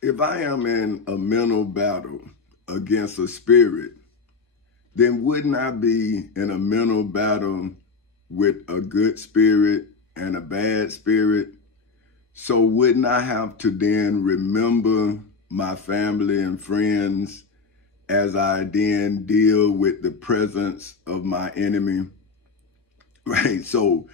If I am in a mental battle against a spirit, then wouldn't I be in a mental battle with a good spirit and a bad spirit? So wouldn't I have to then remember my family and friends as I then deal with the presence of my enemy? Right? So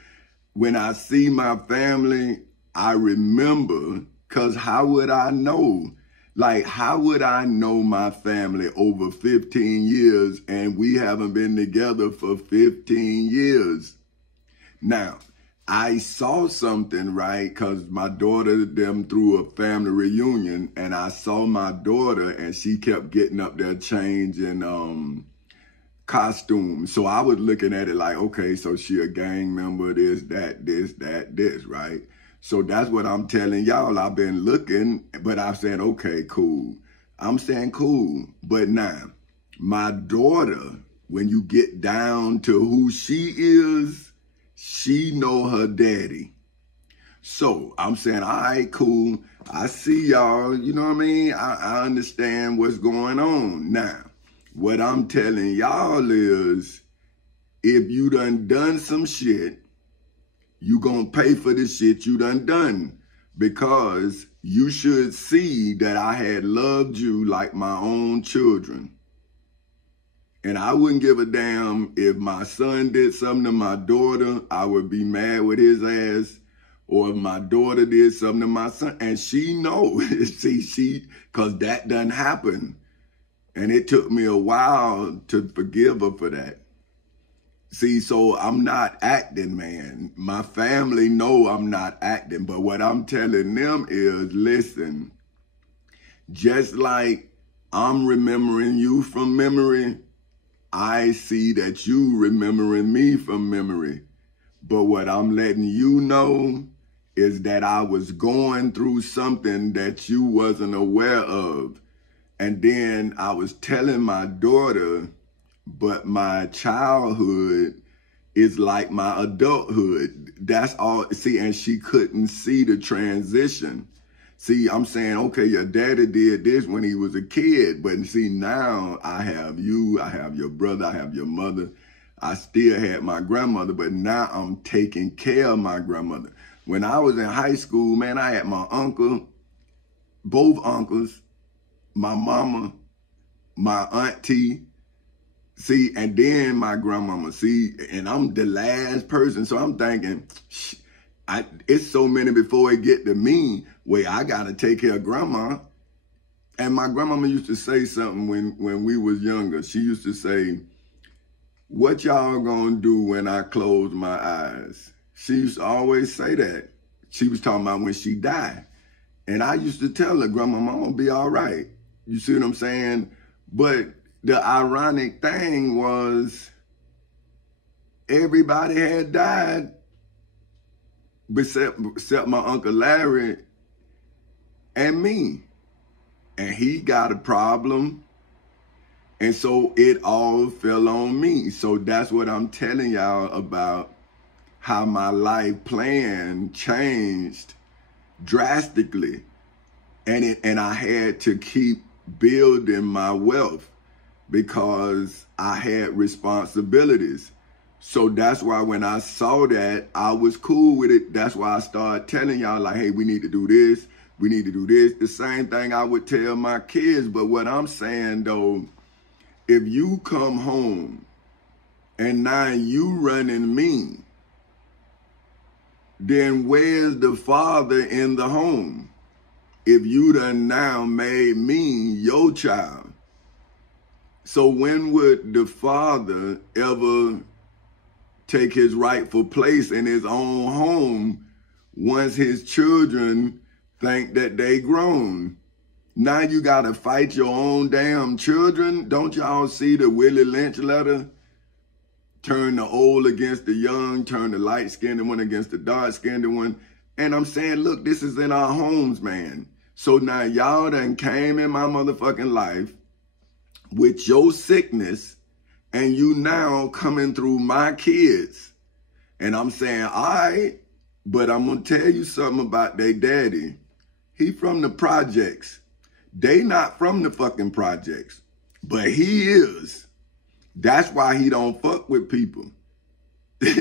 when I see my family, I remember, because how would I know? Like, how would I know my family over 15 years and we haven't been together for 15 years? Now, I saw something, right? Because my daughter, them threw a family reunion, and I saw my daughter and she kept getting up there changing costumes. So I was looking at it like, okay, so she a gang member, this, that, right? So that's what I'm telling y'all. I've been looking, but I said, okay, cool. I'm saying cool. But now, my daughter, when you get down to who she is, she know her daddy. So I'm saying, all right, cool. I see y'all, you know what I mean? I understand what's going on. Now, what I'm telling y'all is, if you done some shit, you gonna pay for the shit you done. Because you should see that I had loved you like my own children. And I wouldn't give a damn if my son did something to my daughter, I would be mad with his ass. Or if my daughter did something to my son, and she knows, see, cause that done happened. And it took me a while to forgive her for that. See, so I'm not acting, man. My family know I'm not acting. But what I'm telling them is, listen, just like I'm remembering you from memory, I see that you remembering me from memory. But what I'm letting you know is that I was going through something that you wasn't aware of. And then I was telling my daughter, but my childhood is like my adulthood. That's all. See, and she couldn't see the transition. See, I'm saying, okay, your daddy did this when he was a kid. But see, now I have you, I have your brother, I have your mother. I still had my grandmother, but now I'm taking care of my grandmother. When I was in high school, man, I had my uncle, both uncles, my mama, my auntie, see, and then my grandmama, see, and I'm the last person. So I'm thinking, it's so many before it get to me where I got to take care of grandma. And my grandmama used to say something when we was younger. She used to say, what y'all gonna do when I close my eyes? She used to always say that. She was talking about when she died. And I used to tell her, grandma, I'm gonna be all right. You see what I'm saying? But the ironic thing was everybody had died except my Uncle Larry and me. And he got a problem. And so it all fell on me. So that's what I'm telling y'all about how my life plan changed drastically. And I had to keep building my wealth because I had responsibilities. So that's why when I saw that, I was cool with it. That's why I started telling y'all like, hey, we need to do this. We need to do this. The same thing I would tell my kids. But what I'm saying though, if you come home and now you running me, then where's the father in the home? If you done now made me your child. So when would the father ever take his rightful place in his own home once his children think that they grown? Now you gotta fight your own damn children. Don't y'all see the Willie Lynch letter? Turn the old against the young, turn the light-skinned one against the dark-skinned one. And I'm saying, look, this is in our homes, man. So now y'all done came in my motherfucking life with your sickness, and you now coming through my kids. And I'm saying, all right, but I'm gonna tell you something about their daddy. He from the projects. They not from the fucking projects, but he is. That's why he don't fuck with people.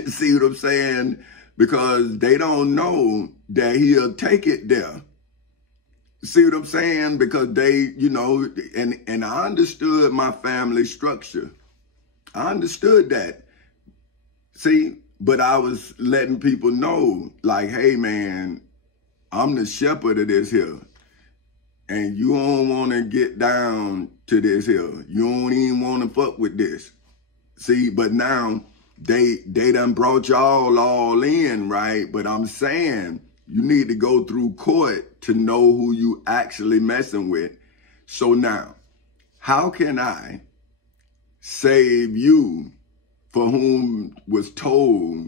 See what I'm saying? Because they don't know that he'll take it there. See what I'm saying? Because they, you know, and I understood my family structure. I understood that. See, but I was letting people know, like, hey, man, I'm the shepherd of this here. And you don't want to get down to this here. You don't even want to fuck with this. See, but now they done brought y'all all in, right? But I'm saying you need to go through court to know who you actually messing with. So now, how can I save you for whom was told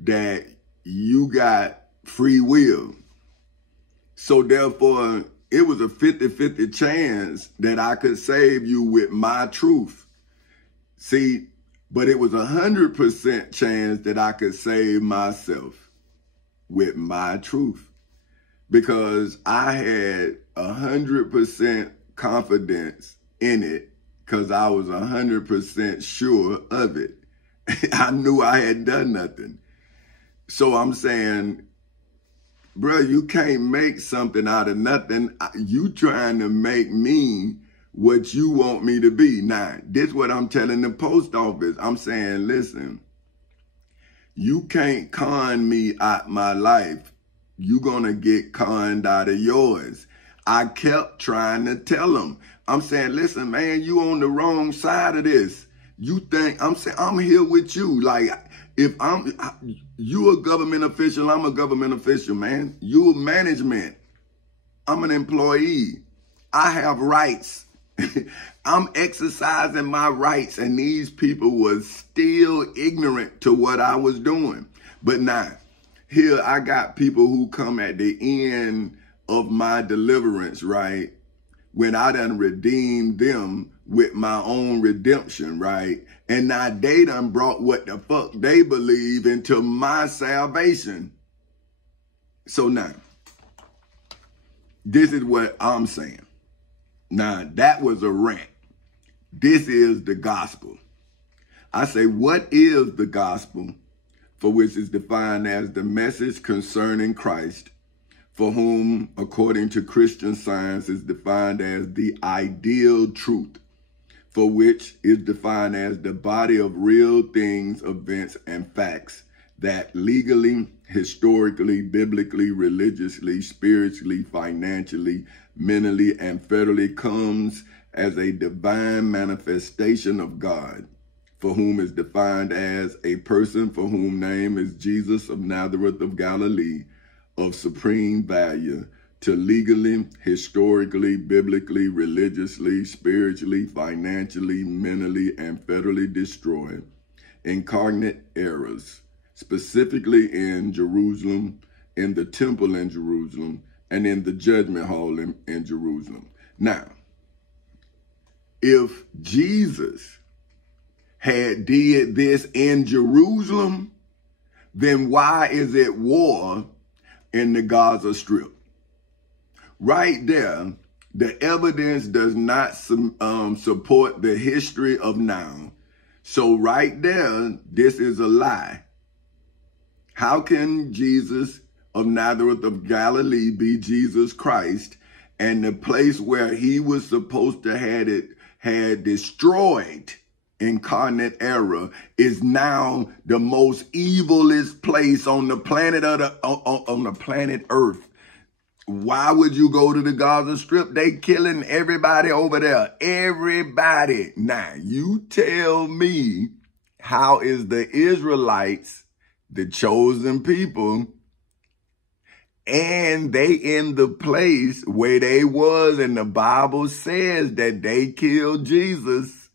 that you got free will? So therefore, it was a 50-50 chance that I could save you with my truth. See, but it was 100% chance that I could save myself with my truth, because I had 100% confidence in it, because I was 100% sure of it. I knew I had done nothing. So I'm saying, bro, you can't make something out of nothing. You trying to make me what you want me to be. Now, this is what I'm telling the post office. I'm saying, listen, you can't con me out my life. You gonna get conned out of yours. I kept trying to tell them. I'm saying, listen, man, you on the wrong side of this. You think, I'm saying, I'm here with you. Like, if you a government official, I'm a government official, man. You a management. I'm an employee. I have rights. I'm exercising my rights, and these people was still ignorant to what I was doing. But now, here I got people who come at the end of my deliverance, right? When I done redeemed them with my own redemption, right? And now they done brought what the fuck they believe into my salvation. So now, this is what I'm saying. Now, that was a rant. This is the gospel. I say, what is the gospel? For which is defined as the message concerning Christ, for whom, according to Christian Science, is defined as the ideal truth, for which is defined as the body of real things, events, and facts that legally, historically, biblically, religiously, spiritually, financially, mentally, and federally comes as a divine manifestation of God, for whom is defined as a person for whom name is Jesus of Nazareth of Galilee, of supreme value to legally, historically, biblically, religiously, spiritually, financially, mentally, and federally destroy incarnate errors, specifically in Jerusalem, in the temple in Jerusalem, and in the judgment hall in Jerusalem. Now, if Jesus had did this in Jerusalem, then why is it war in the Gaza Strip? Right there, the evidence does not support the history of now. So right there, this is a lie. How can Jesus of Nazareth of Galilee be Jesus Christ, and the place where he was supposed to had destroyed incarnate error is now the most evilest place on the planet on the planet Earth? Why would you go to the Gaza Strip? They killing everybody over there. Everybody. Now, you tell me, how is the Israelites, the chosen people, and they in the place where they was, and the Bible says that they killed Jesus?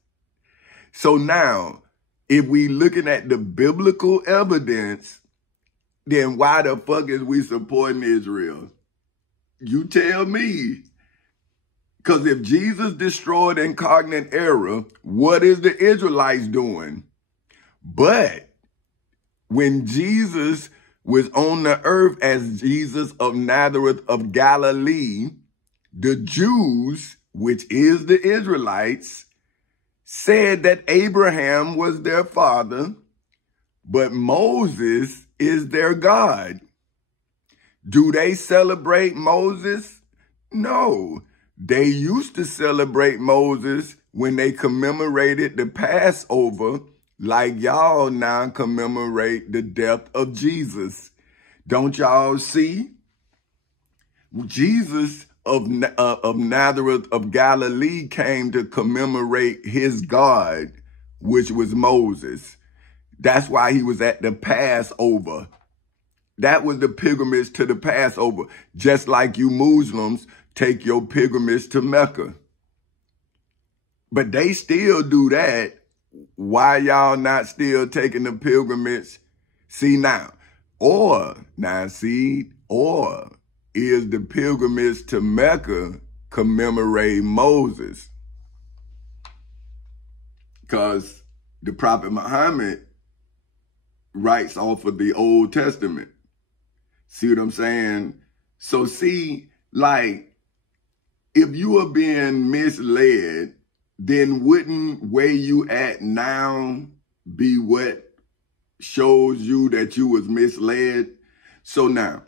So now, if we looking at the biblical evidence, then why the fuck is we supporting Israel? You tell me. Because if Jesus destroyed incarnate error, what is the Israelites doing? But when Jesus was on the earth as Jesus of Nazareth of Galilee, The Jews, which is the Israelites, said that Abraham was their father, but Moses is their God. Do they celebrate Moses? No. They used to celebrate Moses when they commemorated the Passover, like y'all now commemorate the death of Jesus. Don't y'all see? Jesus of Nazareth of Galilee came to commemorate his God, which was Moses. That's why he was at the Passover. That was the pilgrimage to the Passover, just like you Muslims take your pilgrimage to Mecca. But they still do that. Why y'all not still taking the pilgrimage? See now, or is the pilgrimage to Mecca commemorate Moses? Because the Prophet Muhammad writes off of the Old Testament. See what I'm saying? So see, like, if you are being misled, then wouldn't where you at now be what shows you that you was misled? So now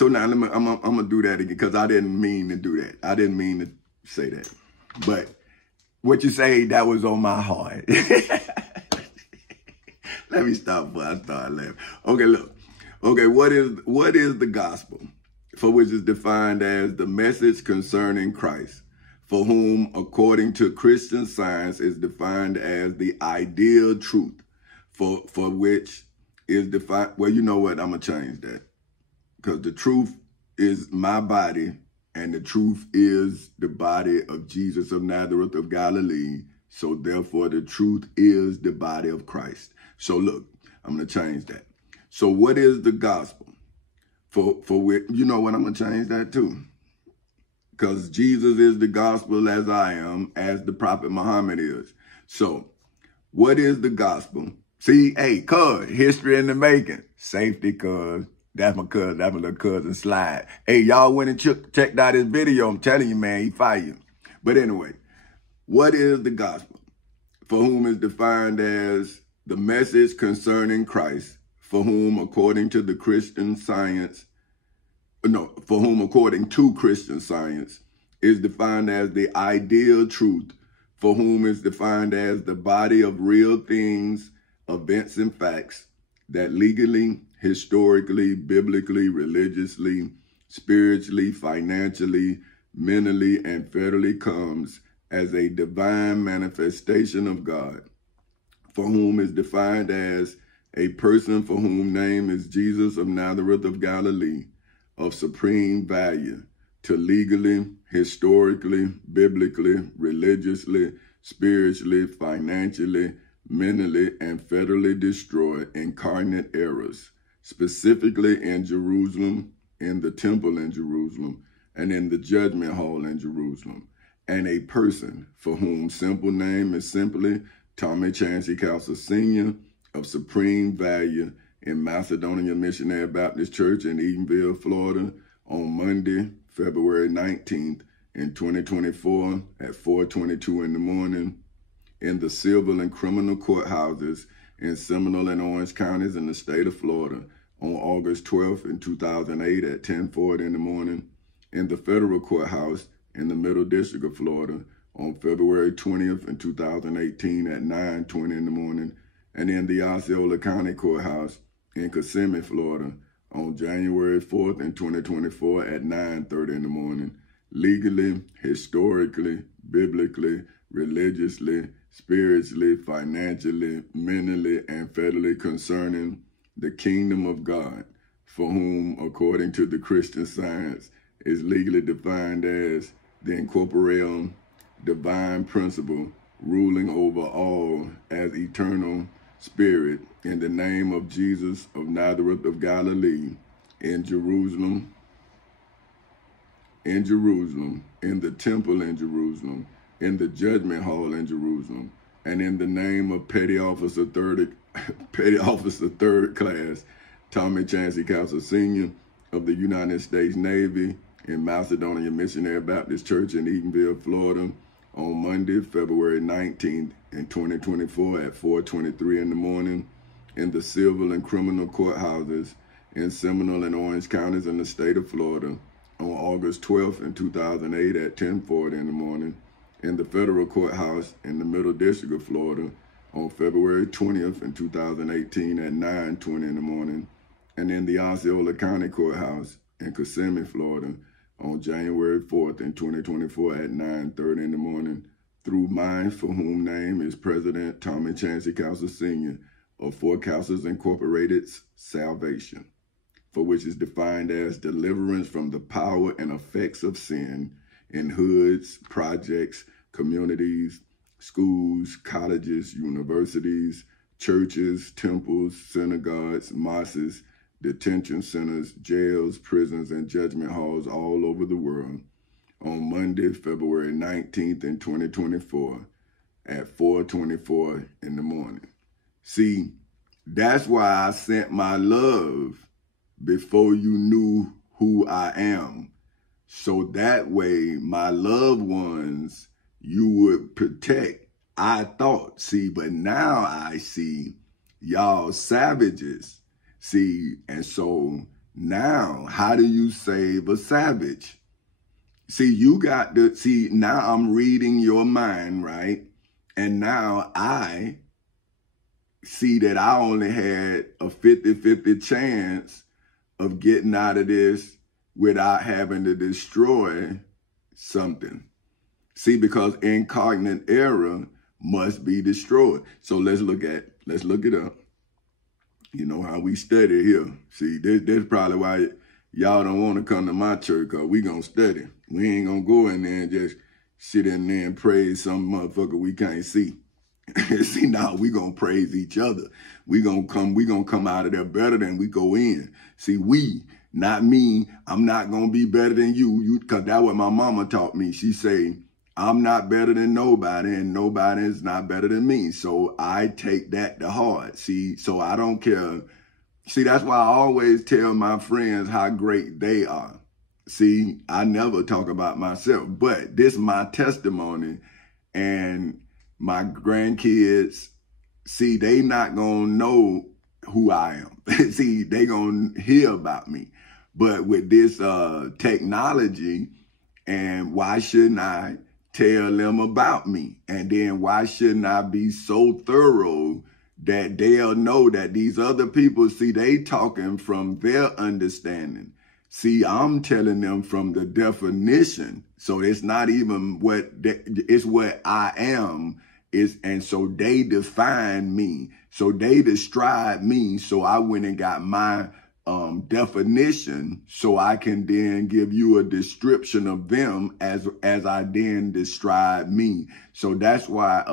I'm gonna do that again, because I didn't mean to do that. I didn't mean to say that. But what you say, that was on my heart. Let me stop before I start laughing. Okay, look. Okay, what is the gospel? For which is defined as the message concerning Christ, for whom, according to Christian Science, is defined as the ideal truth, for which is defined, well, you know what, I'm going to change that. Because the truth is my body, and the truth is the body of Jesus of Nazareth of Galilee. So therefore, the truth is the body of Christ. So look, I'm going to change that. So what is the gospel? For which, you know what, I'm going to change that too. Because Jesus is the gospel as I am, as the Prophet Muhammad is. So what is the gospel? See, hey, cuz, history in the making. Safety, cuz. That's my cousin. That's my little cousin Slide. Hey, y'all went and checked out his video. I'm telling you, man, he fired you. But anyway, what is the gospel? For whom is defined as the message concerning Christ, for whom according to Christian Science is defined as the ideal truth, for whom is defined as the body of real things, events and facts that legally, historically, biblically, religiously, spiritually, financially, mentally, and federally comes as a divine manifestation of God, for whom is defined as a person for whom name is Jesus of Nazareth of Galilee, of supreme value to legally, historically, biblically, religiously, spiritually, financially, mentally, and federally destroy incarnate errors, specifically in Jerusalem, in the temple in Jerusalem, and in the judgment hall in Jerusalem, and a person for whom simple name is simply Tommy Chancey Council Sr. of supreme value in Macedonia Missionary Baptist Church in Edenville, Florida, on Monday, February 19th in 2024 at 4:22 in the morning, in the civil and criminal courthouses in Seminole and Orange counties in the state of Florida on August 12th in 2008 at 10:40 in the morning, in the federal courthouse in the Middle District of Florida on February 20th in 2018 at 9:20 in the morning, and in the Osceola County Courthouse in Kissimmee, Florida on January 4th in 2024 at 9:30 in the morning, legally, historically, biblically, religiously, spiritually, financially, mentally, and federally concerning the kingdom of God, for whom, according to the Christian Science, is legally defined as the incorporeal divine principle ruling over all as eternal spirit in the name of Jesus of Nazareth of Galilee, in Jerusalem, in the temple in Jerusalem, in the judgment hall in Jerusalem, and in the name of Petty Officer Third Class Tommy Chancey Council Sr. of the United States Navy, in Macedonia Missionary Baptist Church in Eatonville, Florida, on Monday, February 19th in 2024 at 4:23 in the morning, in the civil and criminal courthouses in Seminole and Orange counties in the state of Florida, on August 12th in 2008 at 10:40 in the morning, in the federal courthouse in the Middle District of Florida, on February 20th in 2018 at 9:20 in the morning, and in the Osceola County Courthouse in Kissimmee, Florida, on January 4th in 2024 at 9:30 in the morning, through mine, for whom name is President Tommy Chancey Council Sr. of Four Councils Incorporated's salvation, for which is defined as deliverance from the power and effects of sin in hoods, projects, communities, schools, colleges, universities, churches, temples, synagogues, mosques, detention centers, jails, prisons, and judgment halls all over the world, on Monday, February 19th in 2024 at 4:24 in the morning. See, that's why I sent my love before you knew who I am. So that way, my loved ones, you would protect. I thought, see, but now I see y'all savages. See, and so now, how do you save a savage? See, you got to, see, now I'm reading your mind, right? And now I see that I only had a 50-50 chance of getting out of this without having to destroy something. See, because incarnate error must be destroyed. So let's look it up. You know how we study here. See, that's probably why y'all don't want to come to my church, because we going to study. We ain't going to go in there and just sit in there and praise some motherfucker we can't see. See, now we going to praise each other. We going to come out of there better than we go in. See, we, not me. I'm not going to be better than you, because that's what my mama taught me. She say, I'm not better than nobody, and nobody is not better than me. So I take that to heart. See, so I don't care. See, that's why I always tell my friends how great they are. See, I never talk about myself, but this is my testimony, and my grandkids, see, they not gonna know who I am. See, they gonna hear about me. But with this technology, and why shouldn't I tell them about me? And then why shouldn't I be so thorough that they'll know that these other people, see, they talking from their understanding. See, I'm telling them from the definition. So it's not even it's what I am. And so they define me. So they describe me. So I went and got my definition, so I can then give you a description of them as I then describe me. So that's why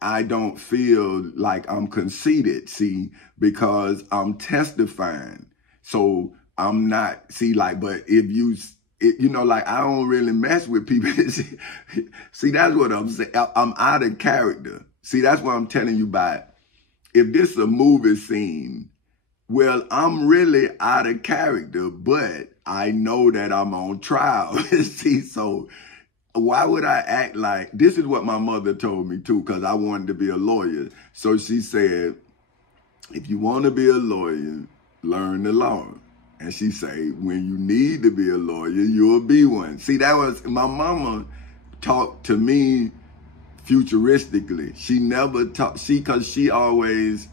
I don't feel like I'm conceited, see, because I'm testifying. So I'm not, see, like, but if you, you know, like, I don't really mess with people. See, that's what I'm saying. I'm out of character. See, that's what I'm telling you about. If this is a movie scene, well, I'm really out of character, but I know that I'm on trial. See, so why would I act like, this is what my mother told me too, because I wanted to be a lawyer. So she said, if you want to be a lawyer, learn the law. And she say, when you need to be a lawyer, you'll be one. See, that was, my mama talked to me futuristically. She never talked, because she always,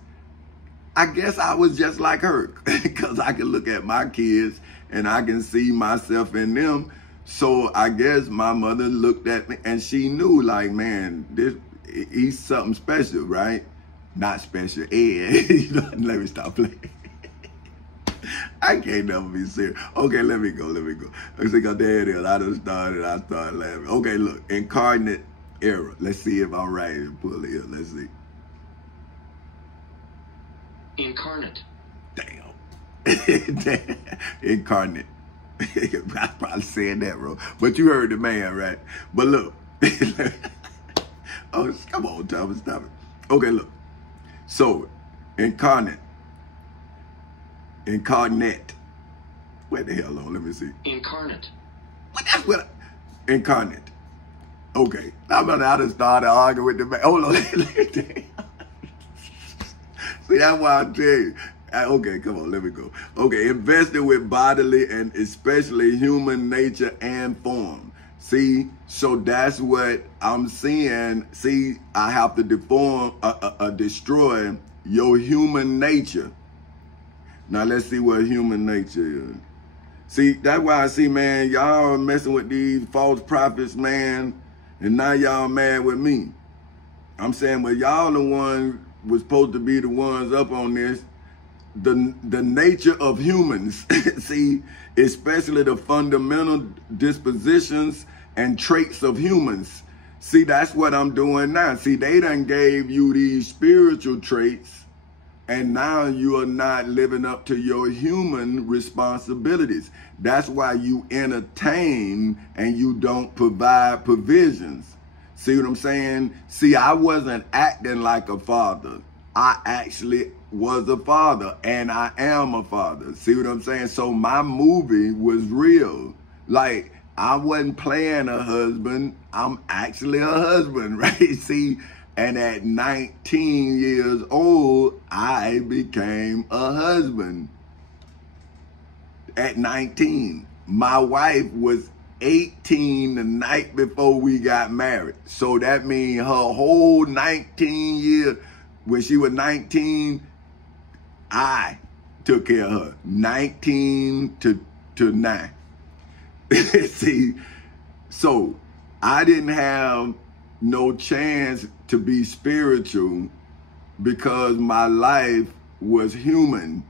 I guess I was just like her, because I can look at my kids and I can see myself in them. So I guess my mother looked at me and she knew, like, man, he's something special, right? Not special ed. Let me stop playing. I can't never be serious. Okay, let me go. I think there it is. I started laughing. Okay, look, incarnate error. Let's see if I'm right and pull it here. Let's see. Incarnate. Damn. Incarnate. I probably said that wrong. But you heard the man, right? But look. Oh, come on, Thomas, stop it. Okay, look. So, incarnate. Where the hell on? Let me see. Incarnate. But that's what incarnate. Okay, I just started arguing with the man. Hold on. See, that's why I tell you. Okay, come on, let me go. Okay, investing with bodily and especially human nature and form. See, so that's what I'm seeing. See, I have to destroy your human nature. Now let's see what human nature is. See, that's why I see, man, y'all messing with these false prophets, man, and now y'all mad with me. I'm saying, well, y'all the ones was supposed to be the ones up on this. The nature of humans, see, especially the fundamental dispositions and traits of humans. See, that's what I'm doing now. See, they done gave you these spiritual traits, and now you are not living up to your human responsibilities. That's why you entertain and you don't provide provisions. See what I'm saying? See, I wasn't acting like a father. I actually was a father, and I am a father. See what I'm saying? So my movie was real. Like, I wasn't playing a husband. I'm actually a husband, right? See, and at 19 years old, I became a husband. At 19. My wife was 18 the night before we got married. So that means her whole 19 years, when she was 19, I took care of her. 19 to 9. See, so I didn't have no chance to be spiritual because my life was human.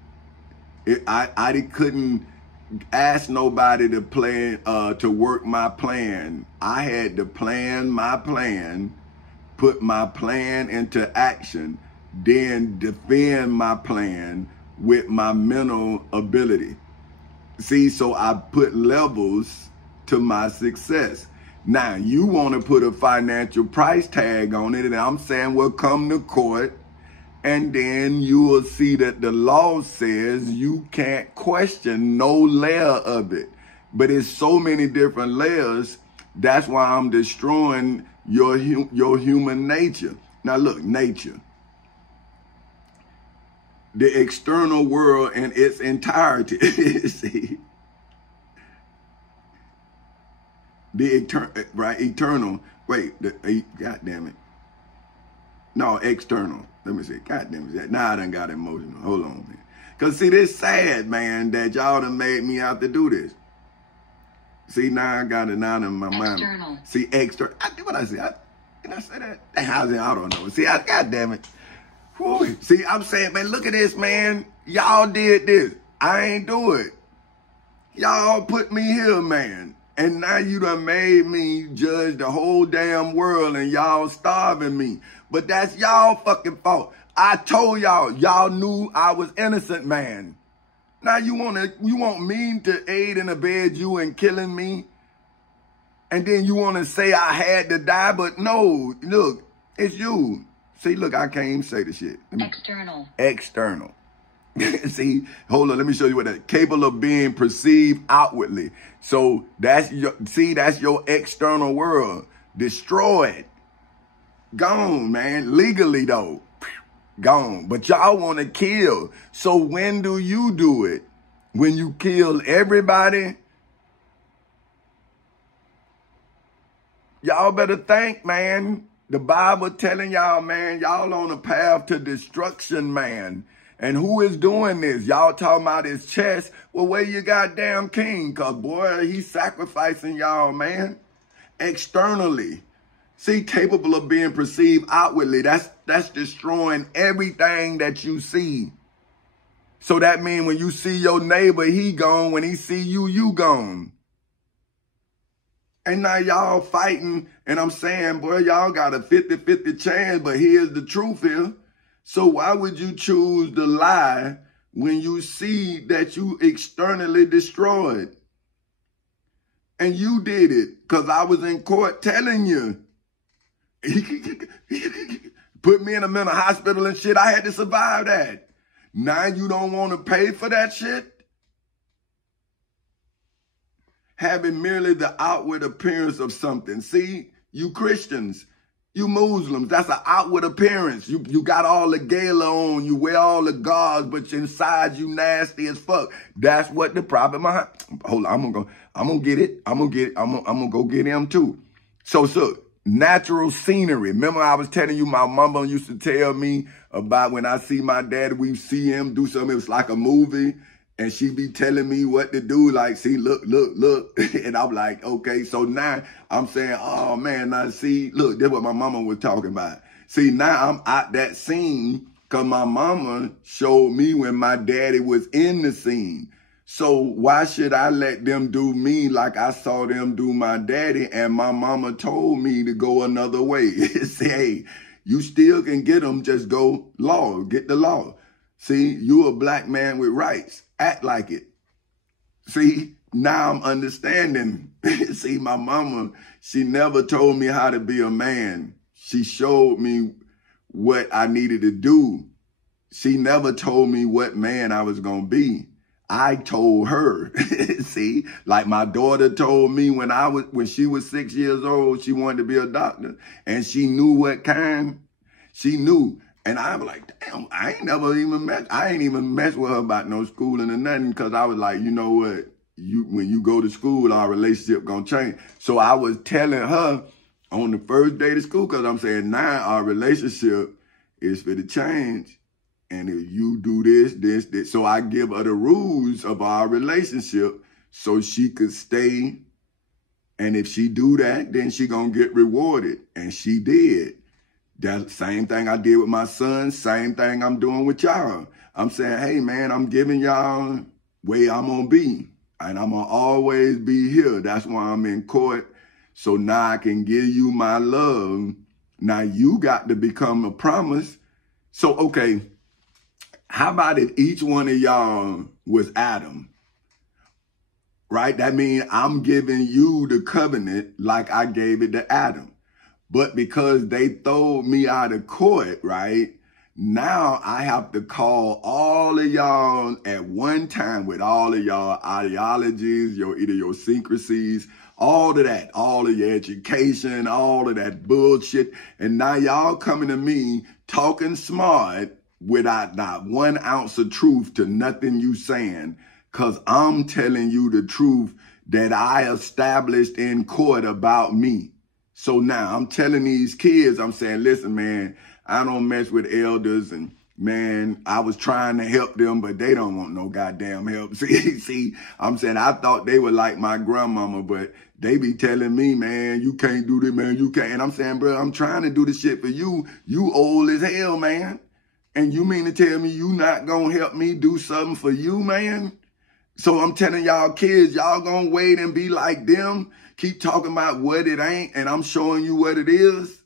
I couldn't ask nobody to plan, to work my plan. I had to plan my plan, put my plan into action, then defend my plan with my mental ability. See, so I put levels to my success. Now, you want to put a financial price tag on it, and I'm saying, well, come to court, and then you will see that the law says you can't question no layer of it. But it's so many different layers. That's why I'm destroying your human nature. Now, look, nature. The external world in its entirety. See? The eternal. Wait, God damn it. No, external. Let me see. God damn it. Now I done got emotional. Hold on, man. Because, see, this sad, man, that y'all done made me have to do this. See, now I got it now in my mind. See, external. What I say? Did I say that? I don't know. See, God damn it. Whew. See, I'm saying, man, look at this, man. Y'all did this. I ain't do it. Y'all put me here, man. And now you done made me judge the whole damn world and y'all starving me. But that's y'all fucking fault. I told y'all knew I was innocent, man. Now you want me to aid and abet you in killing me? And then you want to say I had to die? But no, look, it's you. See, look, I can't even say the shit. External. External. See, hold on, let me show you what that, capable of being perceived outwardly. So that's your external world. Destroyed. Gone, man. Legally though. Gone. But y'all want to kill. So when do you do it? When you kill everybody? Y'all better think, man. The Bible telling y'all, man, y'all on a path to destruction, man. And who is doing this? Y'all talking about his chest? Well, where you goddamn king? Because, boy, he's sacrificing y'all, man. Externally. See, capable of being perceived outwardly. That's destroying everything that you see. So that means when you see your neighbor, he gone. When he see you, you gone. And now y'all fighting, and I'm saying, boy, y'all got a 50-50 chance, but here's the truth here. So why would you choose to lie when you see that you externally destroyed? And you did it, because I was in court telling you. Put me in a mental hospital and shit. I had to survive that. Now you don't want to pay for that shit? having merely the outward appearance of something. See, you Christians, you Muslims, that's an outward appearance. You got all the gala on, you wear all the gauze, but inside you nasty as fuck. That's what the Prophet Muhammad, hold on, I'm gonna get it. I'm gonna go get him too. So, natural scenery. Remember I was telling you my mama used to tell me about when I see my daddy, we see him do something, it was like a movie. And she be telling me what to do, like, see, look. And I'm like, okay. So now I'm saying, oh, man, now see, look, that's what my mama was talking about. See, now I'm at that scene because my mama showed me when my daddy was in the scene. So why should I let them do me like I saw them do my daddy? And my mama told me to go another way. Say, hey, you still can get them, just go law, get the law. See, you a black man with rights. Act like it. See, now I'm understanding. See, my mama, she never told me how to be a man. She showed me what I needed to do. She never told me what man I was going to be. I told her. See, like my daughter told me when she was 6 years old, she wanted to be a doctor. And she knew what kind. She knew. And I was like, damn, I ain't even mess with her about no schooling or nothing, because I was like, you know what? When you go to school, our relationship gonna change. So I was telling her on the first day to school, because I'm saying now our relationship is for the change. And if you do this. So I give her the rules of our relationship so she could stay. And if she do that, then she gonna get rewarded. And she did. That's the same thing I did with my son, same thing I'm doing with y'all. I'm saying, hey, man, I'm giving y'all where I'm going to be. And I'm going to always be here. That's why I'm in court. So now I can give you my love. Now you got to become a promise. So, okay, how about if each one of y'all was Adam? Right? That means I'm giving you the covenant like I gave it to Adam. But because they throw me out of court, right, now I have to call all of y'all at one time with all of y'all ideologies, your idiosyncrasies, all of that, all of your education, all of that bullshit. And now y'all coming to me talking smart without not 1 ounce of truth to nothing you saying, because I'm telling you the truth that I established in court about me. So now I'm telling these kids, I'm saying, listen, man, I don't mess with elders, and man, I was trying to help them, but they don't want no goddamn help. See, I'm saying I thought they were like my grandmama, but they be telling me, man, you can't do this, man, you can't. And I'm saying, bro, I'm trying to do this shit for you. You old as hell, man. And you mean to tell me you not gonna help me do something for you, man? So I'm telling y'all kids, y'all gonna wait and be like them? Keep talking about what it ain't, and I'm showing you what it is.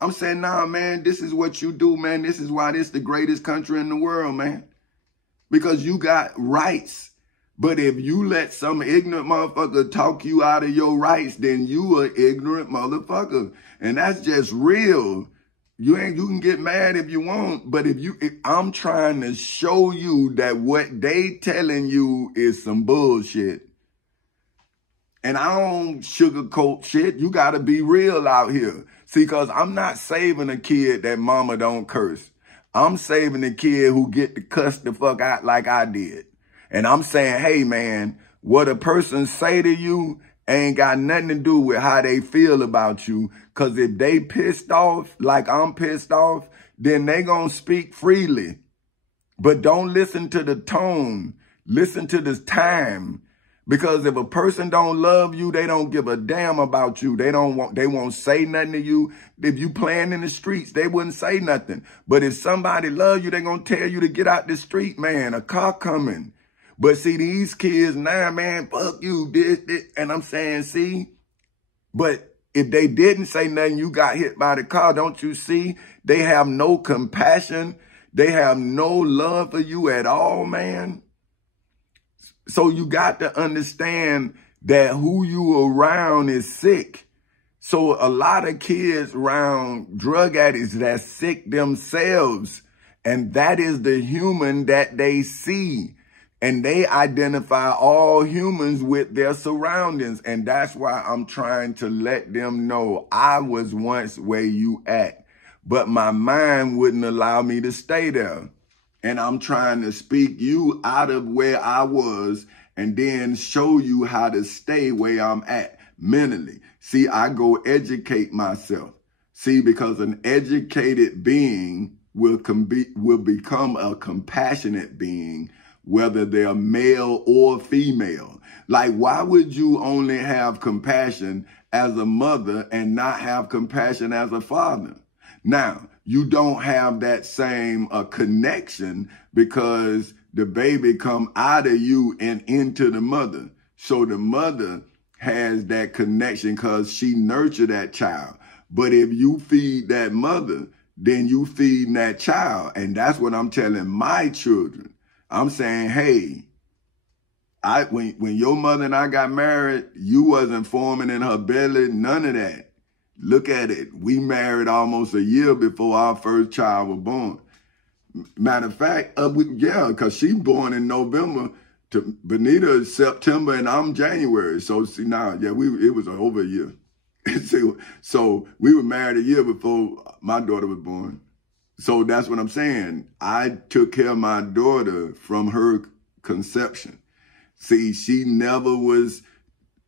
I'm saying, nah, man, this is what you do, man. This is why this is the greatest country in the world, man. Because you got rights. But if you let some ignorant motherfucker talk you out of your rights, then you an ignorant motherfucker. And that's just real. You can get mad if you want, but if I'm trying to show you that what they telling you is some bullshit. And I don't sugarcoat shit. You got to be real out here. See, because I'm not saving a kid that mama don't curse. I'm saving a kid who get to cuss the fuck out like I did. And I'm saying, hey, man, what a person say to you ain't got nothing to do with how they feel about you. Because if they pissed off like I'm pissed off, then they going to speak freely. But don't listen to the tone. Listen to the time. Because if a person don't love you, they don't give a damn about you. They won't say nothing to you. If you playing in the streets, they wouldn't say nothing. But if somebody love you, they gonna tell you to get out the street, man. A car coming. But see, these kids, nah, man, fuck you, this. And I'm saying, see, but if they didn't say nothing, you got hit by the car, don't you see? They have no compassion. They have no love for you at all, man. So you got to understand that who you around is sick. So a lot of kids around drug addicts that's sick themselves. And that is the human that they see. And they identify all humans with their surroundings. And that's why I'm trying to let them know I was once where you at, but my mind wouldn't allow me to stay there. And I'm trying to speak you out of where I was and then show you how to stay where I'm at mentally. See, I go educate myself. See, because an educated being will become a compassionate being, whether they're male or female. Like, why would you only have compassion as a mother and not have compassion as a father? Now, you don't have that same connection because the baby come out of you and into the mother. So the mother has that connection because she nurtured that child. But if you feed that mother, then you feed that child. And that's what I'm telling my children. I'm saying, hey, when your mother and I got married, you wasn't forming in her belly, none of that. Look at it. We married almost a year before our first child was born. Matter of fact, yeah, because she born in November. Benita is September and I'm January. So see now, yeah, it was over a year. So we were married a year before my daughter was born. So that's what I'm saying. I took care of my daughter from her conception. See, she never was,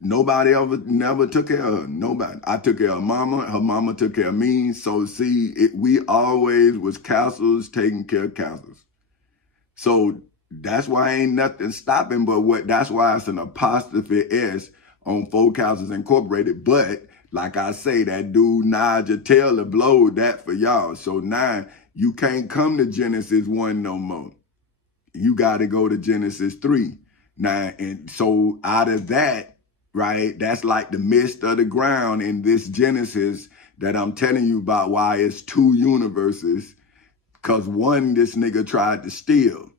nobody never took care of her. Nobody. I took care of mama. Her mama took care of me. So see, we always was castles taking care of castles. So that's why ain't nothing stopping but that's why it's an apostrophe S on Four Castles Incorporated. But like I say, that dude Nigel Taylor blowed that for y'all. So now you can't come to Genesis 1 no more. You got to go to Genesis 3. Now, and so out of that, right, that's like the mist of the ground in this Genesis that I'm telling you about, why it's two universes. Because one, this nigga tried to steal.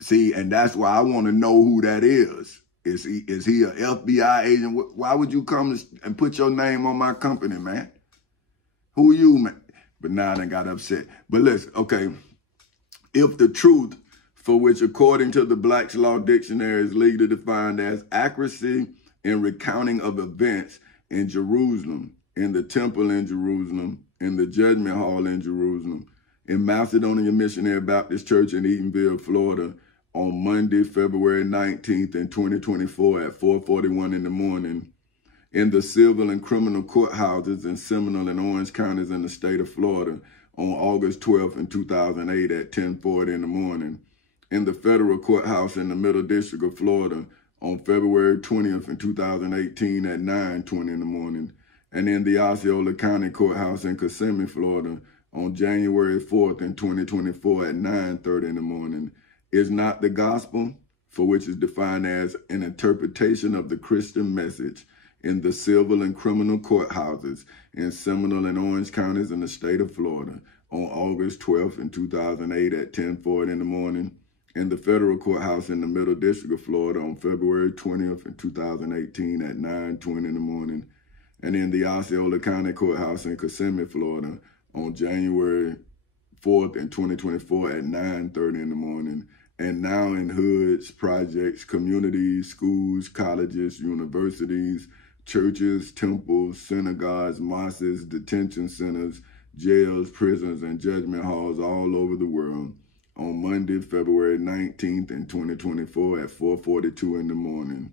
See, and that's why I want to know who that is. Is he an FBI agent? Why would you come and put your name on my company, man? Who you, man? But now I done got upset. But listen, okay. If the truth, for which according to the Black's Law Dictionary is legally defined as accuracy in recounting of events in Jerusalem, in the temple in Jerusalem, in the judgment hall in Jerusalem, in Macedonia Missionary Baptist Church in Eatonville, Florida, on Monday, February 19th in 2024 at 4:41 in the morning, in the civil and criminal courthouses in Seminole and Orange counties in the state of Florida on August 12th in 2008 at 10:40 in the morning, in the federal courthouse in the Middle District of Florida on February 20th in 2018 at 9:20 in the morning, and in the Osceola County Courthouse in Kissimmee, Florida on January 4th in 2024 at 9:30 in the morning, is not the gospel, for which is defined as an interpretation of the Christian message in the civil and criminal courthouses in Seminole and Orange counties in the state of Florida on August 12th in 2008 at 10:40 in the morning, in the federal courthouse in the Middle District of Florida on February 20th in 2018 at 9:20 in the morning, and in the Osceola County Courthouse in Kissimmee, Florida on January 4th in 2024 at 9:30 in the morning, and now in hoods, projects, communities, schools, colleges, universities, churches, temples, synagogues, mosques, detention centers, jails, prisons, and judgment halls all over the world on Monday, February 19th in 2024 at 4:42 in the morning.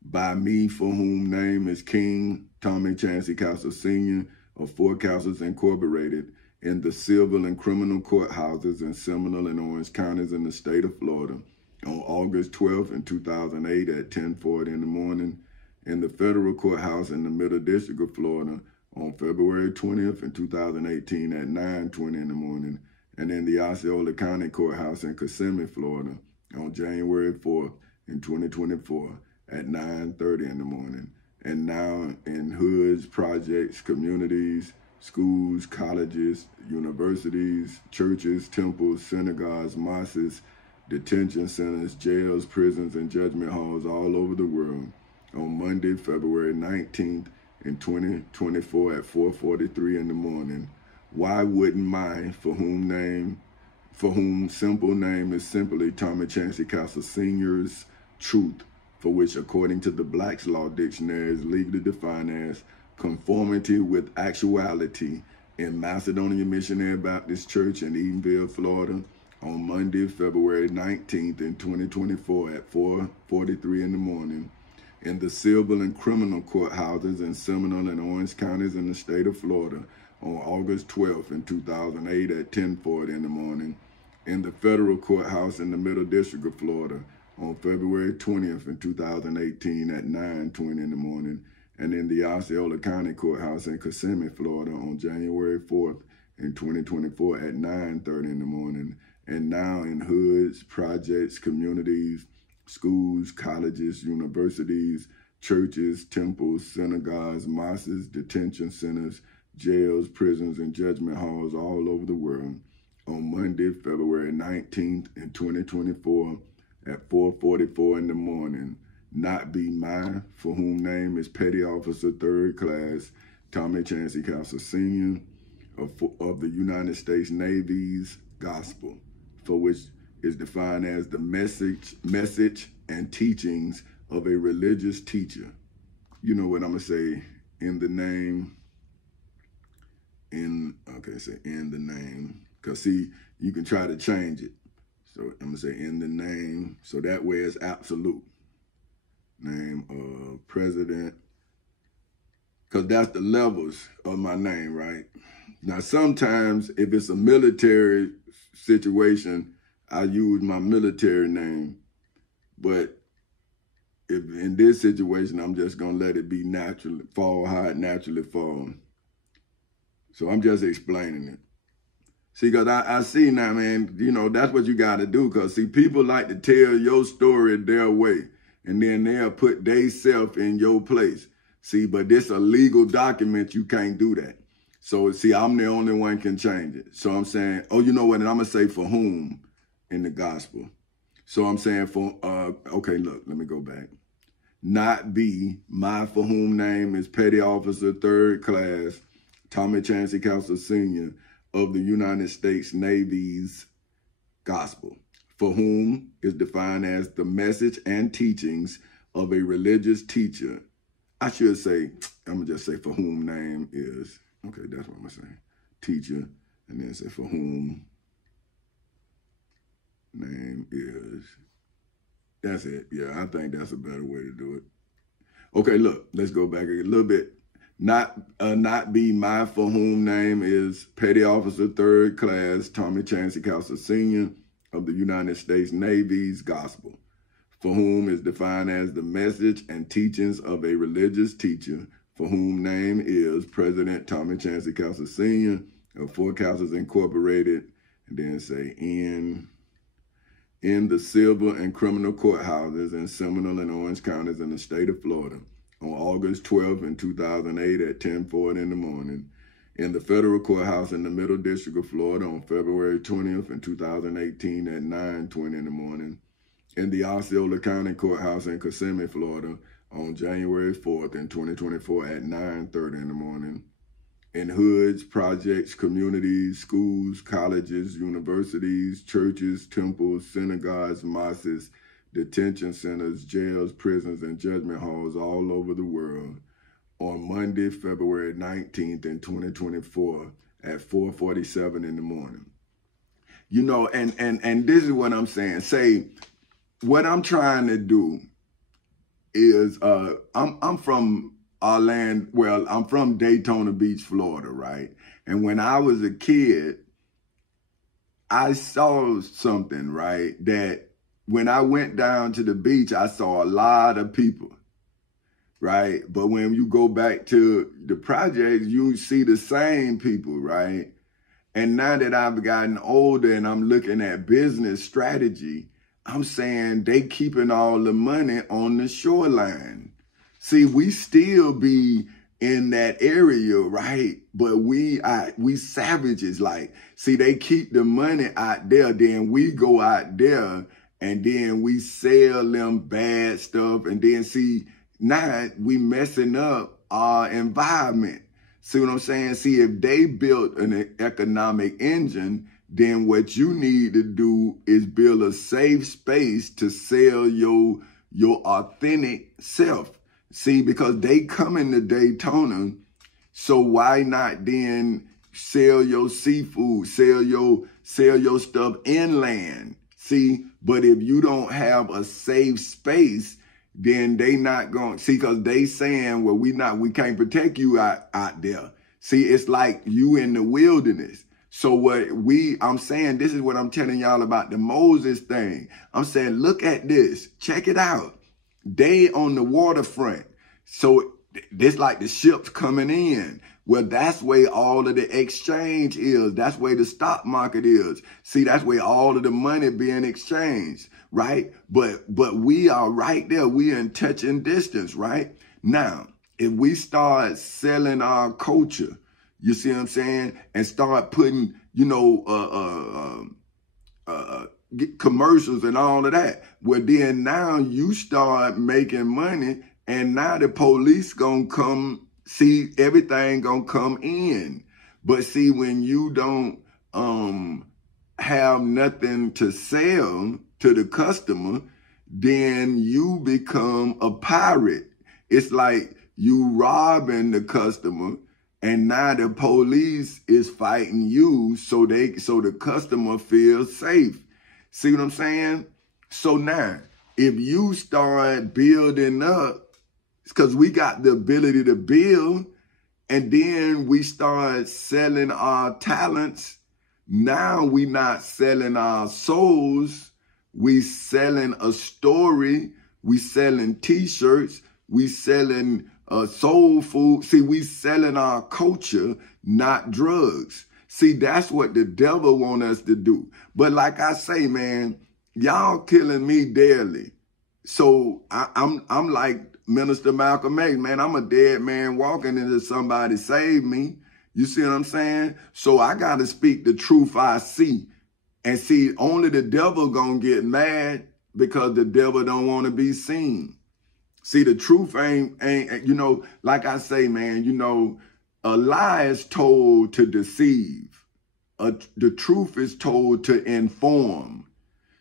By me, for whom name is King Tommy Chancey Castle Sr. of Four Castles Incorporated, in the civil and criminal courthouses in Seminole and Orange counties in the state of Florida on August 12th in 2008 at 10:40 in the morning, in the federal courthouse in the Middle District of Florida on February 20th in 2018 at 9:20 in the morning, and in the Osceola County Courthouse in Kissimmee, Florida on January 4th in 2024 at 9:30 in the morning, and now in hoods, projects, communities, schools, colleges, universities, churches, temples, synagogues, mosques, detention centers, jails, prisons, and judgment halls all over the world on Monday, February 19th in 2024 at 4:43 in the morning. Why wouldn't my, for whom name for whom simple name is simply Tommy Chancey Castle Sr.'s truth, for which, according to the Black's Law Dictionary, is legally defined as conformity with actuality in Macedonia Missionary Baptist Church in Edenville, Florida, on Monday, February 19th in 2024 at 4:43 in the morning, in the civil and criminal courthouses in Seminole and Orange counties in the state of Florida on August 12th in 2008 at 10:40 in the morning, in the federal courthouse in the Middle District of Florida on February 20th in 2018 at 9:20 in the morning, and in the Osceola County Courthouse in Kissimmee, Florida on January 4th in 2024 at 9:30 in the morning, and now in hoods, projects, communities, schools, colleges, universities, churches, temples, synagogues, mosques, detention centers, jails, prisons, and judgment halls all over the world on Monday, February 19th in 2024 at 4:44 in the morning. Not be mine, for whom name is Petty Officer 3rd Class Tommy Chancey Castle Sr. of the United States Navy's Gospel, for which is defined as the message and teachings of a religious teacher. You know what I'm gonna say, in the name, in the name, because see, you can try to change it. So I'm gonna say in the name, so that way it's absolute. Name of President, because that's the levels of my name, right? Now, sometimes if it's a military situation, I use my military name, but if in this situation, I'm just gonna let it be naturally, fall how it naturally falls. So I'm just explaining it. See, because I see now, man, you know, that's what you gotta do, because see, people like to tell your story their way, and then they'll put they self in your place. See, but this a legal document, you can't do that. So see, I'm the only one can change it. So I'm saying, oh, you know what, and I'm gonna say for whom in the gospel. So I'm saying for, okay, look, let me go back. Not be, my for whom name is Petty Officer 3rd Class Tommy Chancey Castle Sr. of the United States Navy's Gospel, for whom is defined as the message and teachings of a religious teacher. I should say, I'm gonna just say for whom name is, okay, that's what I'm gonna say, teacher, and then say for whom name is. That's it. Yeah, I think that's a better way to do it. Okay, look, let's go back a little bit. Not be my for whom name is Petty Officer 3rd Class Tommy Chancey Castle Sr. of the United States Navy's Gospel, for whom is defined as the message and teachings of a religious teacher, for whom name is President Tommy Chancey Castle Sr. of Four Castles Incorporated, and then say in the civil and criminal courthouses in Seminole and Orange counties in the state of Florida on August 12th in 2008 at 10:40 in the morning, in the federal courthouse in the Middle District of Florida on February 20th in 2018 at 9:20 in the morning, in the Osceola County Courthouse in Kissimmee, Florida on January 4th in 2024 at 9:30 in the morning, in hoods, projects, communities, schools, colleges, universities, churches, temples, synagogues, mosques, detention centers, jails, prisons, and judgment halls all over the world on Monday, February 19th in 2024 at 4:47 in the morning. You know, and this is what I'm saying. Say, what I'm trying to do is, I'm from Orlando, well, I'm from Daytona Beach, Florida, right? And when I was a kid, I saw something, right? That when I went down to the beach, I saw a lot of people, right? But when you go back to the projects, you see the same people, right? And now that I've gotten older and I'm looking at business strategy, I'm saying they keeping all the money on the shoreline. See, we still be in that area, right? But we savages, like, see, they keep the money out there, then we go out there and then we sell them bad stuff, and then see, now we messing up our environment. See what I'm saying? See, if they built an economic engine, then what you need to do is build a safe space to sell your authentic self. See, because they coming to Daytona, so why not then sell your seafood, sell your stuff inland? See, but if you don't have a safe space, then they not going to see, because they saying, well, we can't protect you out there. See, it's like you in the wilderness. So I'm saying, this is what I'm telling y'all about the Moses thing. I'm saying, look at this, check it out. They on the waterfront. So this like the ships coming in. Well, that's where all of the exchange is. That's where the stock market is. See, that's where all of the money being exchanged, right? But we are right there. We in touching distance, right? Now, if we start selling our culture, you see what I'm saying? And start putting, commercials and all of that. Well, then now you start making money, and now the police gonna come. See, everything gonna come in. But see, when you don't have nothing to sell to the customer, then you become a pirate. It's like you robbing the customer, and now the police is fighting you so the customer feels safe. See what I'm saying? So now, if you start building up, because we got the ability to build, and then we start selling our talents. Now we not selling our souls. We selling a story. We selling t-shirts. We selling soul food. See, we selling our culture, not drugs. See, that's what the devil want us to do. But like I say, man, y'all killing me daily. So I'm like Minister Malcolm X, man, I'm a dead man walking until somebody save me. You see what I'm saying? So I got to speak the truth I see. And see, only the devil gonna get mad because the devil don't want to be seen. See, the truth ain't, like I say, man, a lie is told to deceive. The truth is told to inform.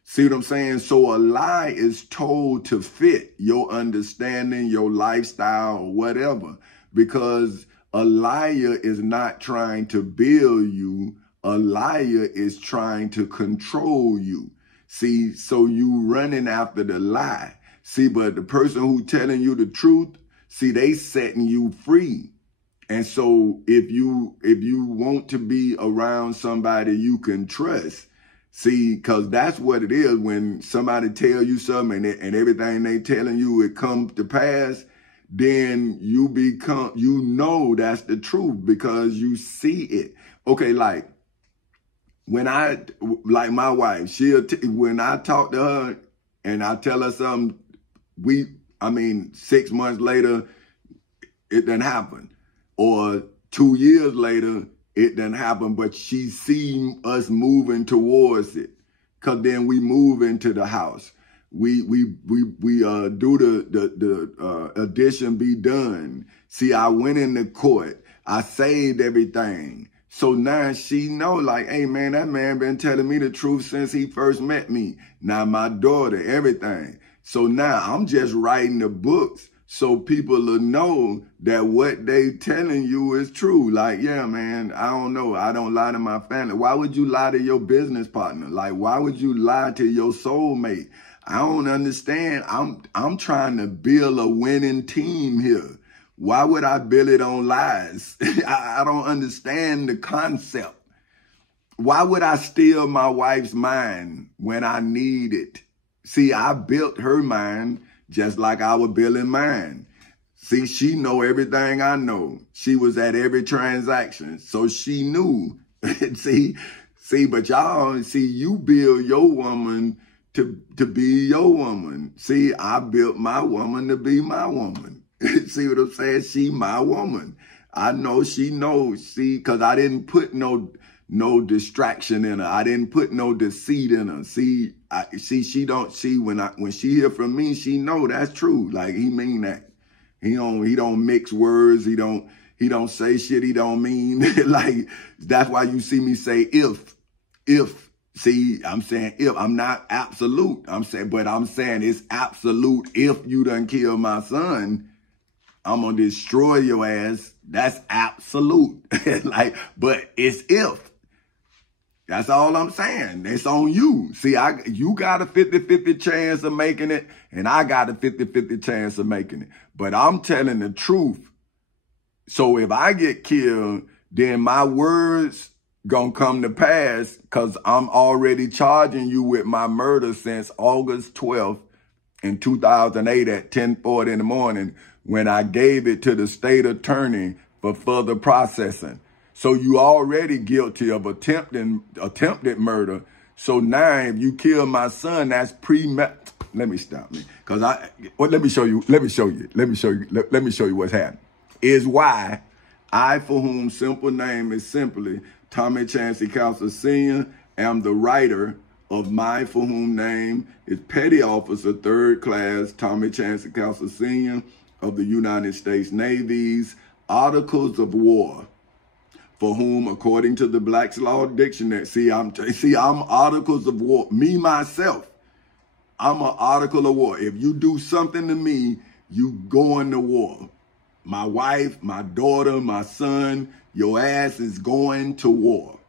See what I'm saying? So a lie is told to fit your understanding, your lifestyle, or whatever, because a liar is not trying to build you. A liar is trying to control you. See, so you running after the lie. See, but the person who telling you the truth, see, they setting you free. And so if you want to be around somebody you can trust, see, because that's what it is when somebody tell you something and everything they telling you, it comes to pass, then you that's the truth because you see it. Okay, like my wife, when I talk to her and I tell her something, 6 months later, it done happened. Or 2 years later, it done happened, but she seen us moving towards it. Cause then we move into the house. We do the addition be done. See, I went in the court. I saved everything. So now she know, like, hey man, that man been telling me the truth since he first met me. Now my daughter, everything. So now I'm just writing the books so people will know that what they telling you is true. Like, yeah, man, I don't know. I don't lie to my family. Why would you lie to your business partner? Like, why would you lie to your soulmate? I don't understand. I'm trying to build a winning team here. Why would I build it on lies? I don't understand the concept. Why would I steal my wife's mind when I need it? See, I built her mind just like I was building mine. See, she know everything I know. She was at every transaction, so she knew. see, but y'all, see, you build your woman to be your woman. See, I built my woman to be my woman. See what I'm saying? She my woman. I know she knows. See, because I didn't put no distraction in her. I didn't put no deceit in her. See, she don't see when she hear from me, she know that's true. Like he mean that. He don't mix words. He don't say shit he don't mean. Like that's why you see me say if. I'm saying if, I'm not absolute. I'm saying it's absolute. If you done kill my son, I'm going to destroy your ass. That's absolute. But it's if. That's all I'm saying. It's on you. See, you got a 50-50 chance of making it, and I got a 50-50 chance of making it. But I'm telling the truth. So if I get killed, then my words gonna come to pass, because I'm already charging you with my murder since August 12th in 2008 at 10:40 in the morning, when I gave it to the state attorney for further processing. So you already guilty of attempted murder. So now if you kill my son, that's let me stop me. Let me show you what's happening. Is why I, for whom simple name is simply Tommy Chancey Cowser Sr., am the writer of my for whom name is Petty Officer 3rd Class Tommy Chancey Cowser Sr. of the United States Navy's Articles of War, for whom, according to the Black's Law Dictionary, I'm Articles of War. Me, myself, I'm an article of war. If you do something to me, you go into war. My wife, my daughter, my son, your ass is going to war.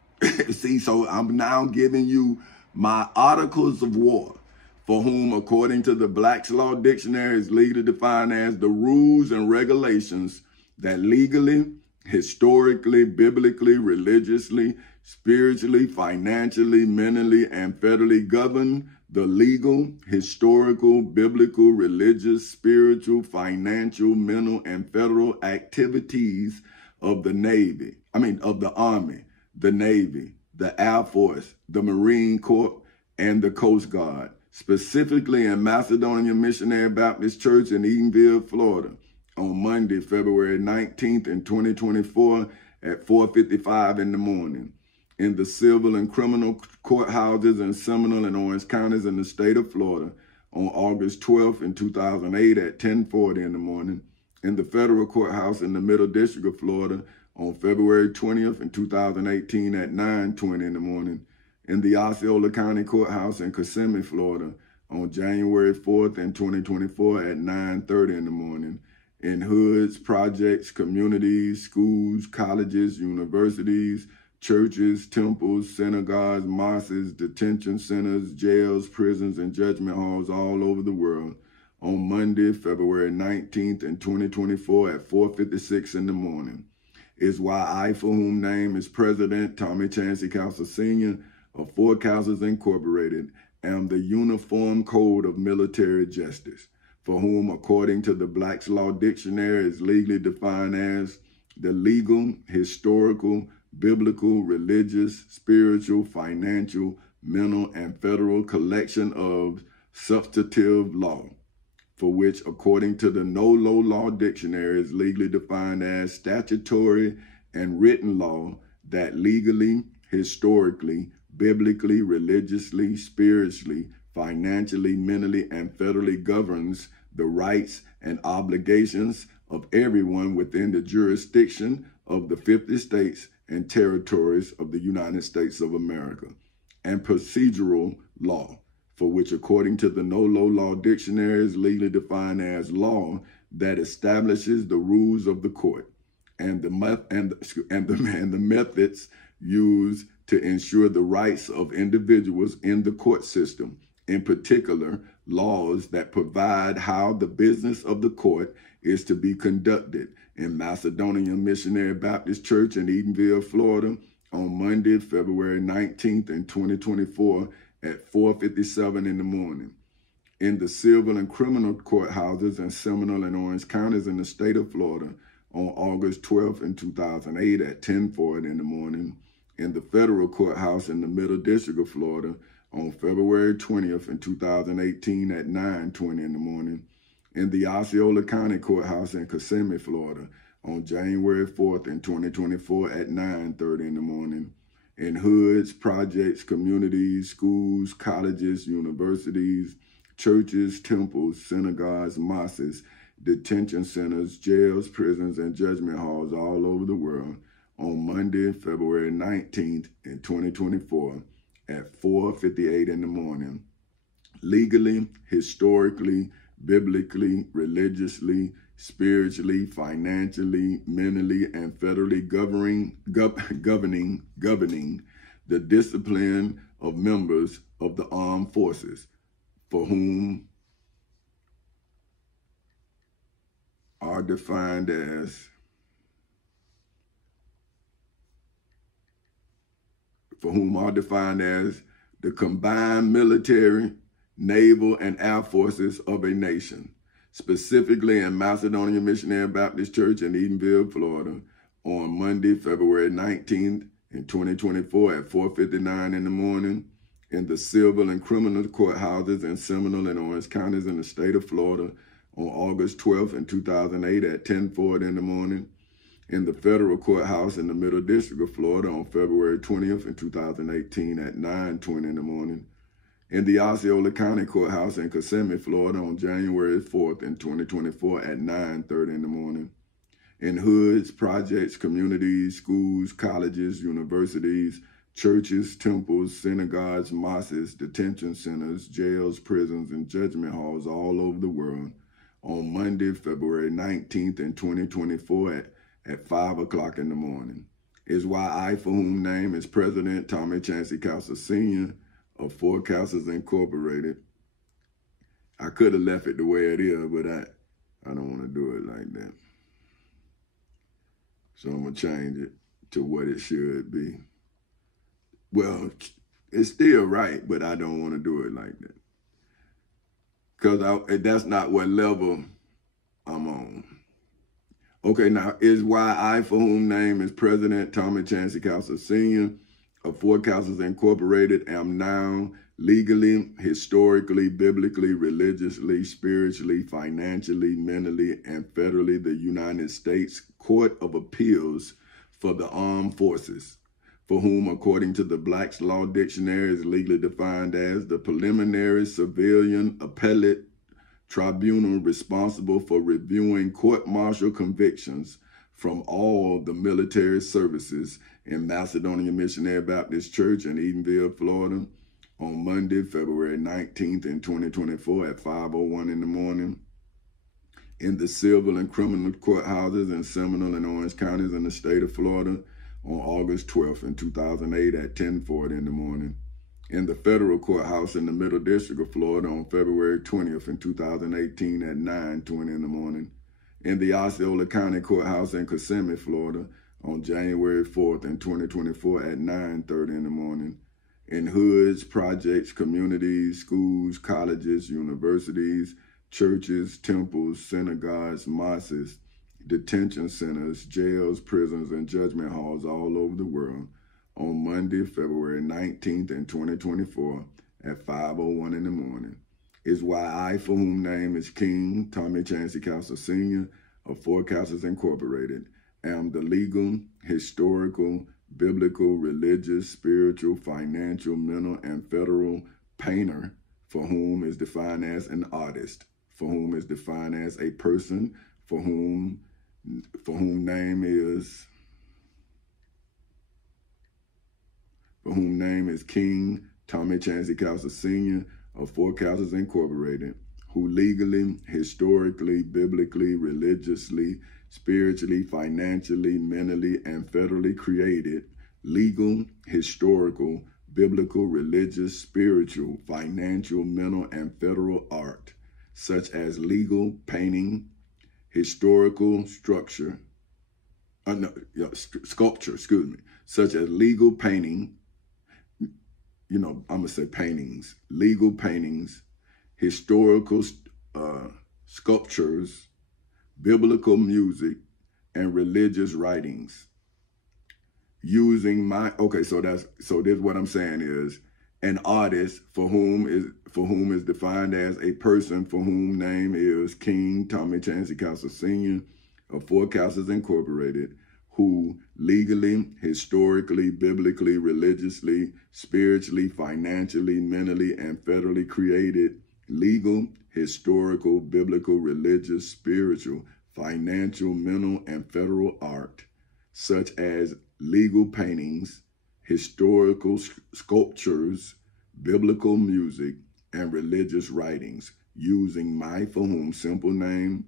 See, so I'm now giving you my Articles of War, for whom, according to the Black's Law Dictionary, is legally defined as the rules and regulations that legally, historically, biblically, religiously, spiritually, financially, mentally, and federally govern the legal, historical, biblical, religious, spiritual, financial, mental, and federal activities of the Navy. Of the Army, the Navy, the Air Force, the Marine Corps, and the Coast Guard, specifically in Macedonia Missionary Baptist Church in Edenville, Florida, on Monday, February 19th in 2024 at 4:55 in the morning. In the civil and criminal courthouses in Seminole and Orange counties in the state of Florida on August 12th in 2008 at 10:40 in the morning. In the federal courthouse in the Middle District of Florida on February 20th in 2018 at 9:20 in the morning. In the Osceola County Courthouse in Kissimmee, Florida on January 4th in 2024 at 9:30 in the morning. In hoods, projects, communities, schools, colleges, universities, churches, temples, synagogues, mosques, detention centers, jails, prisons, and judgment halls all over the world on Monday, February 19th in 2024 at 4:56 in the morning. Is why I, for whom name is President Tommy Chancey Cowser Sr. of Four Cowsers Incorporated, am the Uniform Code of Military Justice, for whom, according to the Black's Law Dictionary, is legally defined as the legal, historical, biblical, religious, spiritual, financial, mental, and federal collection of substantive law, for which, according to the No-Low Law Dictionary, is legally defined as statutory and written law that legally, historically, biblically, religiously, spiritually, financially, mentally, and federally governs the rights and obligations of everyone within the jurisdiction of the 50 states and territories of the United States of America, and procedural law, for which, according to the No-Low Law Dictionary, is legally defined as law that establishes the rules of the court and the methods used to ensure the rights of individuals in the court system. In particular, laws that provide how the business of the court is to be conducted in Macedonia Missionary Baptist Church in Edenville, Florida, on Monday, February 19th in 2024 at 4:57 in the morning. In the civil and criminal courthouses in Seminole and Orange counties in the state of Florida on August 12th in 2008 at 10:40 in the morning. In the federal courthouse in the Middle District of Florida on February 20th in 2018 at 9:20 in the morning. In the Osceola County Courthouse in Kissimmee, Florida on January 4th in 2024 at 9:30 in the morning. In hoods, projects, communities, schools, colleges, universities, churches, temples, synagogues, mosques, detention centers, jails, prisons, and judgment halls all over the world on Monday, February 19th in 2024 at 4:58 in the morning. Legally, historically, biblically, religiously, spiritually, financially, mentally, and federally governing the discipline of members of the armed forces, for whom are defined as the combined military, naval, and air forces of a nation, specifically in Macedonia Missionary Baptist Church in Edenville, Florida, on Monday, February 19th in 2024 at 4:59 in the morning, in the civil and criminal courthouses in Seminole and Orange counties in the state of Florida on August 12th in 2008 at 10:40 in the morning, in the federal courthouse in the Middle District of Florida on February 20th in 2018 at 9:20 in the morning, in the Osceola County Courthouse in Kissimmee, Florida on January 4th in 2024 at 9:30 in the morning, in hoods, projects, communities, schools, colleges, universities, churches, temples, synagogues, mosques, detention centers, jails, prisons, and judgment halls all over the world on Monday, February 19th in 2024 at 5 o'clock in the morning, is why I, for whom name is President Tommy Chancey Castles Sr. of Four Castles Incorporated. I could have left it the way it is, but I don't want to do it like that. So I'm going to change it to what it should be. Well, it's still right, but I don't want to do it like that. Because that's not what level I'm on. Okay, now is why I, for whom name is President Tommy Chancey Castles Sr. of Four Castles Incorporated, am now legally, historically, biblically, religiously, spiritually, financially, mentally, and federally the United States Court of Appeals for the Armed Forces, for whom, according to the Black's Law Dictionary, is legally defined as the preliminary civilian appellate tribunal responsible for reviewing court-martial convictions from all the military services in Macedonia Missionary Baptist Church in Edenville, Florida, on Monday, February 19th in 2024 at 5:01 in the morning, in the civil and criminal courthouses in Seminole and Orange counties in the state of Florida on August 12th in 2008 at 10:40 in the morning, in the federal courthouse in the Middle District of Florida on February 20th in 2018 at 9:20 in the morning, in the Osceola County Courthouse in Kissimmee, Florida on January 4th in 2024 at 9:30 in the morning, in hoods, projects, communities, schools, colleges, universities, churches, temples, synagogues, mosques, detention centers, jails, prisons, and judgment halls all over the world on Monday, February 19th in 2024 at 5:01 in the morning, is why I, for whom name is King Tommy Chancey Castles Sr. of Four Castles Incorporated, am the legal, historical, biblical, religious, spiritual, financial, mental, and federal painter, for whom is defined as an artist, for whom is defined as a person, for whom name is King Tommy Chancey Castles Sr. of Four Castles Incorporated, who legally, historically, biblically, religiously, spiritually, financially, mentally, and federally created legal, historical, biblical, religious, spiritual, financial, mental, and federal art, such as legal painting, historical sculpture, such as legal painting, I'm going to say paintings, legal paintings, historical sculptures, biblical music, and religious writings. Using so this is what I'm saying is an artist for whom is defined as a person for whom name is King Tommy Chancey Castles Sr. of Four Castles Incorporated, who legally, historically, biblically, religiously, spiritually, financially, mentally, and federally created legal, historical, biblical, religious, spiritual, financial, mental, and federal art, such as legal paintings, historical sculptures, biblical music, and religious writings using my for whom simple name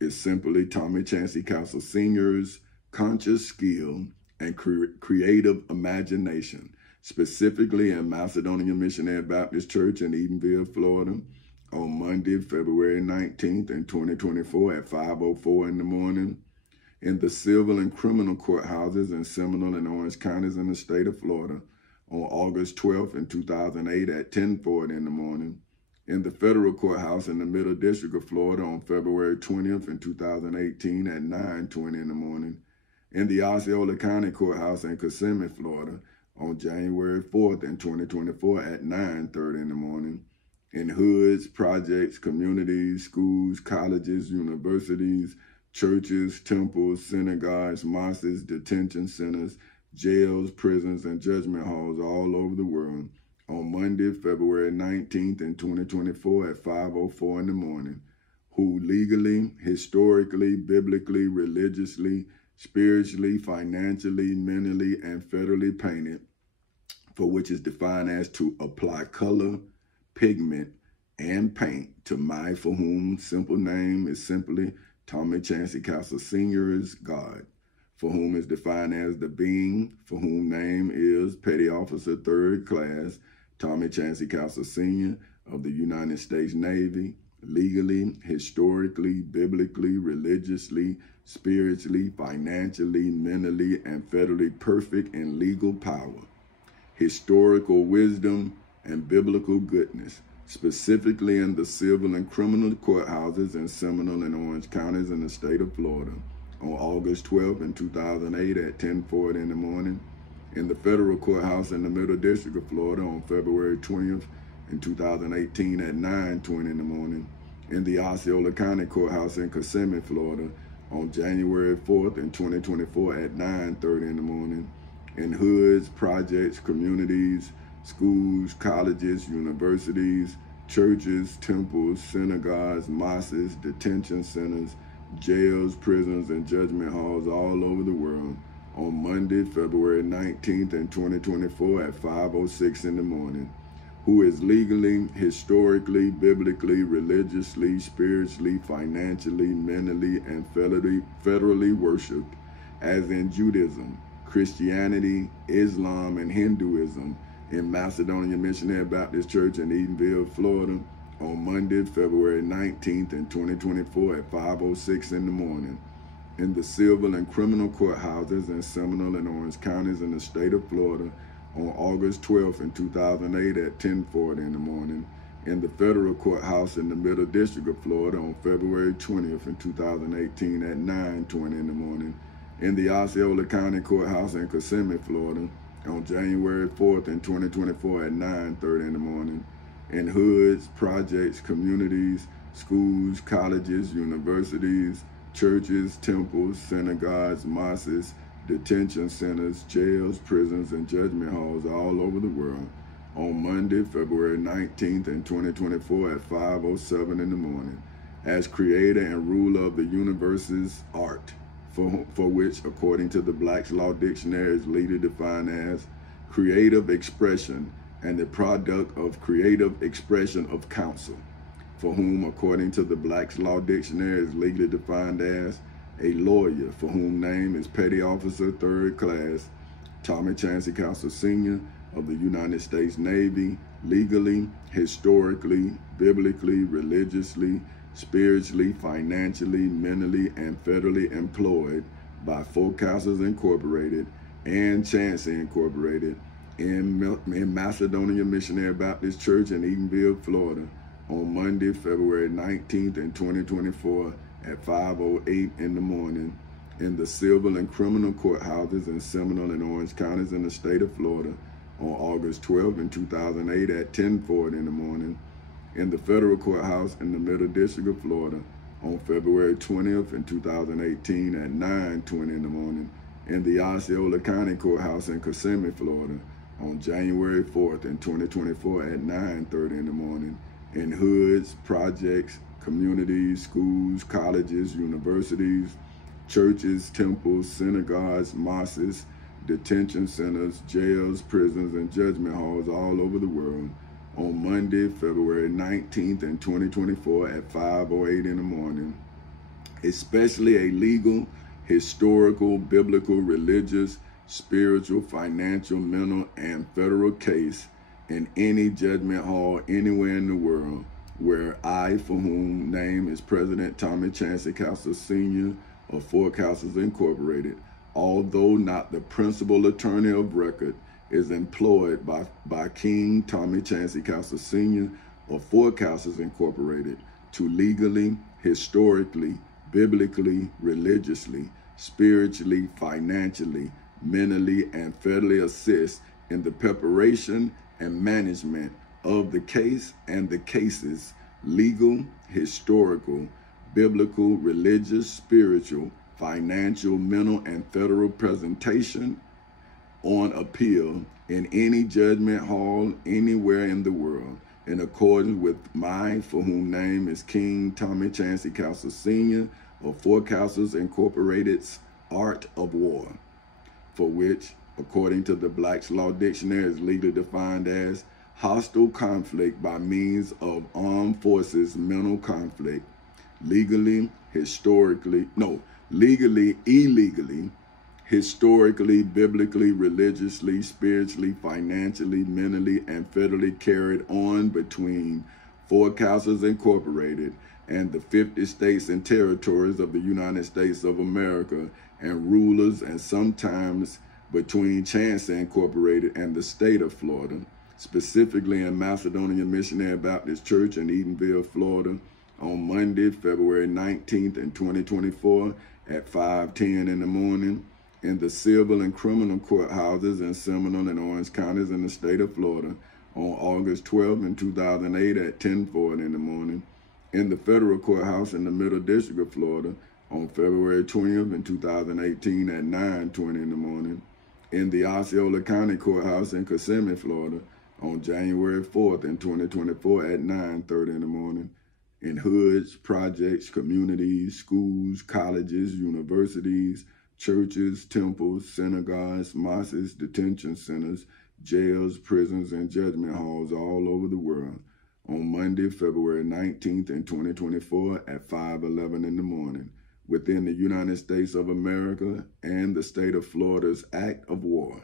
is simply Tommy Chancey Castle Sr.'s conscious skill and creative imagination, specifically in Macedonia Missionary Baptist Church in Edenville, Florida, on Monday, February 19th in 2024 at 5:04 in the morning, in the civil and criminal courthouses in Seminole and Orange counties in the state of Florida, on August 12th in 2008 at 10:40 in the morning, in the federal courthouse in the Middle District of Florida on February 20th in 2018 at 9:20 in the morning, in the Osceola County Courthouse in Kissimmee, Florida on January 4th in 2024 at 9:30 in the morning, in hoods, projects, communities, schools, colleges, universities, churches, temples, synagogues, mosques, detention centers, jails, prisons, and judgment halls all over the world on Monday, February 19th in 2024 at 5:04 in the morning, who legally, historically, biblically, religiously, spiritually, financially, mentally, and federally painted, for which is defined as to apply color, pigment, and paint to my for whom simple name is simply Tommy Chancey Castle Sr.'s God, for whom is defined as the being, for whom name is Petty Officer 3rd Class Tommy Chancey Castle Sr. of the United States Navy, legally, historically, biblically, religiously, spiritually, financially, mentally, and federally perfect in legal power, historical wisdom, and biblical goodness, specifically in the civil and criminal courthouses in Seminole and Orange counties in the state of Florida, on August 12th in 2008 at 10:40 in the morning, in the federal courthouse in the Middle District of Florida on February 20th in 2018 at 9:20 in the morning, in the Osceola County Courthouse in Kissimmee, Florida on January 4th in 2024 at 9:30 in the morning, in hoods, projects, communities, schools, colleges, universities, churches, temples, synagogues, mosques, detention centers, jails, prisons, and judgment halls all over the world on Monday, February 19th in 2024 at 5:06 in the morning, who is legally, historically, biblically, religiously, spiritually, financially, mentally, and federally worshiped, as in Judaism, Christianity, Islam, and Hinduism, in Macedonia Missionary Baptist Church in Edenville, Florida, on Monday, February 19th in 2024 at 5:06 in the morning, in the civil and criminal courthouses in Seminole and Orange counties in the state of Florida on August 12th in 2008 at 10:40 in the morning, in the federal courthouse in the Middle District of Florida on February 20th in 2018 at 9:20 in the morning, in the Osceola County Courthouse in Kissimmee, Florida on January 4th in 2024 at 9:30 in the morning, in hoods, projects, communities, schools, colleges, universities, churches, temples, synagogues, mosques, detention centers, jails, prisons, and judgment halls all over the world on Monday, February 19th in 2024 at 5:07 in the morning, as creator and ruler of the universe's art, for which, according to the Black's Law Dictionary, is legally defined as creative expression and the product of creative expression of counsel, for whom, according to the Black's Law Dictionary, is legally defined as a lawyer, for whom name is Petty Officer 3rd Class Tommy Chancey Castle Sr. of the United States Navy, legally, historically, biblically, religiously, spiritually, financially, mentally, and federally employed by Forecasters Incorporated and Chancey Incorporated in Macedonia Missionary Baptist Church in Edenville, Florida on Monday, February 19th in 2024 at 5:08 in the morning, in the civil and criminal courthouses in Seminole and Orange counties in the state of Florida on August 12th in 2008 at 10:40 in the morning, in the federal courthouse in the Middle District of Florida on February 20th in 2018 at 9:20 in the morning, in the Osceola County Courthouse in Kissimmee, Florida on January 4th in 2024 at 9:30 in the morning, in hoods, projects, communities, schools, colleges, universities, churches, temples, synagogues, mosques, detention centers, jails, prisons, and judgment halls all over the world on Monday, February 19th in 2024 at 5:08 in the morning, especially a legal, historical, biblical, religious, spiritual, financial, mental, and federal case in any judgment hall anywhere in the world where I, for whom name is President Tommy Chancey Castle Sr. of Four Castles Incorporated, although not the principal attorney of record, is employed by King Tommy Chancey Castle Sr. of Four Castles Incorporated to legally, historically, biblically, religiously, spiritually, financially, mentally, and federally assist in the preparation and management of the case and the cases, legal, historical, biblical, religious, spiritual, financial, mental, and federal presentation on appeal in any judgment hall anywhere in the world, in accordance with my, for whom name is King Tommy Chancey Castle Sr. of Four Castles Incorporated's Art of War, for which, according to the Black's Law Dictionary, is legally defined as hostile conflict by means of armed forces mental conflict, legally, illegally, historically, biblically, religiously, spiritually, financially, mentally, and federally carried on between Four Castles Incorporated and the 50 states and territories of the United States of America and rulers, and sometimes between Chancey Incorporated and the state of Florida, specifically in Macedonia Missionary Baptist Church in Edenville, Florida, on Monday, February 19th in 2024 at 5:10 in the morning, in the civil and criminal courthouses in Seminole and Orange counties in the state of Florida on August 12th in 2008 at 10:40 in the morning, in the federal courthouse in the Middle District of Florida on February 20th in 2018 at 9:20 in the morning, in the Osceola County Courthouse in Kissimmee, Florida on January 4th in 2024 at 9:30 in the morning, in hoods, projects, communities, schools, colleges, universities, churches, temples, synagogues, mosques, detention centers, jails, prisons, and judgment halls all over the world on Monday, February 19th in 2024 at 5:11 in the morning, within the United States of America and the state of Florida's act of war,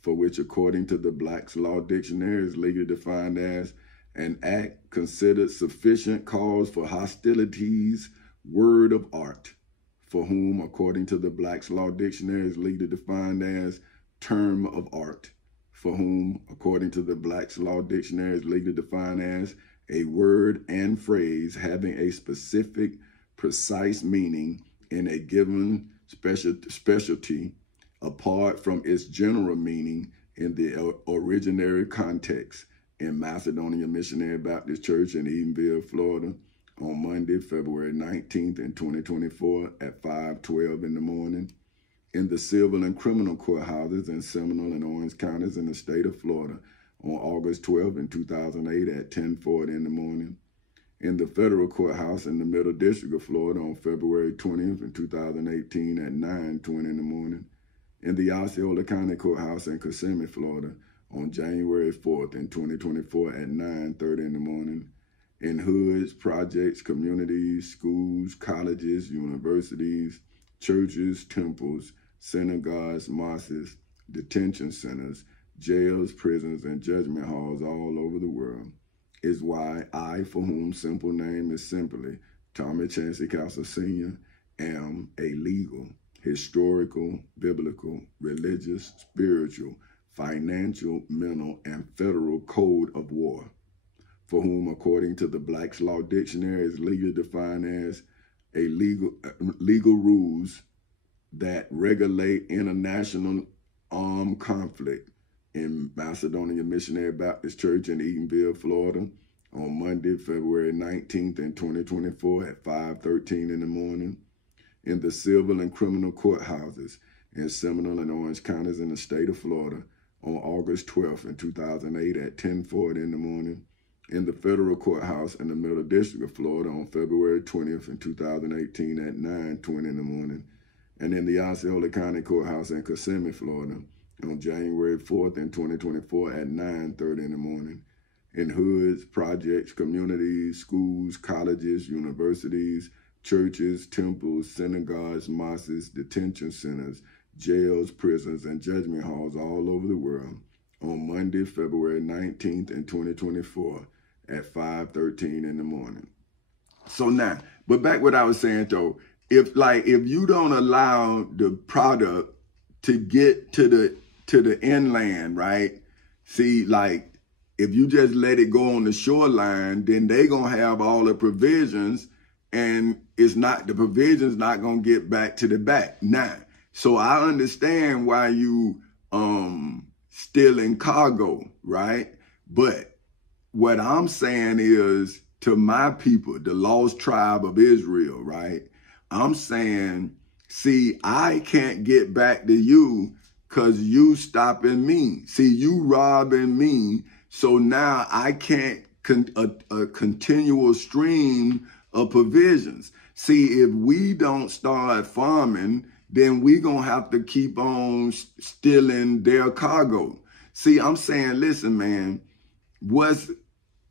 for which, according to the Black's Law Dictionary, is legally defined as an act considered sufficient cause for hostilities, word of art, for whom, according to the Black's Law Dictionary, is legally defined as term of art, for whom, according to the Black's Law Dictionary, is legally defined as a word and phrase having a specific, precise meaning in a given specialty apart from its general meaning in the originary context, in Macedonia Missionary Baptist Church in Edenville, Florida on Monday, February 19th in 2024 at 5:12 in the morning, in the civil and criminal courthouses in Seminole and Orange counties in the state of Florida on August 12th in 2008 at 10:40 in the morning, in the federal courthouse in the Middle District of Florida on February 20th in 2018 at 9:20 in the morning, in the Osceola County Courthouse in Kissimmee, Florida on January 4th in 2024 at 9:30 in the morning, in hoods, projects, communities, schools, colleges, universities, churches, temples, synagogues, mosques, detention centers, jails, prisons, and judgment halls all over the world, is why I, for whom simple name is simply Tommy Chancey Castle Sr., am a legal, historical, biblical, religious, spiritual, financial, mental, and federal code of war, for whom, according to the Black's Law Dictionary, is legally defined as a legal rules that regulate international armed conflict in Macedonia Missionary Baptist Church in Edenville, Florida on Monday, February 19th in 2024 at 5:13 in the morning, in the civil and criminal courthouses in Seminole and Orange counties in the state of Florida on August 12th in 2008 at 10:40 in the morning, in the federal courthouse in the Middle District of Florida on February 20th in 2018 at 9:20 in the morning, and in the Osceola County Courthouse in Kissimmee, Florida, on January 4th in 2024 at 9:30 in the morning. In hoods, projects, communities, schools, colleges, universities, churches, temples, synagogues, mosques, detention centers, jails, prisons, and judgment halls all over the world on Monday, February 19th in 2024 at 5:13 in the morning. So now, but back what I was saying though, if you don't allow the product to get to the inland, right? See, like if you just let it go on the shoreline, then they gonna have all the provisions, and the provisions not gonna get back to the back. Now, so I understand why you stealing cargo, right? But what I'm saying is to my people, the lost tribe of Israel, right? I'm saying, see, I can't get back to you because you stopping me. See, you robbing me. So now I can't a continual stream of provisions. See, if we don't start farming, then we gonna have to keep on stealing their cargo. See, I'm saying, listen, man, what's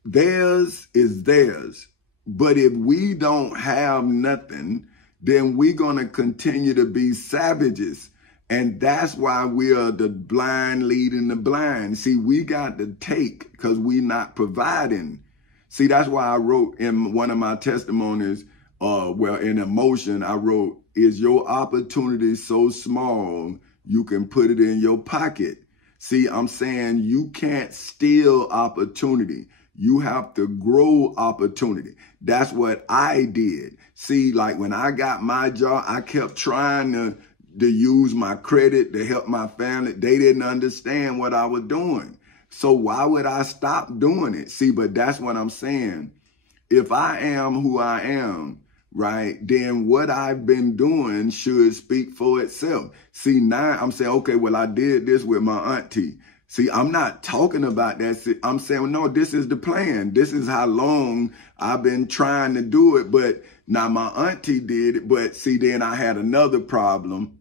theirs is theirs. But if we don't have nothing, then we're gonna continue to be savages. And that's why we are the blind leading the blind. See, we got to take because we not providing. See, that's why I wrote in one of my testimonies, in emotion, I wrote, is your opportunity so small you can put it in your pocket? See, I'm saying you can't steal opportunity. You have to grow opportunity. That's what I did. See, like when I got my job, I kept trying to use my credit to help my family. They didn't understand what I was doing. So why would I stop doing it? See, but that's what I'm saying. If I am who I am, right, then what I've been doing should speak for itself. See, now I'm saying, okay, well, I did this with my auntie. See, I'm not talking about that. I'm saying, no, this is the plan. This is how long I've been trying to do it. But now my auntie did it. But see, then I had another problem.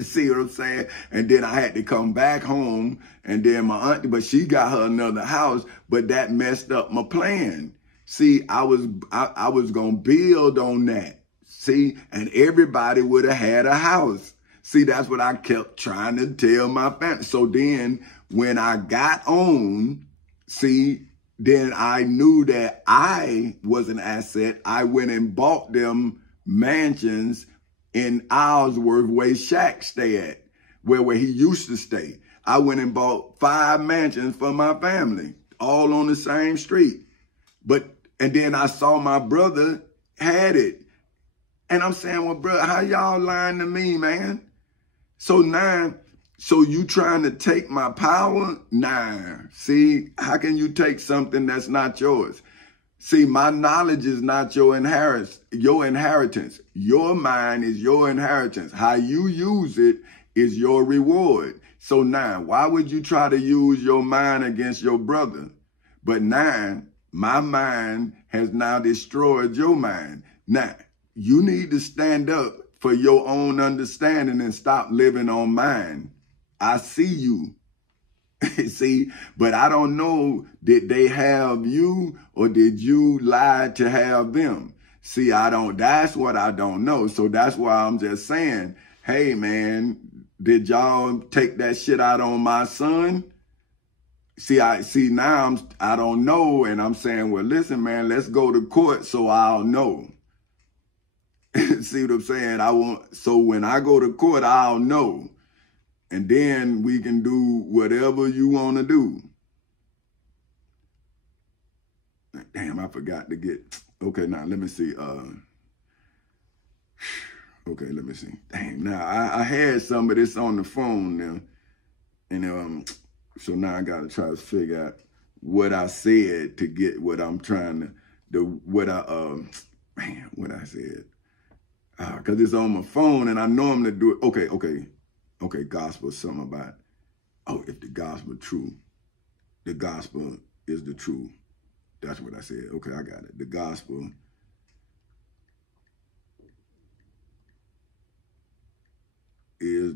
See what I'm saying? And then I had to come back home, and then my auntie, but she got her another house, but that messed up my plan. See, I was gonna build on that. See, and everybody would have had a house. See, that's what I kept trying to tell my family. So then when I got on, see, then I knew that I was an asset. I went and bought them mansions in Ellsworth, where Shaq stay at, where he used to stay. I went and bought 5 mansions for my family, all on the same street. And then I saw my brother had it. And I'm saying, well, bro, how y'all lying to me, man? So now, so you trying to take my power? Nah. See, how can you take something that's not yours? See, my knowledge is not your inheritance. Your mind is your inheritance. How you use it is your reward. So now, why would you try to use your mind against your brother? But now, my mind has now destroyed your mind. Now, you need to stand up for your own understanding and stop living on mine. I see you. See, but I don't know, did they have you or did you lie to have them? See, that's what I don't know. So that's why I'm just saying, hey man, did y'all take that shit out on my son? Now I don't know. And I'm saying, well, listen, man, let's go to court so I'll know. See what I'm saying? So when I go to court, I'll know. And then we can do whatever you want to do. Damn, I forgot to get, okay, now let me see. Okay, let me see. Damn, now I had some of this on the phone now. And so now I got to try to figure out what I said to get what I'm trying to, what I said. Because it's on my phone and I normally do it. Okay, gospel, something about, if the gospel true, the gospel is the truth. That's what I said. Okay, I got it. The gospel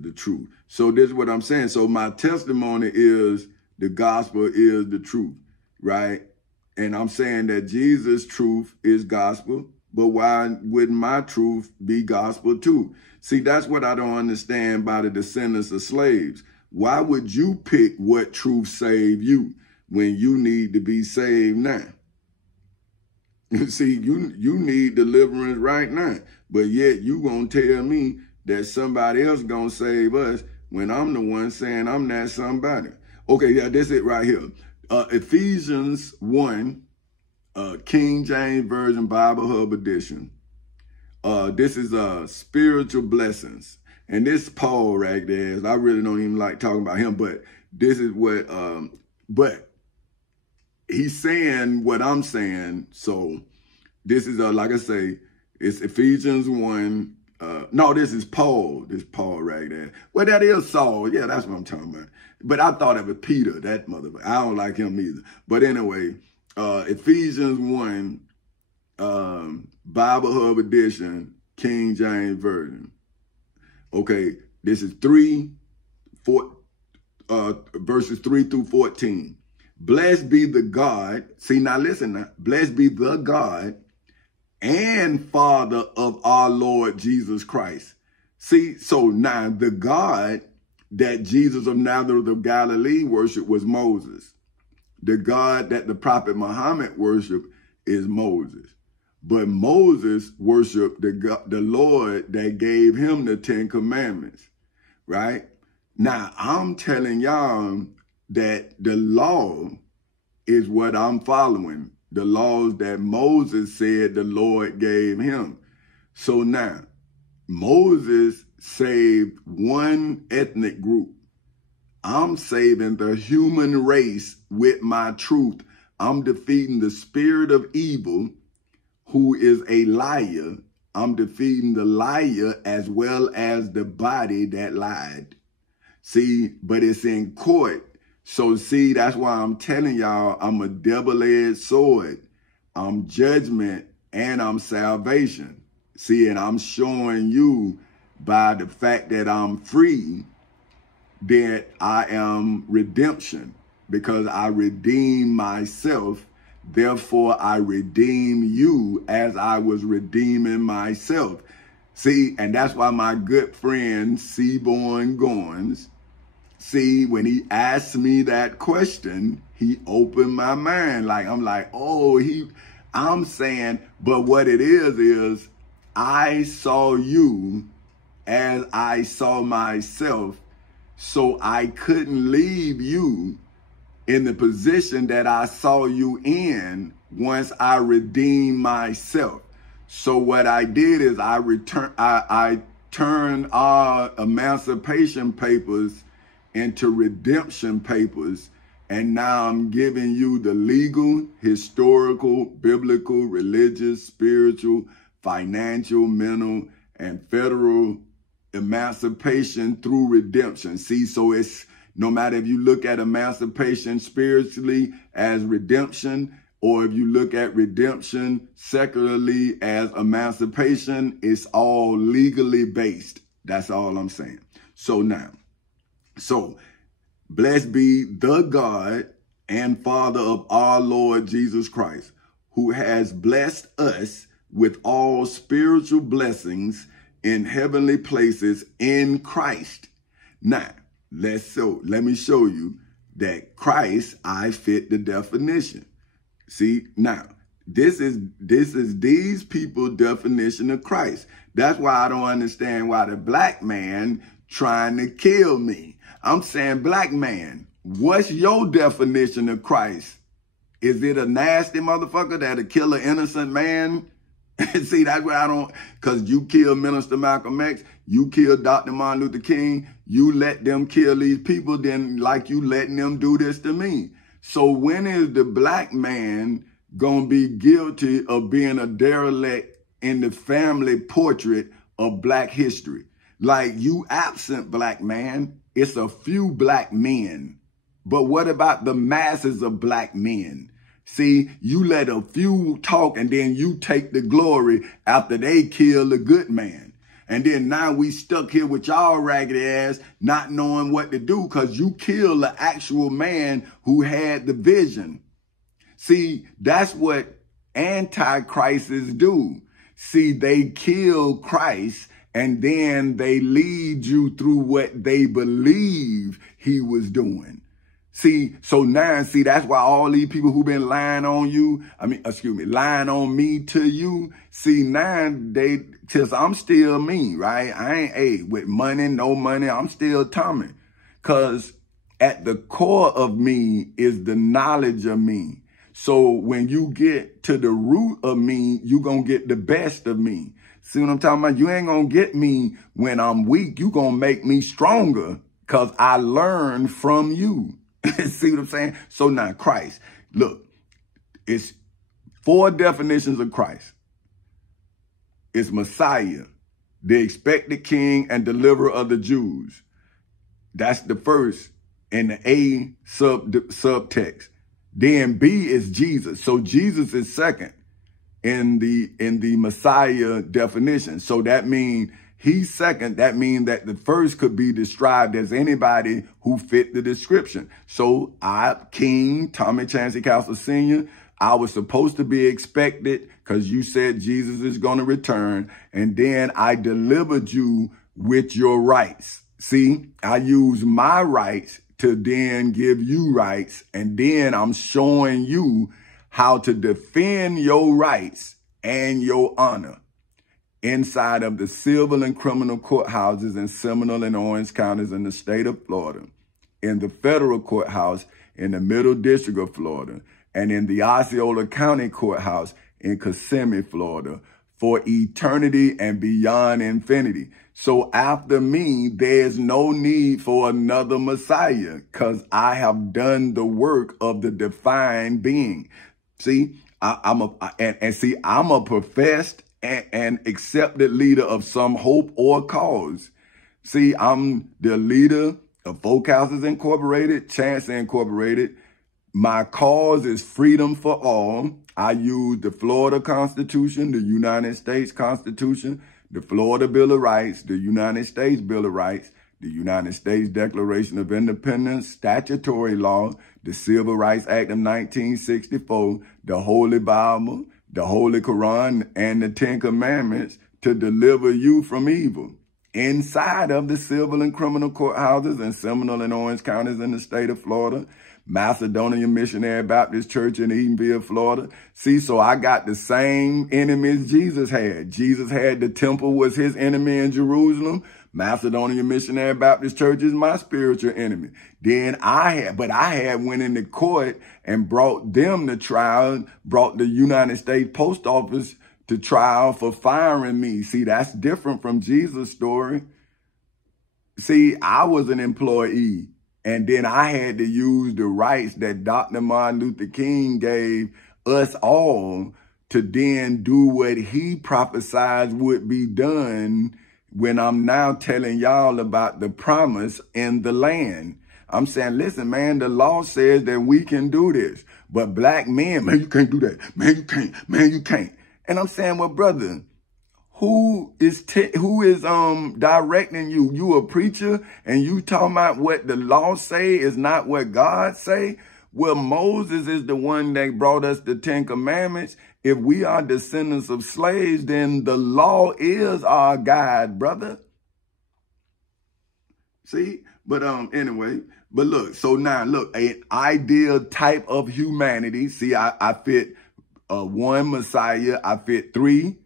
the truth. So this is what I'm saying. So my testimony is the gospel is the truth, right? And I'm saying that Jesus' truth is gospel, but why wouldn't my truth be gospel too? See, that's what I don't understand by the descendants of slaves. Why would you pick what truth save you when you need to be saved now? See, you need deliverance right now, but yet you gonna tell me that somebody else gonna save us when I'm the one saying I'm not somebody. Okay, yeah, that's it right here. Ephesians 1, King James Version Bible Hub Edition. This is spiritual blessings. And this Paul right there, I really don't even like talking about him, but this is what, but he's saying what I'm saying. So this is, like I say, it's Ephesians 1. No, this is Paul. This Paul right there. Well, that is Saul. Yeah, that's what I'm talking about. But I thought of it Peter, that motherfucker. I don't like him either. But anyway, Ephesians 1, Bible Hub Edition, King James Version. Okay, this is verses 3 through 14. Blessed be the God. See, now listen now. Blessed be the God and Father of our Lord Jesus Christ. See, so now the God that Jesus of Nazareth of Galilee worshiped was Moses. The God that the prophet Muhammad worshiped is Moses. But Moses worshiped the Lord that gave him the 10 Commandments, right? Now, I'm telling y'all that the law is what I'm following. The laws that Moses said the Lord gave him. So now, Moses saved one ethnic group. I'm saving the human race with my truth. I'm defeating the spirit of evil, who is a liar. I'm defeating the liar as well as the body that lied. See, but it's in court. So see, that's why I'm telling y'all I'm a double-edged sword. I'm judgment and I'm salvation. See, and I'm showing you by the fact that I'm free that I am redemption, because I redeem myself. Therefore, I redeem you as I was redeeming myself. See, and that's why my good friend Seaborn Goins, see, when he asked me that question, he opened my mind. Like, I'm like, oh, I'm saying, but what it is I saw you as I saw myself, so I couldn't leave you in the position that I saw you in once I redeemed myself. So what I did is I turned our emancipation papers into redemption papers, and now I'm giving you the legal, historical, biblical, religious, spiritual, financial, mental, and federal emancipation through redemption. See, so it's no matter if you look at emancipation spiritually as redemption, or if you look at redemption secularly as emancipation, it's all legally based. That's all I'm saying. So now, blessed be the God and Father of our Lord Jesus Christ, who has blessed us with all spiritual blessings in heavenly places in Christ. Now, let me show you that Christ, I fit the definition. See, now, this is these people's definition of Christ. That's why I don't understand why the black man trying to kill me. I'm saying, black man, what's your definition of Christ? Is it a nasty motherfucker that'll kill an innocent man? See, that's why I don't, because you killed Minister Malcolm X, you killed Dr. Martin Luther King, you let them kill these people, then like you letting them do this to me. So when is the black man gonna be guilty of being a derelict in the family portrait of black history? Like, you absent, black man. It's a few black men. But what about the masses of black men? See, you let a few talk and then you take the glory after they kill the good man. And then now we stuck here with y'all raggedy ass not knowing what to do because you killed the actual man who had the vision. See, that's what antichrists do. See, they kill Christ and then they lead you through what they believe he was doing. See, so now, see, that's why all these people who been lying on you, lying on me to you, see, now cause I'm still me, right? I ain't, with money, no money, I'm still Tommy. Cause at the core of me is the knowledge of me. So when you get to the root of me, you gonna get the best of me. See what I'm talking about? You ain't gonna get me when I'm weak. You gonna make me stronger cause I learned from you. See what I'm saying? So now Christ, look, it's 4 definitions of Christ. It's Messiah, the expected king and deliverer of the Jews. That's the first in the A subtext. Then B is Jesus. So Jesus is second in the Messiah definition. So that means he's second. That means that the first could be described as anybody who fit the description. So I, King Tommy Chancey Castle Sr., I was supposed to be expected because you said Jesus is going to return. And then I delivered you with your rights. See, I use my rights to then give you rights. And then I'm showing you how to defend your rights and your honor inside of the civil and criminal courthouses in Seminole and Orange counties in the state of Florida, in the federal courthouse in the Middle District of Florida, and in the Osceola County Courthouse in Kissimmee, Florida, for eternity and beyond infinity. So after me, there's no need for another Messiah because I have done the work of the divine being. See, I'm a professed and accepted leader of some hope or cause. See, I'm the leader of Folk Houses Incorporated, Chance Incorporated. My cause is freedom for all. I use the Florida Constitution, the United States Constitution, the Florida Bill of Rights, the United States Bill of Rights, the United States Declaration of Independence, statutory law, the Civil Rights Act of 1964, the Holy Bible, the Holy Quran, and the 10 Commandments to deliver you from evil. Inside of the civil and criminal courthouses in Seminole and Orange counties in the state of Florida, Macedonia Missionary Baptist Church in Edenville, Florida. See, so I got the same enemies Jesus had. Jesus had the temple was his enemy in Jerusalem. Macedonia Missionary Baptist Church is my spiritual enemy. Then I had went into court and brought them to trial, brought the United States Post Office to trial for firing me. See, that's different from Jesus' story. See, I was an employee. And then I had to use the rights that Dr. Martin Luther King gave us all to then do what he prophesied would be done when I'm now telling y'all about the promise in the land. I'm saying, listen, man, the law says that we can do this. But black men, man, you can't do that. Man, you can't. Man, you can't. And I'm saying, well, brother, who is directing you? You a preacher and you talking about what the law say is not what God say? Well, Moses is the one that brought us the 10 Commandments. If we are descendants of slaves, then the law is our guide, brother. See? But anyway, but look, so now look, an ideal type of humanity. See, I fit 1 Messiah, I fit 3.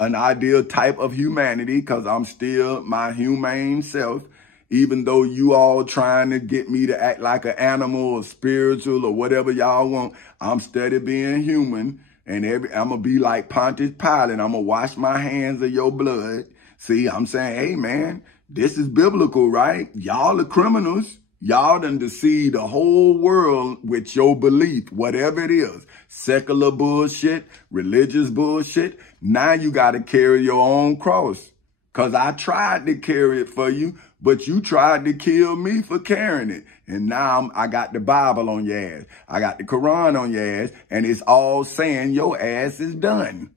An ideal type of humanity because I'm still my humane self, even though you all trying to get me to act like an animal or spiritual or whatever y'all want. I'm steady being human, and I'm going to be like Pontius Pilate. I'm going to wash my hands of your blood. See, I'm saying, hey, man, this is biblical, right? Y'all are criminals. Y'all done deceived the whole world with your belief, whatever it is. Secular bullshit, religious bullshit. Now you got to carry your own cross. Because I tried to carry it for you, but you tried to kill me for carrying it. And now I got the Bible on your ass. I got the Quran on your ass. And it's all saying your ass is done.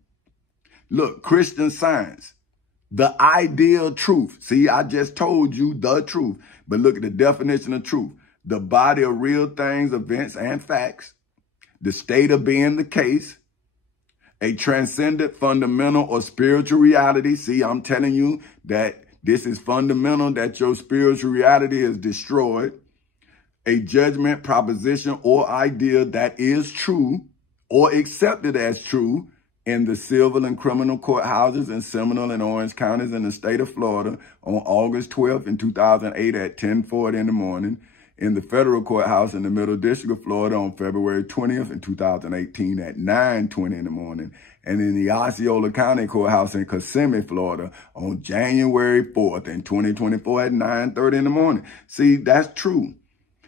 Look, Christian Science. The ideal truth. See, I just told you the truth. But look at the definition of truth. The body of real things, events, and facts. The state of being the case. A transcendent, fundamental, or spiritual reality. See, I'm telling you that this is fundamental, that your spiritual reality is destroyed. A judgment, proposition, or idea that is true or accepted as true in the civil and criminal courthouses in Seminole and Orange counties in the state of Florida on August 12th in 2008 at 10:40 in the morning, in the federal courthouse in the Middle District of Florida on February 20th in 2018 at 9:20 in the morning, and in the Osceola County Courthouse in Kissimmee, Florida on January 4th in 2024 at 9:30 in the morning. See, that's true.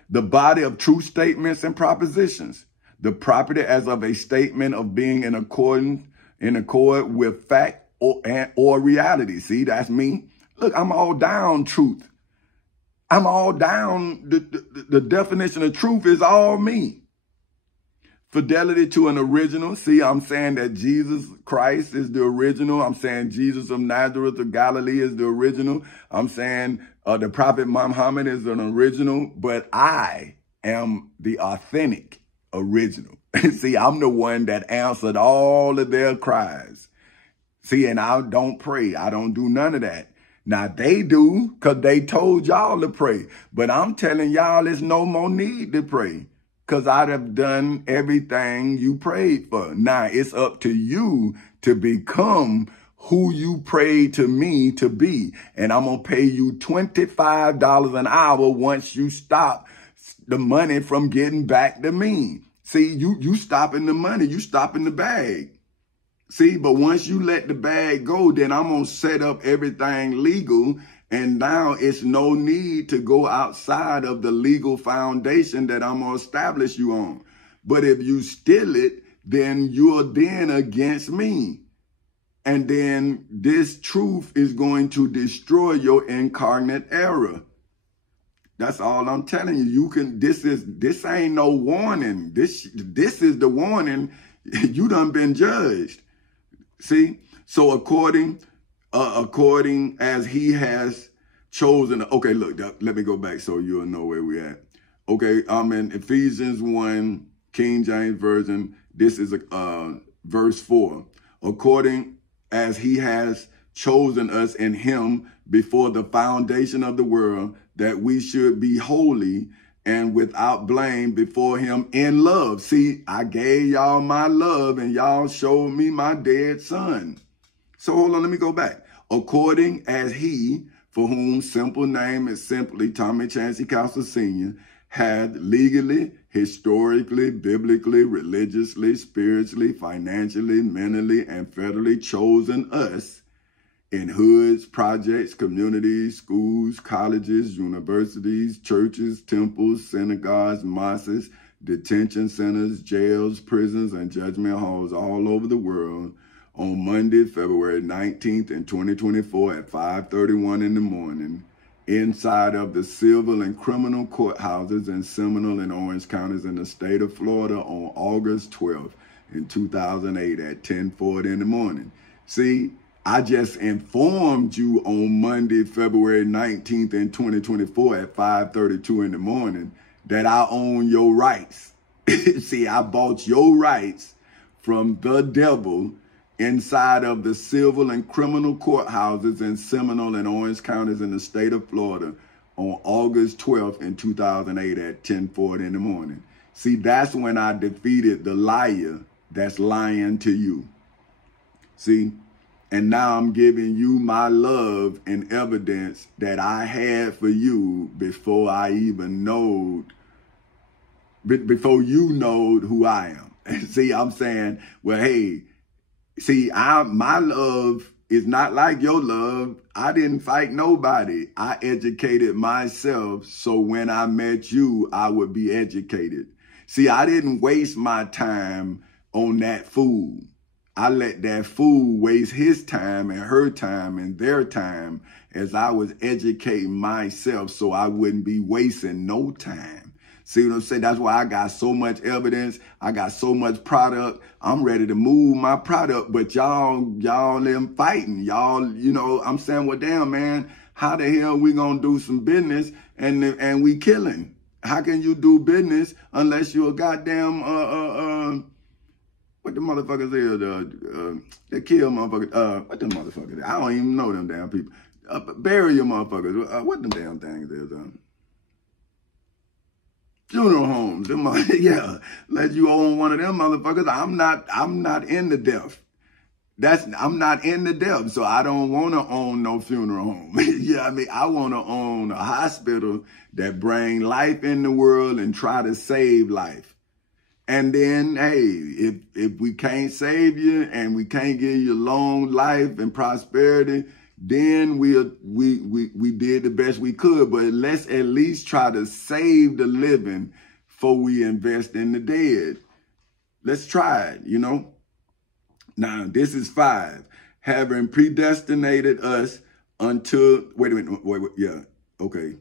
The body of true statements and propositions. The property as of a statement of being in accord with fact or reality. See, that's me. Look, I'm all down truth. I'm all down. The definition of truth is all me. Fidelity to an original. See, I'm saying that Jesus Christ is the original. I'm saying Jesus of Nazareth of Galilee is the original. I'm saying the Prophet Muhammad is an original, but I am the authentic original. See, I'm the one that answered all of their cries. See, and I don't pray. I don't do none of that. Now, they do because they told y'all to pray. But I'm telling y'all there's no more need to pray because I'd have done everything you prayed for. Now, it's up to you to become who you prayed to me to be. And I'm going to pay you $25 an hour once you stop the money from getting back to me. See, you stopping the money, you stopping the bag. See, but once you let the bag go, then I'm going to set up everything legal. And now it's no need to go outside of the legal foundation that I'm going to establish you on. But if you steal it, then you're then against me. And then this truth is going to destroy your incarnate error. That's all I'm telling you. You can, this ain't no warning. This is the warning. You done been judged. See? So according as he has chosen, okay, look, let me go back so you'll know where we're at. Okay, I'm in Ephesians 1, King James Version. This is verse 4. According as he has chosen us in him before the foundation of the world, that we should be holy and without blame before him in love. See, I gave y'all my love and y'all showed me my dead son. So hold on, let me go back. According as he, for whom simple name is simply Tommy Chancey Castle Sr., had legally, historically, biblically, religiously, spiritually, financially, mentally, and federally chosen us in hoods, projects, communities, schools, colleges, universities, churches, temples, synagogues, mosques, detention centers, jails, prisons, and judgment halls all over the world on Monday, February 19th in 2024 at 5:31 in the morning, inside of the civil and criminal courthouses in Seminole and Orange counties in the state of Florida on August 12th in 2008 at 10:40 in the morning. See, I just informed you on Monday, February 19th in 2024 at 5:32 in the morning that I own your rights. See, I bought your rights from the devil inside of the civil and criminal courthouses in Seminole and Orange counties in the state of Florida on August 12th in 2008 at 10:40 in the morning. See, that's when I defeated the liar that's lying to you. See? And now I'm giving you my love and evidence that I had for you before I even knowed, before you knowed who I am. See, I'm saying, well, hey, see, my love is not like your love. I didn't fight nobody. I educated myself so when I met you, I would be educated. See, I didn't waste my time on that fool. I let that fool waste his time and her time and their time as I was educating myself so I wouldn't be wasting no time. See what I'm saying? That's why I got so much evidence. I got so much product. I'm ready to move my product, but y'all them fighting. Y'all, you know, I'm saying, well, damn, man, how the hell we gonna do some business and we killing? How can you do business unless you're a goddamn, what the motherfuckers is, they kill motherfuckers, what the motherfuckers is? I don't even know them damn people. Bury your motherfuckers. What them damn things is, funeral homes. Them, yeah, let you own one of them motherfuckers. I'm not in the death. I'm not in the death, so I don't want to own no funeral home. Yeah, I mean, I want to own a hospital that bring life in the world and try to save life. And then, hey, if we can't save you and we can't give you long life and prosperity, then we did the best we could. But let's at least try to save the living before we invest in the dead. Let's try it, you know. Now, this is 5. Having predestinated us unto, wait a minute, yeah, okay.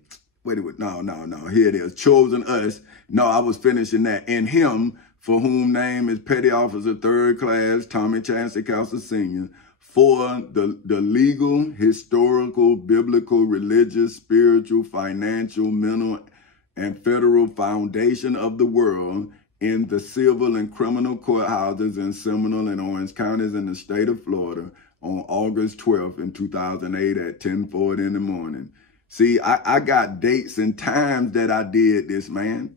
Wait a minute, no, here it is. Chosen us. No, I was finishing that. In him, for whom name is Petty Officer 3rd Class, Tommy Chancey Castle Sr., for the legal, historical, biblical, religious, spiritual, financial, mental, and federal foundation of the world in the civil and criminal courthouses in Seminole and Orange counties in the state of Florida on August 12th in 2008 at 10:40 in the morning. See, I got dates and times that I did this, man.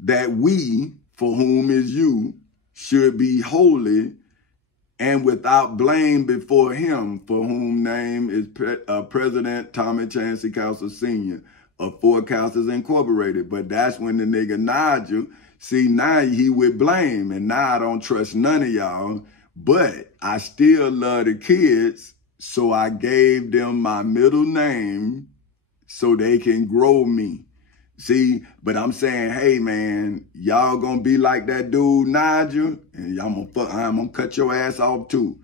That we, for whom is you, should be holy and without blame before him, for whom name is President Tommy Chancey Castle Sr. of Four Castles Incorporated. But that's when the nigga Nigel, see, now he with blame, and now I don't trust none of y'all, but I still love the kids, so I gave them my middle name so they can grow me. See, but I'm saying, hey, man, y'all gonna be like that dude, Nigel, and I'm gonna cut your ass off too.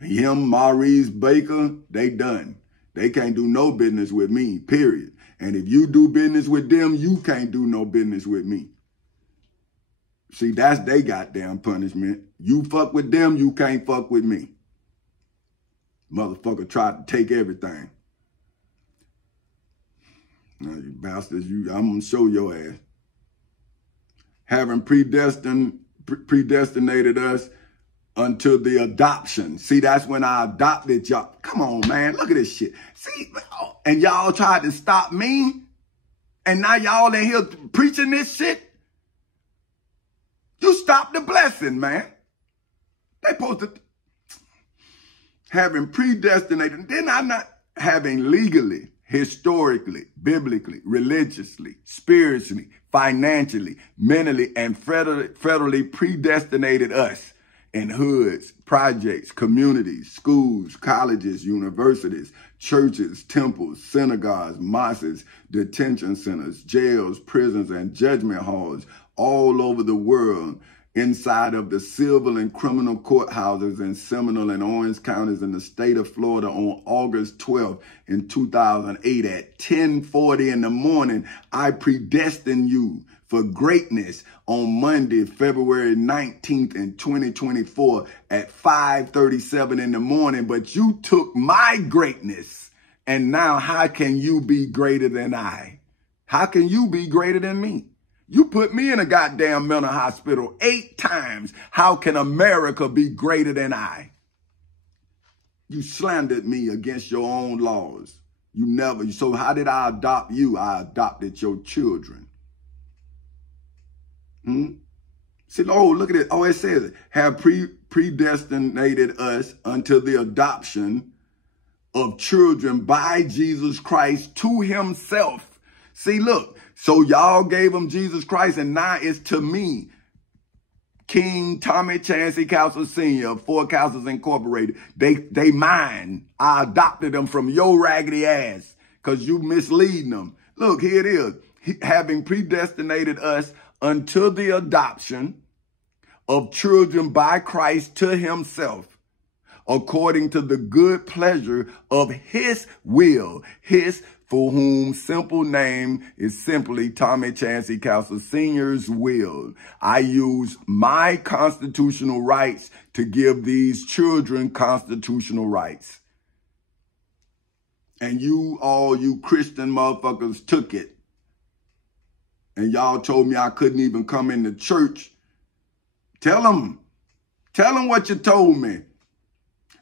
Him, Maurice Baker, they done. They can't do no business with me, period. And if you do business with them, you can't do no business with me. See, that's they goddamn punishment. You fuck with them, you can't fuck with me. Motherfucker tried to take everything. Now, you bastards, I'm gonna show your ass. Having predestinated us unto the adoption. See, that's when I adopted y'all. Come on, man, look at this shit. See, and y'all tried to stop me, and now y'all in here preaching this shit. You stopped the blessing, man. They supposed to having predestinated. Then I'm not having legally, historically, biblically, religiously, spiritually, financially, mentally, and federally predestinated us in hoods, projects, communities, schools, colleges, universities, churches, temples, synagogues, mosques, detention centers, jails, prisons, and judgment halls all over the world, inside of the civil and criminal courthouses in Seminole and Orange counties in the state of Florida on August 12th in 2008 at 10:40 in the morning. I predestined you for greatness on Monday, February 19th in 2024 at 5:37 in the morning. But you took my greatness, and now how can you be greater than I? How can you be greater than me? You put me in a goddamn mental hospital 8 times. How can America be greater than I? You slandered me against your own laws. You never. So how did I adopt you? I adopted your children. See, oh, look at it. Oh, it says, have predestinated us unto the adoption of children by Jesus Christ to himself. See, look. So y'all gave him Jesus Christ, and now it's to me, King Tommy Chancey Castle Sr. of Four Castles Incorporated. They mine. I adopted them from your raggedy ass because you misleading them. Look, here it is. Having predestinated us unto the adoption of children by Christ to himself, according to the good pleasure of his will, his for whom simple name is simply Tommy Chancey Castle Sr.'s will. I use my constitutional rights to give these children constitutional rights. And all you Christian motherfuckers took it. And y'all told me I couldn't even come into church. Tell them what you told me.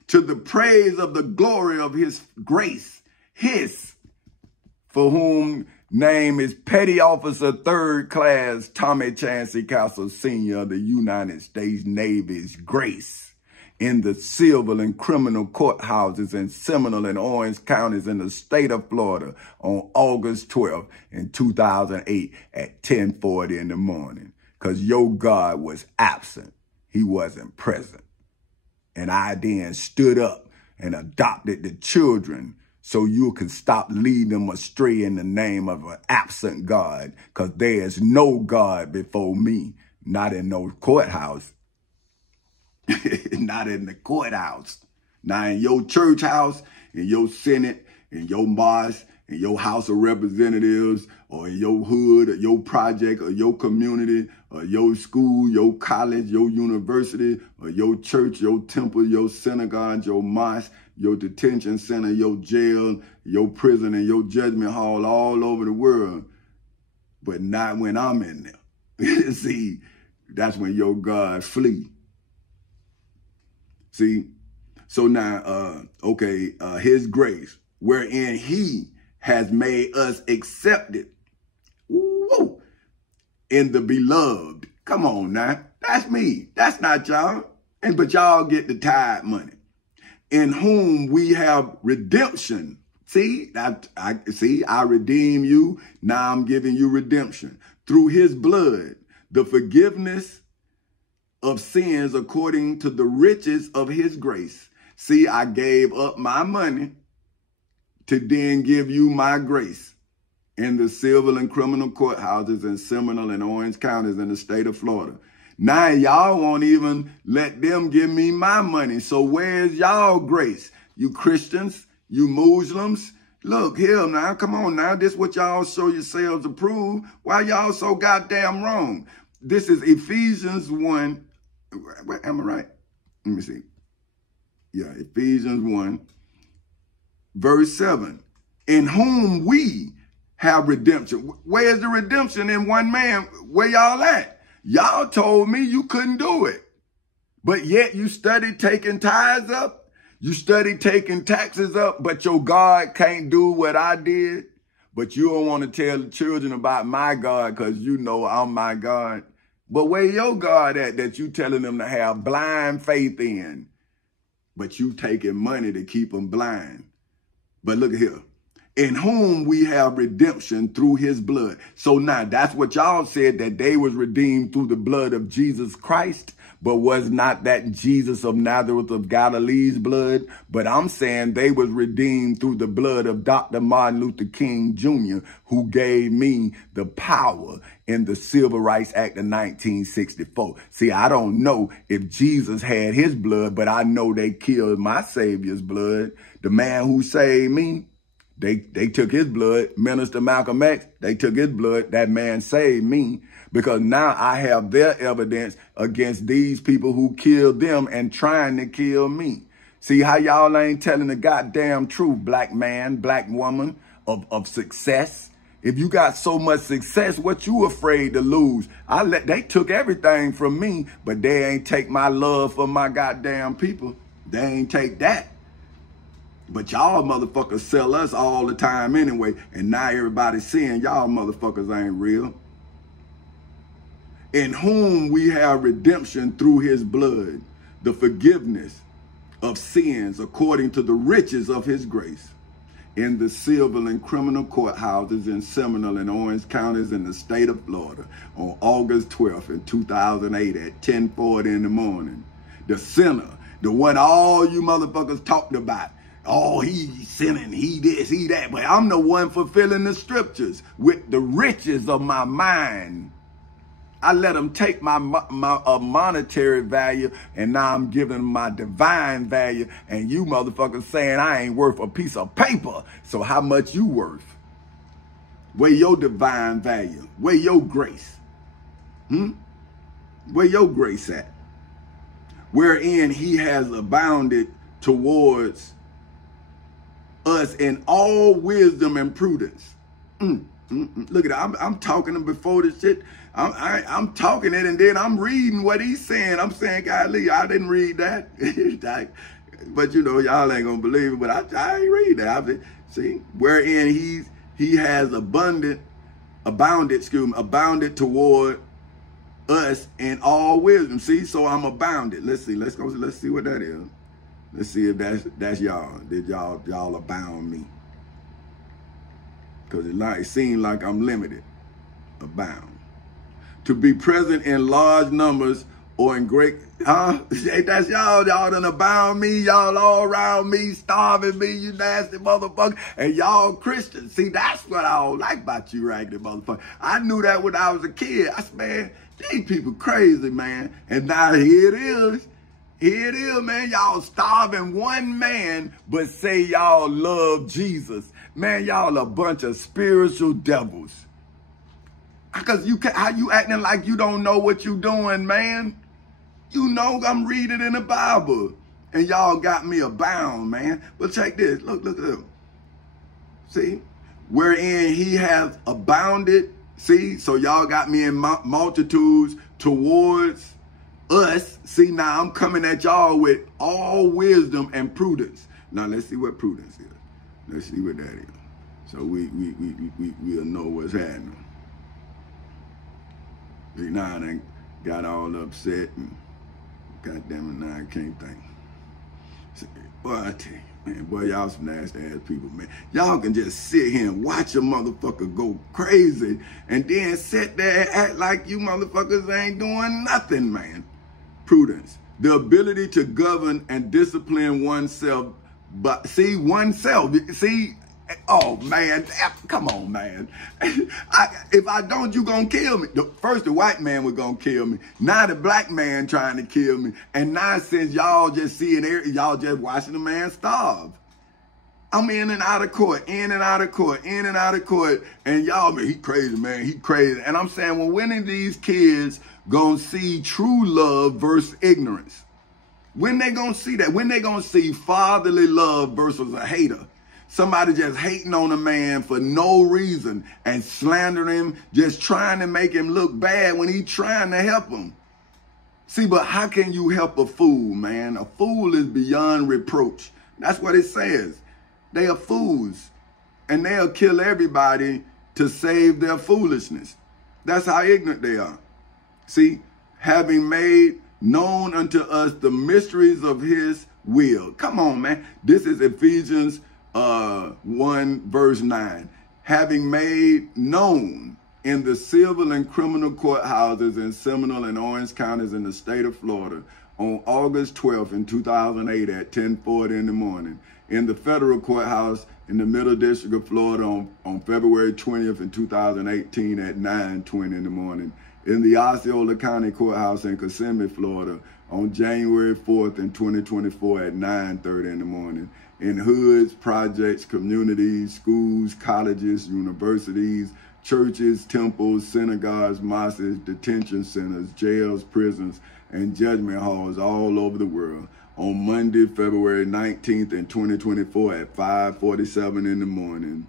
To the praise of the glory of his grace, for whom name is Petty Officer 3rd Class Tommy Chancey Castle Sr. of the United States Navy's grace in the civil and criminal courthouses in Seminole and Orange counties in the state of Florida on August 12th in 2008 at 10:40 in the morning. Because your God was absent. He wasn't present. And I then stood up and adopted the children so you can stop leading them astray in the name of an absent God, because there is no God before me, not in no courthouse. Not in the courthouse. Now in your church house, in your Senate, in your mosque, in your House of Representatives, or in your hood, or your project, or your community, or your school, your college, your university, or your church, your temple, your synagogue, your mosque, your detention center, your jail, your prison, and your judgment hall all over the world. But not when I'm in there. See, that's when your God flee. See? So now, his grace, wherein he has made us accepted in the beloved. Come on now. That's me. That's not y'all. But y'all get the tithe money. In whom we have redemption. See, I redeem you. Now I'm giving you redemption. Through his blood, the forgiveness of sins according to the riches of his grace. See, I gave up my money to then give you my grace in the civil and criminal courthouses in Seminole and Orange counties in the state of Florida. Now y'all won't even let them give me my money. So where's y'all grace? You Christians, you Muslims, look here now, come on now. This is what y'all show yourselves approve. Why y'all so goddamn wrong? This is Ephesians 1. Am I right? Let me see. Yeah, Ephesians 1. Verse 7, in whom we have redemption. Where's the redemption in one man? Where y'all at? Y'all told me you couldn't do it. But yet you studied taking tithes up. You studied taking taxes up, but your God can't do what I did. But you don't want to tell the children about my God because you know I'm my God. But where your God at that you telling them to have blind faith in? But you taking money to keep them blind. But look here, in whom we have redemption through his blood. So now that's what y'all said, that they was redeemed through the blood of Jesus Christ. But was not that Jesus of Nazareth of Galilee's blood? But I'm saying they was redeemed through the blood of Dr. Martin Luther King Jr., who gave me the power in the Civil Rights Act of 1964. See, I don't know if Jesus had his blood, but I know they killed my Savior's blood. The man who saved me, they took his blood. Minister Malcolm X, they took his blood. That man saved me. Because now I have their evidence against these people who killed them and trying to kill me. See how y'all ain't telling the goddamn truth, black man, black woman of success. If you got so much success, what you afraid to lose? They took everything from me, but they ain't take my love for my goddamn people. They ain't take that. But y'all motherfuckers sell us all the time anyway. And now everybody's seeing y'all motherfuckers ain't real. In whom we have redemption through his blood, the forgiveness of sins according to the riches of his grace, in the civil and criminal courthouses in Seminole and Orange counties in the state of Florida on August 12th in 2008 at 10:40 in the morning. The sinner, the one all you motherfuckers talked about. Oh, he's sinning, he this, he that. But I'm the one fulfilling the scriptures with the riches of my mind. I let them take my monetary value, and now I'm giving them my divine value. And you motherfuckers saying I ain't worth a piece of paper. So how much you worth? Where your divine value? Where your grace? Where your grace at? Wherein he has abounded towards us in all wisdom and prudence. Look at that. I'm talking to him before this shit. I'm talking it, and then I'm reading what he's saying. I'm saying, golly, I didn't read that. But you know, y'all ain't gonna believe it, but I ain't read that. See, wherein he has abounded toward us in all wisdom. See, so I'm abounded. Let's see what that is. Let's see if that's y'all. Did y'all abound me? Because it seems like I'm limited. Abound. To be present in large numbers or in great, that's y'all done abound me, y'all all around me, starving me, you nasty motherfucker, and y'all Christians. See, that's what I don't like about you raggedy motherfucker. I knew that when I was a kid. I said, man, these people crazy, man. And now here it is. Here it is, man. Y'all starving one man, but say y'all love Jesus. Man, y'all a bunch of spiritual devils. Because how you acting like you don't know what you doing, man? You know I'm reading in the Bible. And y'all got me abound, man. But check this. Look. See? Wherein he has abounded. See? So y'all got me in multitudes towards us. See, now I'm coming at y'all with all wisdom and prudence. Now let's see what prudence is. Let's see what that is. So we'll know what's happening. See, now I done got all upset and goddamn it, now I can't think. See, boy, I tell you, man, boy, y'all some nasty ass people, man. Y'all can just sit here and watch a motherfucker go crazy and then sit there and act like you motherfuckers ain't doing nothing, man. Prudence, the ability to govern and discipline oneself, but see, oh man, come on, man. If I don't, you gonna kill me. First the white man was gonna kill me. Now the black man trying to kill me. And now since y'all just seeing y'all just watching the man starve. I'm in and out of court, in and out of court, in and out of court. And y'all, man, he crazy, man, he crazy. And I'm saying, well, when are these kids gonna see true love versus ignorance? When they gonna see that? When they gonna see fatherly love versus a hater? Somebody just hating on a man for no reason and slandering him, just trying to make him look bad when he's trying to help him. See, but how can you help a fool, man? A fool is beyond reproach. That's what it says. They are fools, and they'll kill everybody to save their foolishness. That's how ignorant they are. See, having made known unto us the mysteries of his will. Come on, man. This is Ephesians 1 verse 9. Having made known in the civil and criminal courthouses in Seminole and Orange counties in the state of Florida on August 12th in 2008 at 10:40 in the morning. In the federal courthouse in the Middle District of Florida on February 20th in 2018 at 9:20 in the morning. In the Osceola County Courthouse in Kissimmee, Florida on January 4th in 2024 at 9:30 in the morning. In hoods, projects, communities, schools, colleges, universities, churches, temples, synagogues, mosques, detention centers, jails, prisons, and judgment halls all over the world on Monday, February 19th in 2024 at 5:47 in the morning.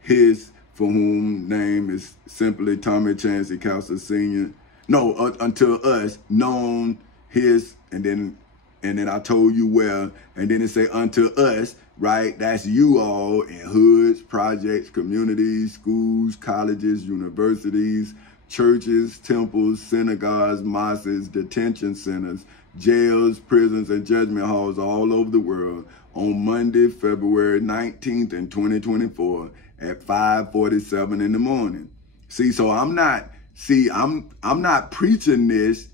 His, for whom name is simply Tommy Chancey Counselor Sr. No, until us, known his, and then I told you where, and then it say unto us, right? That's you all in hoods, projects, communities, schools, colleges, universities, churches, temples, synagogues, mosques, detention centers, jails, prisons, and judgment halls all over the world on Monday, February 19th in 2024 at 5:47 in the morning. See, so I'm not preaching this.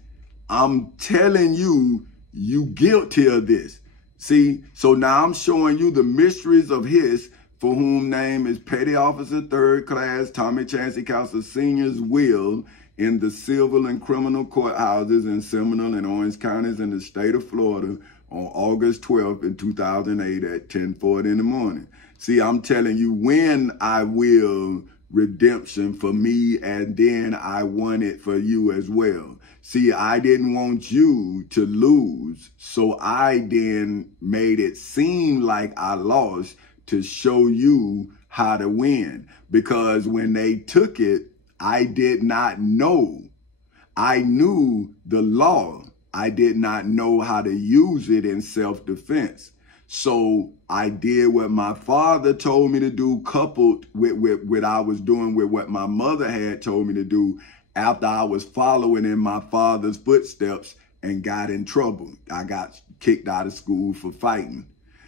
I'm telling you, you guilty of this. See, so now I'm showing you the mysteries of his, for whom name is Petty Officer 3rd Class Tommy Chancey Counselor Sr.'s will in the civil and criminal courthouses in Seminole and Orange counties in the state of Florida on August 12th in 2008 at 10:40 in the morning. See, I'm telling you when I will redemption for me, and then I won it for you as well. See, I didn't want you to lose, so I then made it seem like I lost to show you how to win. Because when they took it, I did not know. I knew the law. I did not know how to use it in self-defense. So I did what my father told me to do, coupled with what I was doing with what my mother had told me to do, after I was following in my father's footsteps and got in trouble. I got kicked out of school for fighting.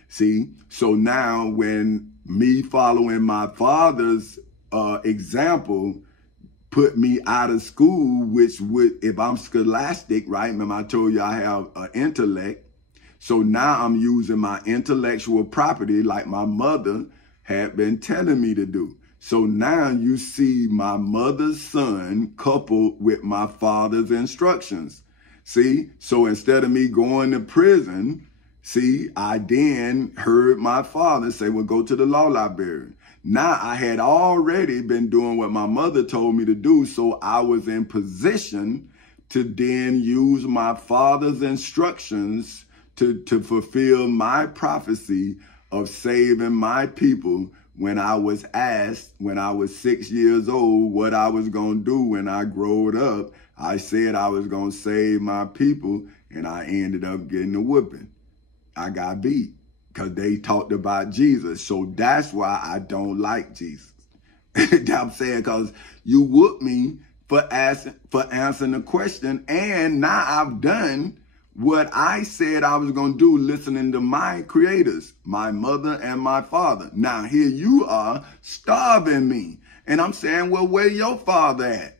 See, so now when me following my father's example put me out of school, which would, if I'm scholastic, right? Remember I told you I have an intellect. So now I'm using my intellectual property like my mother had been telling me to do. So now you see my mother's son coupled with my father's instructions. See, so instead of me going to prison, see, I then heard my father say, well, go to the law library. Now I had already been doing what my mother told me to do, so I was in position to then use my father's instructions to fulfill my prophecy of saving my people. When I was asked, when I was 6 years old, what I was going to do when I growed up, I said I was going to save my people, and I ended up getting a whooping. I got beat because they talked about Jesus. So that's why I don't like Jesus. I'm saying, because you whooped me for answering the question, and now I've done what I said I was going to do, listening to my creators, my mother and my father. Now here you are starving me. And I'm saying, well, where your father at?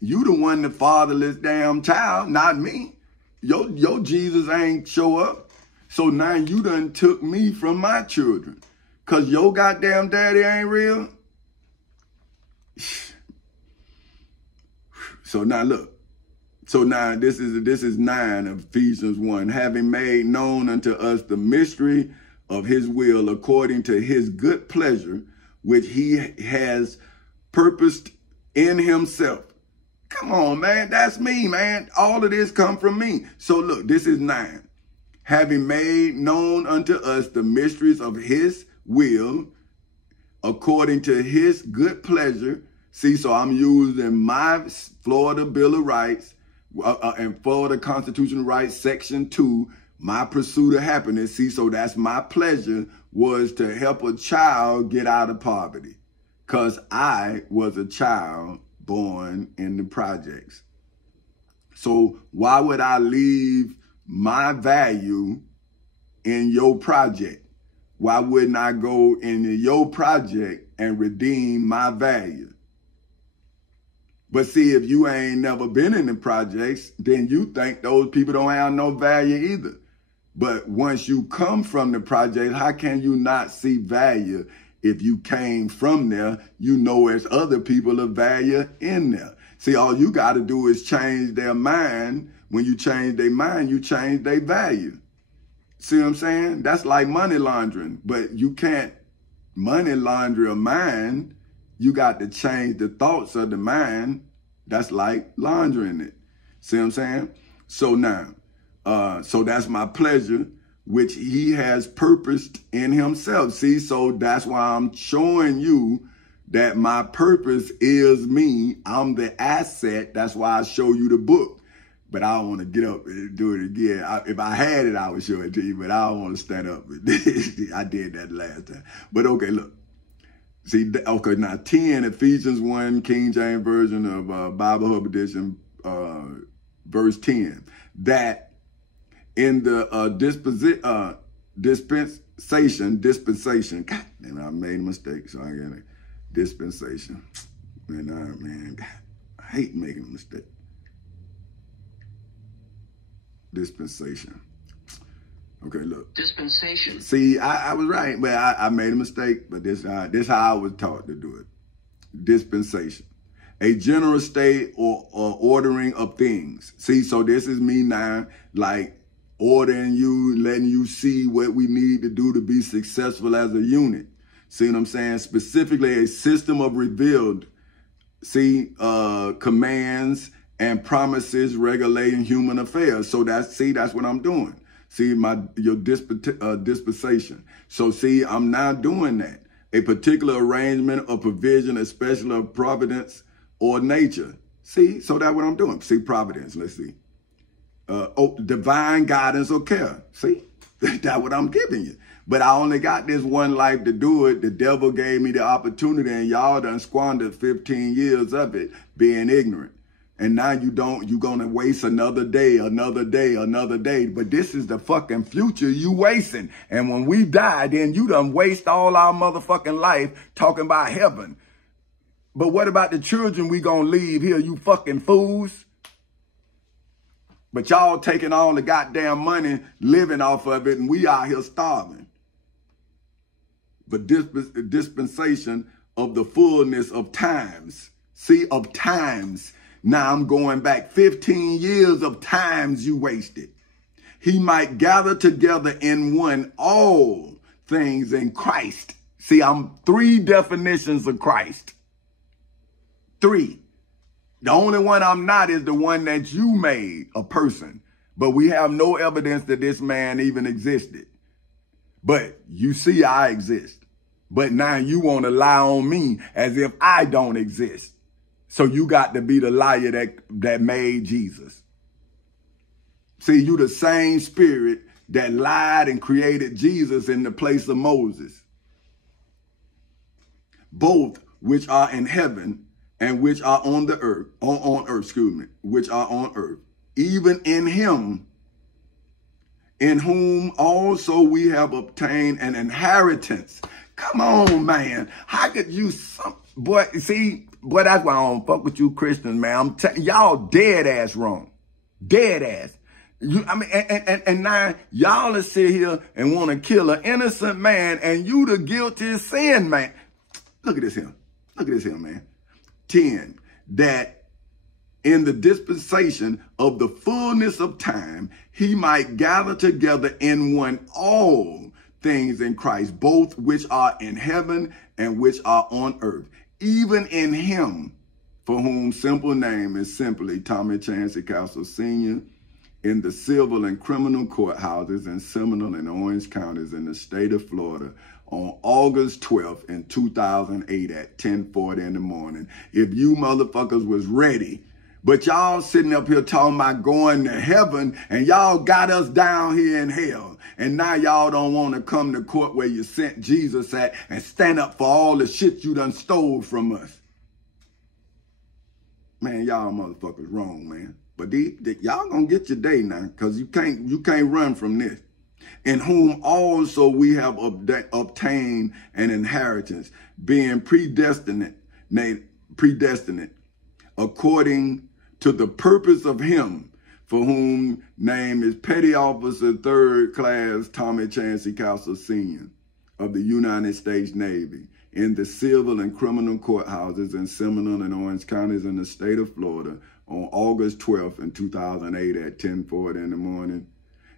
You the one, the fatherless damn child, not me. Your Jesus ain't show up. So now you done took me from my children. Cause your goddamn daddy ain't real. So now look. So now this is 9 of Ephesians 1. Having made known unto us the mystery of his will according to his good pleasure, which he has purposed in himself. Come on, man. That's me, man. All of this come from me. So look, this is 9. Having made known unto us the mysteries of his will according to his good pleasure. See, so I'm using my Florida Bill of Rights, and Florida Constitutional Rights, Section 2, my pursuit of happiness. See, so that's my pleasure, was to help a child get out of poverty. Because I was a child born in the projects. So why would I leave my value in your project? Why wouldn't I go into your project and redeem my value? But see, if you ain't never been in the projects, then you think those people don't have no value either. But once you come from the project, how can you not see value? If you came from there, you know there's other people of value in there. See, all you got to do is change their mind. When you change their mind, you change their value. See what I'm saying? That's like money laundering. But you can't money launder a mind. You got to change the thoughts of the mind. That's like laundering it. See what I'm saying? So now, so that's my pleasure, which he has purposed in himself. See, so that's why I'm showing you that my purpose is me. I'm the asset. That's why I show you the book. But I don't want to get up and do it again. If I had it, I would show it to you, but I don't want to stand up. I did that last time. But okay, look. See, okay, now 10, Ephesians 1, King James Version of Bible Hub Edition, verse 10, that in the dispensation, God damn, I made a mistake, so I got a dispensation. Man, I hate making a mistake. Dispensation. Okay, look. Dispensation. See, I was right, but I made a mistake. But this how I was taught to do it. Dispensation. A general state or ordering of things. See, so this is me now, like ordering you, letting you see what we need to do to be successful as a unit. See what I'm saying? Specifically, a system of revealed, commands and promises regulating human affairs. So that's what I'm doing. See, your dispensation. So see, I'm not doing that. A particular arrangement or provision, especially of providence or nature. See, so that's what I'm doing. See, providence, let's see. Divine guidance or care. See, that's what I'm giving you. But I only got this one life to do it. The devil gave me the opportunity, and y'all done squandered 15 years of it being ignorant. And now you're going to waste another day. But this is the fucking future you wasting. And when we die, then you done waste all our motherfucking life talking about heaven. But what about the children we going to leave here, you fucking fools? But y'all taking all the goddamn money, living off of it, and we out here starving. But dispensation of the fullness of times. See, of times. Now I'm going back 15 years of times you wasted. He might gather together in one all things in Christ. See, I'm 3 definitions of Christ. 3. The only one I'm not is the one that you made a person. But we have no evidence that this man even existed. But you see I exist. But now you want to lie on me as if I don't exist. So you got to be the liar that made Jesus. See, you the same spirit that lied and created Jesus in the place of Moses. Both which are in heaven and which are on the earth, which are on earth, even in him, in whom also we have obtained an inheritance. Come on, man. How could you, boy, see, boy, that's why I don't fuck with you Christians, man. Y'all dead ass wrong. Dead ass. And now y'all are sit here and want to kill an innocent man, and you the guilty sin, man. Look at this here. Look at this here, man. 10, that in the dispensation of the fullness of time, he might gather together in one all things in Christ, both which are in heaven and which are on earth, even in him, for whom simple name is simply Tommy Chancey Castle Sr., in the civil and criminal courthouses in Seminole and Orange counties in the state of Florida on August 12th in 2008 at 10:40 in the morning. If you motherfuckers was ready, but y'all sitting up here talking about going to heaven, and y'all got us down here in hell. And now y'all don't want to come to court where you sent Jesus at and stand up for all the shit you done stole from us. Man, y'all motherfuckers wrong, man. But y'all gonna get your day now, because you can't run from this. In whom also we have obtained an inheritance, being predestinate according to the purpose of him, for whom name is Petty Officer 3rd Class Tommy Chancey Castle Sr. of the United States Navy, in the civil and criminal courthouses in Seminole and Orange counties in the state of Florida on August 12th in 2008 at 10:40 in the morning.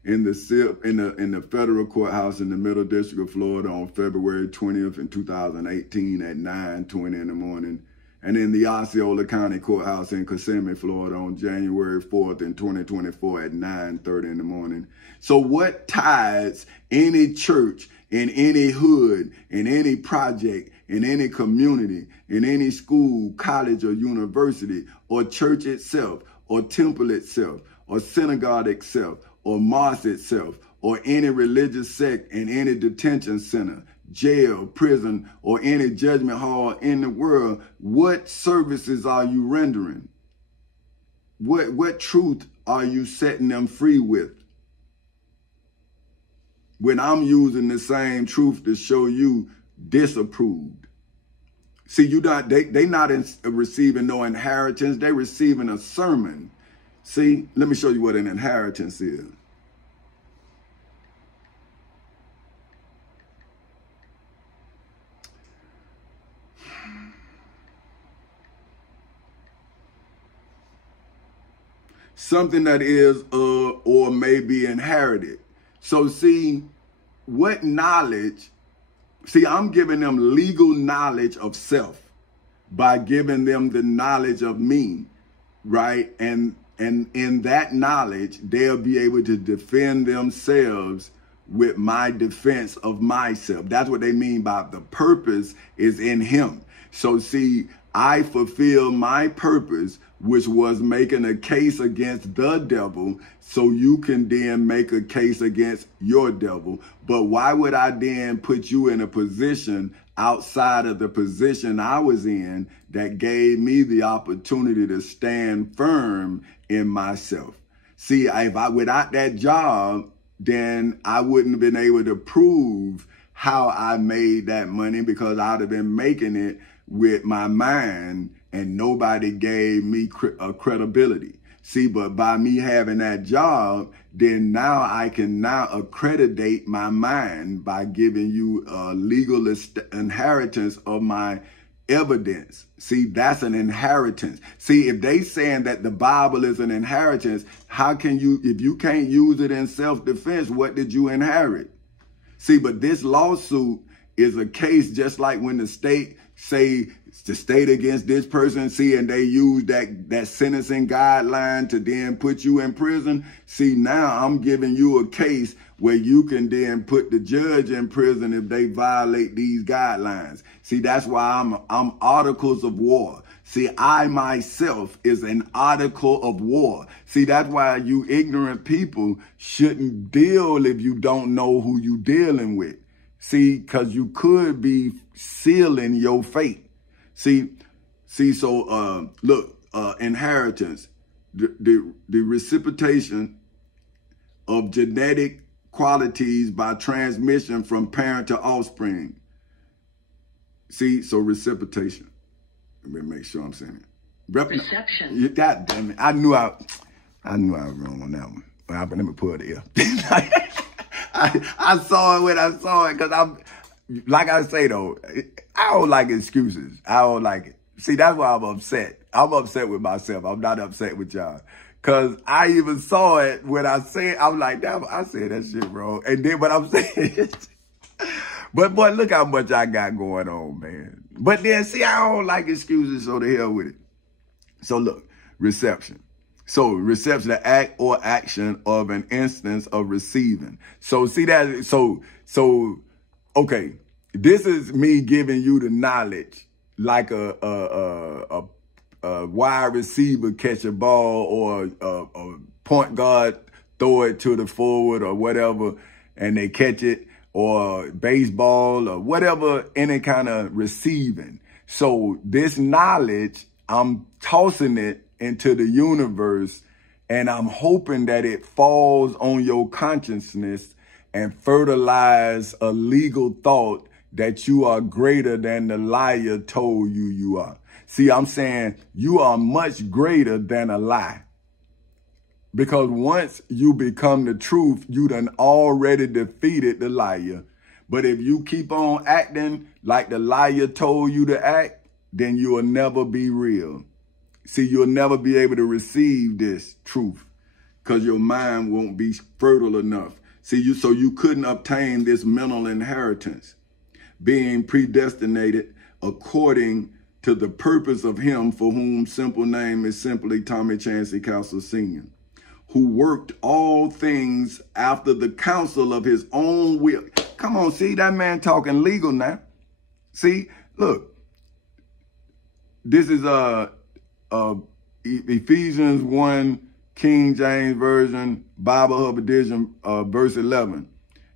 In the federal courthouse in the Middle District of Florida on February 20th in 2018 at 9:20 in the morning. And in the Osceola County Courthouse in Kissimmee, Florida on January 4th in 2024 at 9:30 in the morning. So what ties any church in any hood, in any project, in any community, in any school, college, or university, or church itself, or temple itself, or synagogue itself, or mosque itself, or any religious sect in any detention center, jail, prison, or any judgment hall in the world? What services are you rendering? What truth are you setting them free with? When I'm using the same truth to show you disapproved. See, they not receiving no inheritance. They receiving a sermon. See, let me show you what an inheritance is. Something that is or may be inherited. So see, what knowledge See, I'm giving them legal knowledge of self by giving them the knowledge of me, right? And in that knowledge, they'll be able to defend themselves with my defense of myself. That's what they mean by the purpose is in him. So see, I fulfill my purpose, which was making a case against the devil, so you can then make a case against your devil. But why would I then put you in a position outside of the position I was in that gave me the opportunity to stand firm in myself? See, without that job, then I wouldn't have been able to prove how I made that money, because I'd have been making it with my mind and nobody gave me credibility. See, but by me having that job, then now I can now accreditate my mind by giving you a legal inheritance of my evidence. See, that's an inheritance. See, if they saying that the Bible is an inheritance, how can you, if you can't use it in self-defense, what did you inherit? See, but this lawsuit is a case just like when the state say the state against this person, see, and they use that sentencing guideline to then put you in prison. See, now I'm giving you a case where you can then put the judge in prison if they violate these guidelines. See, that's why I'm articles of war. See, I myself is an article of war. See, that's why you ignorant people shouldn't deal if you don't know who you dealing with. See, because you could be sealing your fate. See, so look, inheritance, the reciprocation of genetic qualities by transmission from parent to offspring. See, so reciprocation. Let me make sure I'm saying it. Reception. God damn it! I knew I was wrong on that one. Well, let me pull it here. I saw it when I saw it, because I'm, like I say though, I don't like excuses. I don't like it. See, that's why I'm upset. I'm upset with myself. I'm not upset with y'all. Because I even saw it when I said, I'm like, damn, I said that shit wrong. And then what I'm saying, but boy, look how much I got going on, man. But then, see, I don't like excuses, so the hell with it. So look, reception. So reception, the act or action of an instance of receiving. So see that, so okay, this is me giving you the knowledge like a wide receiver catch a ball, or a point guard throw it to the forward or whatever, and they catch it, or baseball or whatever, any kind of receiving. So this knowledge, I'm tossing it into the universe, and I'm hoping that it falls on your consciousness and fertilize a legal thought that you are greater than the liar told you you are. See, I'm saying you are much greater than a lie. Because once you become the truth, you done already defeated the liar. But if you keep on acting like the liar told you to act, then you will never be real. See, you'll never be able to receive this truth because your mind won't be fertile enough. See, so you couldn't obtain this mental inheritance, being predestinated according to the purpose of him for whom simple name is simply Tommy Chancey Castle Sr., who worked all things after the counsel of his own will. Come on, see, that man talking legal now. See, look, this is Ephesians 1, King James Version, Bible Hub Edition, verse 11.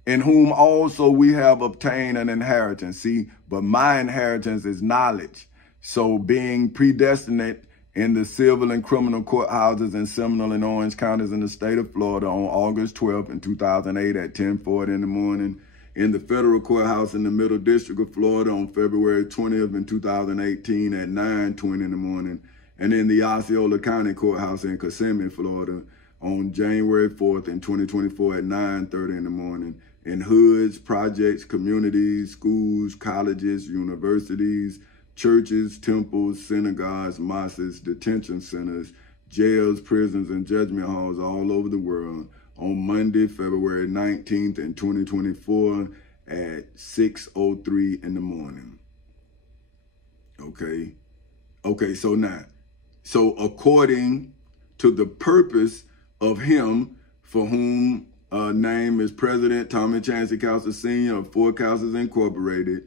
In whom also we have obtained an inheritance. See, but my inheritance is knowledge. So being predestinate in the civil and criminal courthouses in Seminole and Orange counties in the state of Florida on August 12th in 2008 at 10:40 in the morning. In the federal courthouse in the Middle District of Florida on February 20th in 2018 at 9:20 in the morning. And in the Osceola County Courthouse in Kissimmee, Florida on January 4th in 2024 at 9:30 in the morning. In hoods, projects, communities, schools, colleges, universities, churches, temples, synagogues, mosques, detention centers, jails, prisons, and judgment halls all over the world on Monday, February 19th in 2024 at 6:03 in the morning. Okay. Okay, so now, according to the purpose of him for whom name is President Tommy Chancey Cowser Sr. of Four Cowsers Incorporated,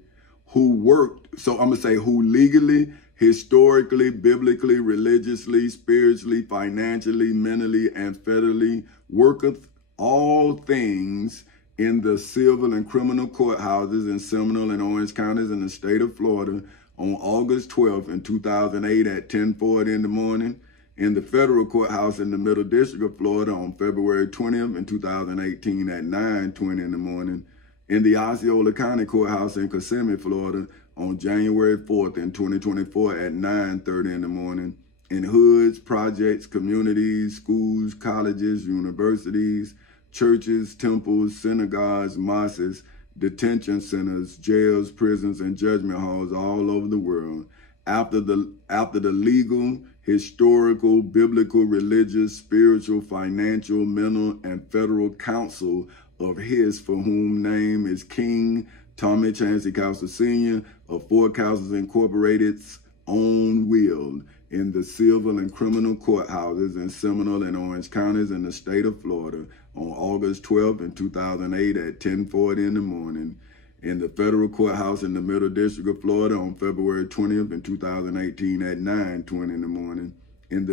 who worked, so I'm going to say who legally, historically, biblically, religiously, spiritually, financially, mentally, and federally worketh all things in the civil and criminal courthouses in Seminole and Orange counties in the state of Florida on August 12th in 2008 at 10:40 in the morning, in the federal courthouse in the Middle District of Florida on February 20th in 2018 at 9:20 in the morning, in the Osceola County Courthouse in Kissimmee, Florida on January 4th in 2024 at 9:30 in the morning, in hoods, projects, communities, schools, colleges, universities, churches, temples, synagogues, mosques, detention centers, jails, prisons, and judgment halls all over the world, after the legal, historical, biblical, religious, spiritual, financial, mental, and federal counsel of his for whom name is King Tommy Chancey Cowser Sr. of Four Cowsers Incorporated's own will in the civil and criminal courthouses in Seminole and Orange counties in the state of Florida on August 12th in 2008 at 10:40 in the morning, in the federal courthouse in the Middle District of Florida on February 20th in 2018 at 9:20 in the morning, in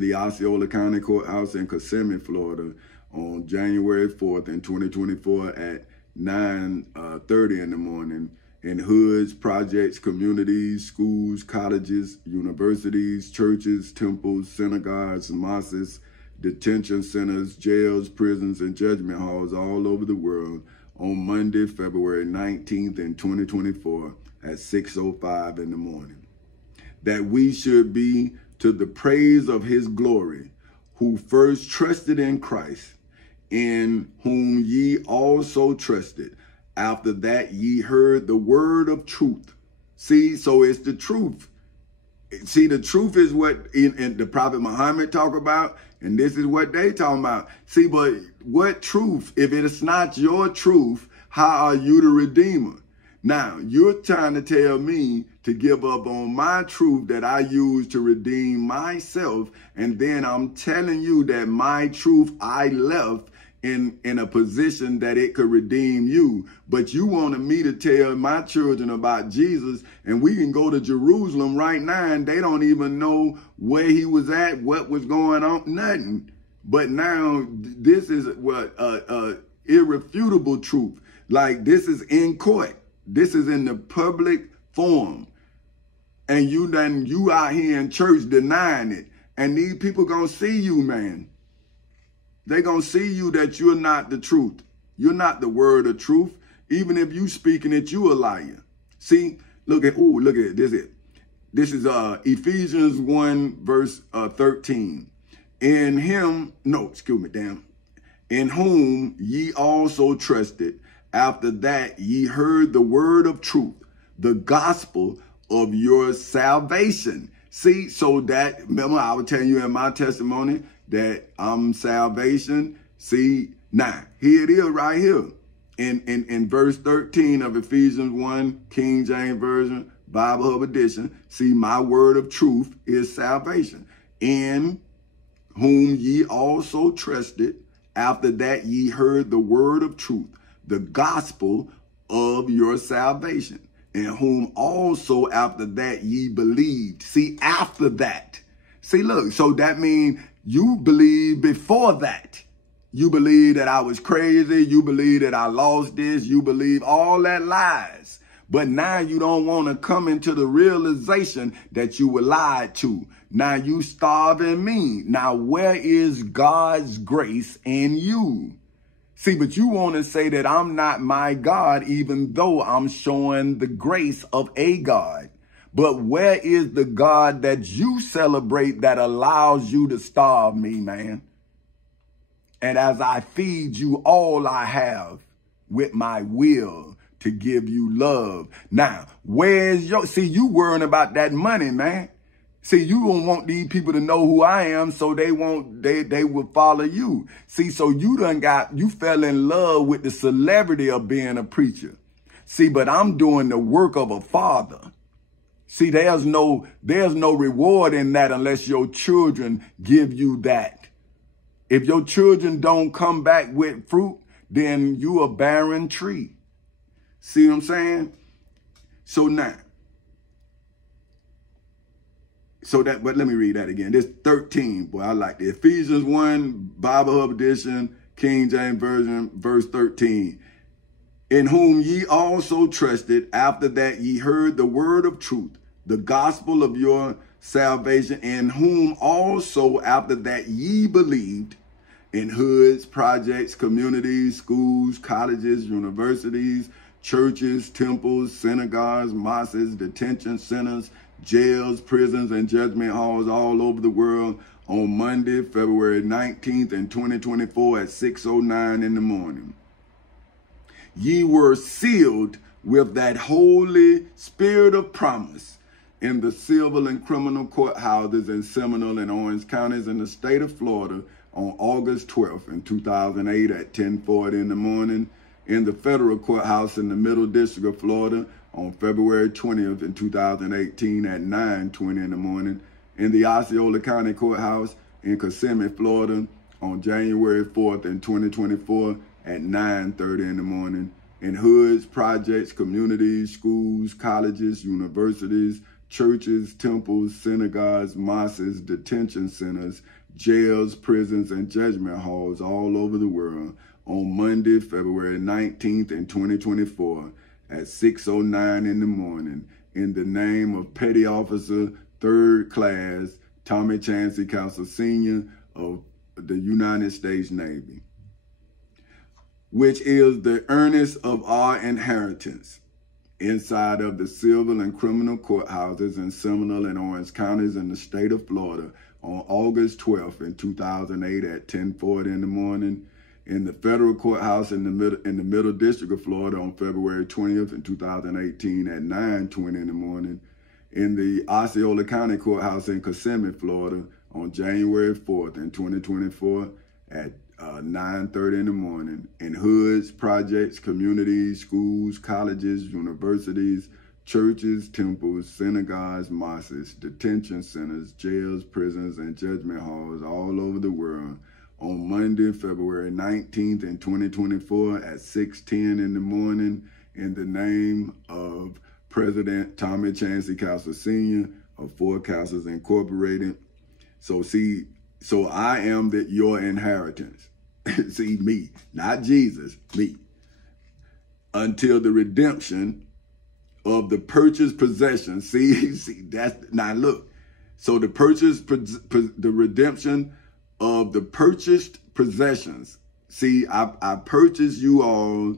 the Osceola County Courthouse in Kissimmee, Florida on January 4th in 2024 at 9:30 in the morning, in hoods, projects, communities, schools, colleges, universities, churches, temples, synagogues, mosques, detention centers, jails, prisons, and judgment halls all over the world on Monday, February 19th in 2024 at 6:05 in the morning. That we should be to the praise of his glory, who first trusted in Christ, in whom ye also trusted. After that ye heard the word of truth. See, so it's the truth. See, the truth is what in the Prophet Muhammad talk about, and this is what they talking about. See, but what truth? If it is not your truth, how are you the Redeemer? Now, you're trying to tell me to give up on my truth that I use to redeem myself, and then I'm telling you that my truth I left in a position that it could redeem you. But you wanted me to tell my children about Jesus, and we can go to Jerusalem right now and they don't even know where he was at, what was going on, nothing. But now this is what irrefutable truth. Like, this is in court. This is in the public forum. And you out here in church denying it. And these people gonna see you, man. They gonna see you that you're not the truth. You're not the word of truth. Even if you speaking it, you a liar. See, look at it. This is Ephesians 1 verse 13. In whom ye also trusted. After that ye heard the word of truth, the gospel of your salvation. See, so that, remember I was telling you in my testimony that I'm salvation. See, now, here it is right here. In verse 13 of Ephesians 1, King James Version, Bible Hub Edition, see, my word of truth is salvation. In whom ye also trusted. After that ye heard the word of truth, the gospel of your salvation. In whom also after that ye believed. See, after that. See, look, so that means you believe before that. You believe that I was crazy. You believe that I lost this. You believe all that lies. But now you don't want to come into the realization that you were lied to. Now you starving me. Now where is God's grace in you? See, but you want to say that I'm not my God, even though I'm showing the grace of a God. But where is the God that you celebrate that allows you to starve me, man? And as I feed you all I have with my will to give you love. Now, where's see, you worrying about that money, man. See, you don't want these people to know who I am, so they will follow you. See, so you fell in love with the celebrity of being a preacher. See, but I'm doing the work of a father. See, there's no reward in that unless your children give you that. If your children don't come back with fruit, then you a barren tree. See what I'm saying? So now, but let me read that again. This 13, boy, I like it. Ephesians 1, Bible Hub Edition, King James Version, verse 13. In whom ye also trusted, after that ye heard the word of truth, the gospel of your salvation, in whom also after that ye believed, in hoods, projects, communities, schools, colleges, universities, churches, temples, synagogues, mosques, detention centers, jails, prisons, and judgment halls all over the world on Monday, February 19th in 2024 at 6:09 in the morning. Ye were sealed with that Holy Spirit of promise in the civil and criminal courthouses in Seminole and Orange counties in the state of Florida on August 12th in 2008 at 10:40 in the morning, in the federal courthouse in the Middle District of Florida on February 20th in 2018 at 9:20 in the morning, in the Osceola County Courthouse in Kissimmee, Florida on January 4th in 2024 at 9:30 in the morning, in hoods, projects, communities, schools, colleges, universities, churches, temples, synagogues, mosques, detention centers, jails, prisons, and judgment halls all over the world on Monday, February 19th in 2024 at 6:09 in the morning, in the name of Petty Officer 3rd Class Tommy Chancey Castle Sr. of the United States Navy, which is the earnest of our inheritance inside of the civil and criminal courthouses in Seminole and Orange counties in the state of Florida on August 12th in 2008 at 10:40 in the morning, in the federal courthouse in the Middle District of Florida on February 20th in 2018 at 9:20 in the morning, in the Osceola County Courthouse in Kissimmee, Florida on January 4th in 2024 at 9:30 in the morning, in hoods, projects, communities, schools, colleges, universities, churches, temples, synagogues, mosques, detention centers, jails, prisons, and judgment halls all over the world on Monday, February 19th in 2024 at 6:10 in the morning, in the name of President Tommy Chancey Castle Sr. of Four Castles Incorporated. So I am your inheritance. See, me, not Jesus, me. Until the redemption of the purchased possession. See, that's, now look. So the redemption of the purchased possessions. See, I purchased you all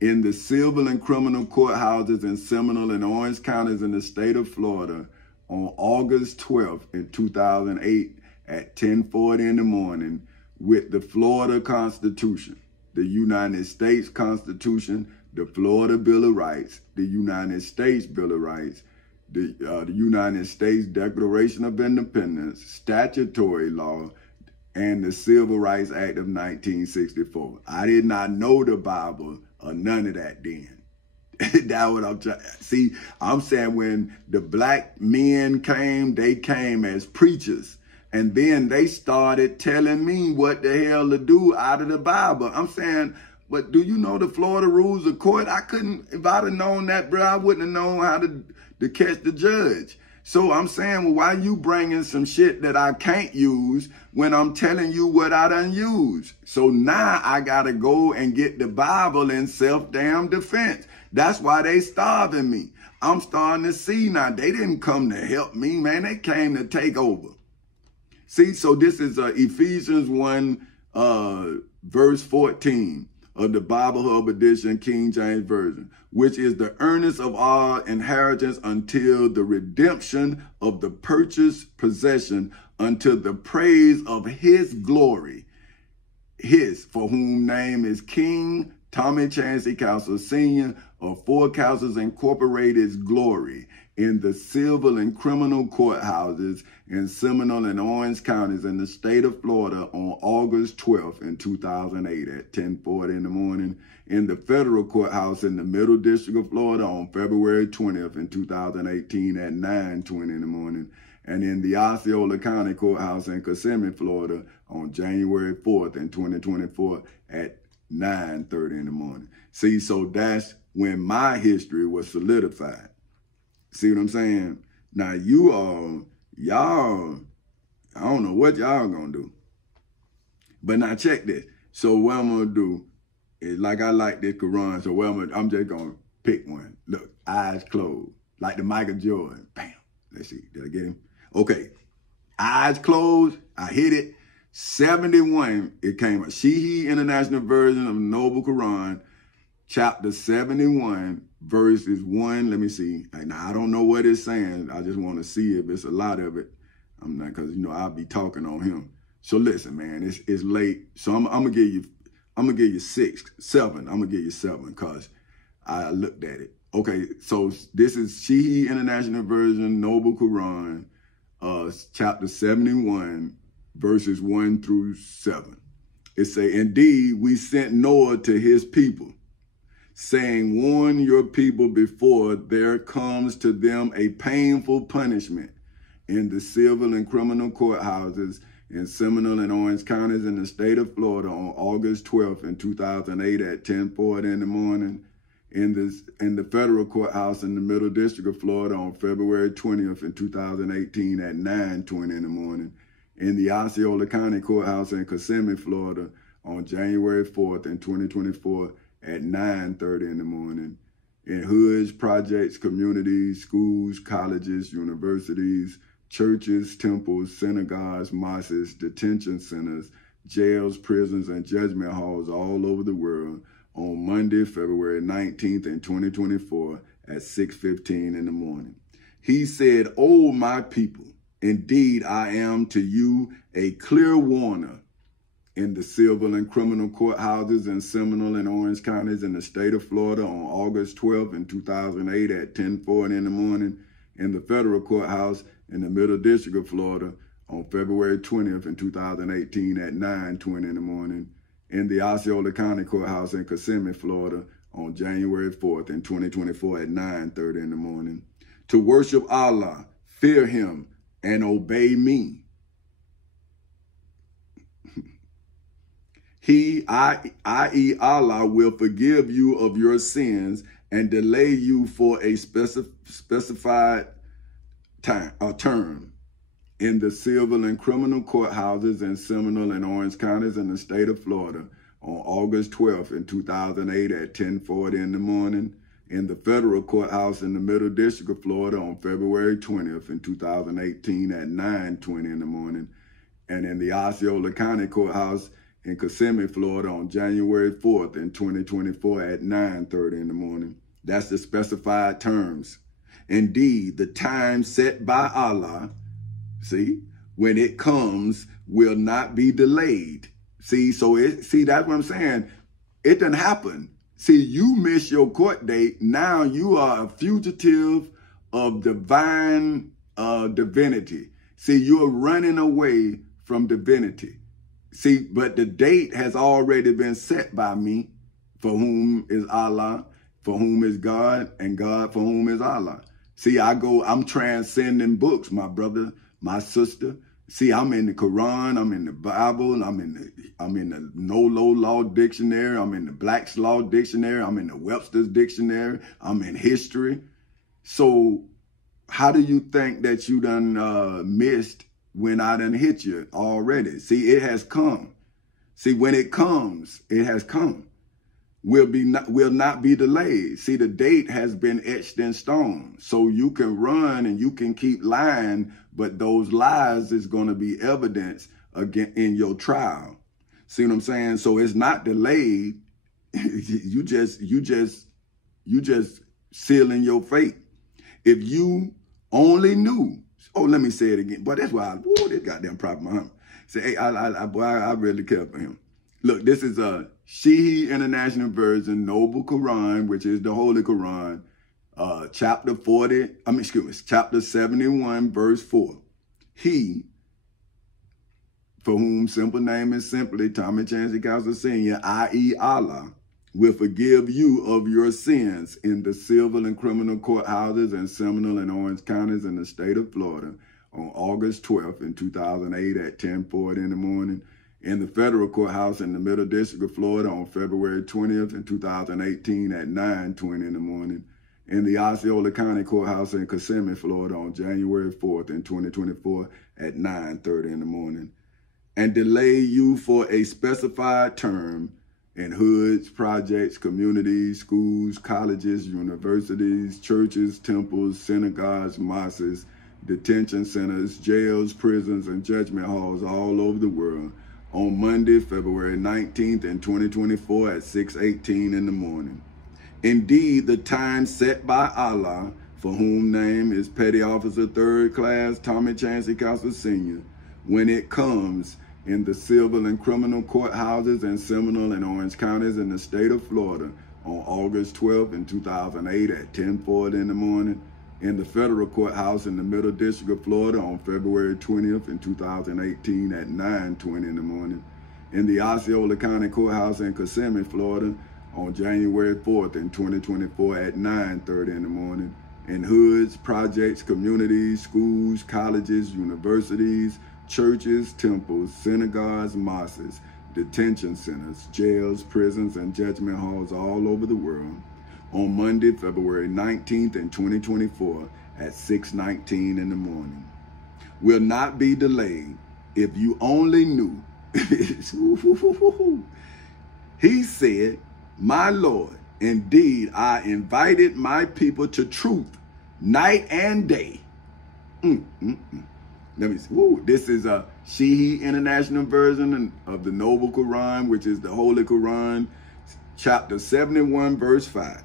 in the civil and criminal courthouses in Seminole and Orange counties in the state of Florida on August 12th in 2008 at 10:40 in the morning with the Florida Constitution, the United States Constitution, the Florida Bill of Rights, the United States Bill of Rights, the United States Declaration of Independence, statutory law, and the Civil Rights Act of 1964. I did not know the Bible or none of that then. That's what I'm trying. See, I'm saying when the black men came, they came as preachers. And then they started telling me what the hell to do out of the Bible. I'm saying, but do you know the Florida Rules of Court? I couldn't, if I'd have known that, bro, I wouldn't have known how to catch the judge. So I'm saying, well, why you bringing some shit that I can't use when I'm telling you what I done used? So now I got to go and get the Bible in self-damn defense. That's why they starving me. I'm starting to see now. They didn't come to help me, man. They came to take over. See, so this is Ephesians 1, verse 14 of the Bible Hub Edition, King James Version, which is the earnest of our inheritance until the redemption of the purchased possession, unto the praise of his glory, his, for whom name is King Tommy Chancey Castle Sr. of Four Castles Incorporated's glory, in the civil and criminal courthouses in Seminole and Orange counties in the state of Florida on August 12th in 2008 at 10:40 in the morning, in the federal courthouse in the Middle District of Florida on February 20th in 2018 at 9:20 in the morning, and in the Osceola County Courthouse in Kissimmee, Florida on January 4th in 2024 at 9:30 in the morning. See, so that's when my history was solidified. See what I'm saying? Now y'all, I don't know what y'all gonna do. But now check this. So what I'm gonna do is, like I like this Quran, so I'm just gonna pick one. Look, eyes closed, like the Michael Jordan. Bam. Let's see, did I get him? Okay, eyes closed, I hit it. 71, it came, a Shihi International Version of the Noble Quran, chapter 71, verses 1. Let me see. Now, I don't know what it's saying. I just want to see if it's a lot of it. I'm not, because, you know, I'll be talking on him. So listen, man, it's late. So I'm going to give you 7. I'm going to give you 7 because I looked at it. Okay, so this is Shihi International Version, Noble Quran, chapter 71, verses 1 through 7. It say, indeed, we sent Noah to his people, saying, warn your people before there comes to them a painful punishment in the civil and criminal courthouses in Seminole and Orange counties in the state of Florida on August 12th in 2008 at 10:40 in the morning, in the federal courthouse in the Middle District of Florida on February 20th in 2018 at 9:20 in the morning, in the Osceola County Courthouse in Kissimmee, Florida on January 4th in 2024 at 9:30 in the morning, in hoods, projects, communities, schools, colleges, universities, churches, temples, synagogues, mosques, detention centers, jails, prisons, and judgment halls all over the world on Monday, February 19th in 2024 at 6:15 in the morning. He said, "O my people, indeed I am to you a clear warner in the civil and criminal courthouses in Seminole and Orange counties in the state of Florida on August 12th in 2008 at 10:40 in the morning, in the federal courthouse in the Middle District of Florida on February 20th in 2018 at 9:20 in the morning, in the Osceola County Courthouse in Kissimmee, Florida on January 4th in 2024 at 9:30 in the morning, to worship Allah, fear him, and obey me. He, i.e. Allah, will forgive you of your sins and delay you for a specified term in the civil and criminal courthouses in Seminole and Orange counties in the state of Florida on August 12th in 2008 at 10:40 in the morning, in the federal courthouse in the Middle District of Florida on February 20th in 2018 at 9:20 in the morning, and in the Osceola County Courthouse in Kissimmee, Florida on January 4th in 2024 at 9:30 in the morning. That's the specified terms. Indeed, the time set by Allah, see, when it comes, will not be delayed. See, so that's what I'm saying. It didn't happen. See, you miss your court date. Now you are a fugitive of divine divinity. See, you're running away from divinity. See, but the date has already been set by me, for whom is Allah, for whom is God, and God for whom is Allah. See, I'm transcending books, my brother, my sister. See, I'm in the Quran, I'm in the Bible, I'm in the No-Lo Law Dictionary, I'm in the Black's Law Dictionary, I'm in the Webster's Dictionary, I'm in history. So how do you think that you done missed when I done hit you already? See, it has come. See, when it comes, it has come. Will not be delayed. See, the date has been etched in stone. So you can run and you can keep lying, but those lies is going to be evidence again in your trial. See what I'm saying? So it's not delayed. you just sealing your fate. If you only knew. Oh, let me say it again. But that's why this goddamn Prophet Muhammad. Say, hey, I really care for him. Look, this is a Shihi International Version, Noble Quran, which is the Holy Quran, chapter 71, verse 4. He, for whom simple name is simply Tommy Chancey Counselor Sr., i.e. Allah, will forgive you of your sins in the civil and criminal courthouses in Seminole and Orange counties in the state of Florida on August 12th in 2008 at 10:40 in the morning, in the federal courthouse in the Middle District of Florida on February 20th in 2018 at 9:20 in the morning, in the Osceola County Courthouse in Kissimmee, Florida on January 4th in 2024 at 9:30 in the morning, and delay you for a specified term in hoods, projects, communities, schools, colleges, universities, churches, temples, synagogues, mosques, detention centers, jails, prisons, and judgment halls all over the world on Monday, February 19th in 2024 at 6:18 in the morning. Indeed, the time set by Allah, for whom name is Petty Officer 3rd Class Tommy Chancey Counselor Sr., when it comes in the civil and criminal courthouses in Seminole and Orange counties in the state of Florida on August 12th in 2008 at 10:40 in the morning, in the federal courthouse in the Middle District of Florida on February 20th in 2018 at 9:20 in the morning, in the Osceola County Courthouse in Kissimmee, Florida on January 4th in 2024 at 9:30 in the morning, in hoods, projects, communities, schools, colleges, universities, churches, temples, synagogues, mosques, detention centers, jails, prisons, and judgment halls all over the world on Monday, February 19th in 2024 at 6:19 in the morning. Will not be delayed. If you only knew. He said, my Lord, indeed, I invited my people to truth night and day. Let me see. Woo. This is a Shihi International Version of the Noble Quran, which is the Holy Quran, chapter 71, verse 5.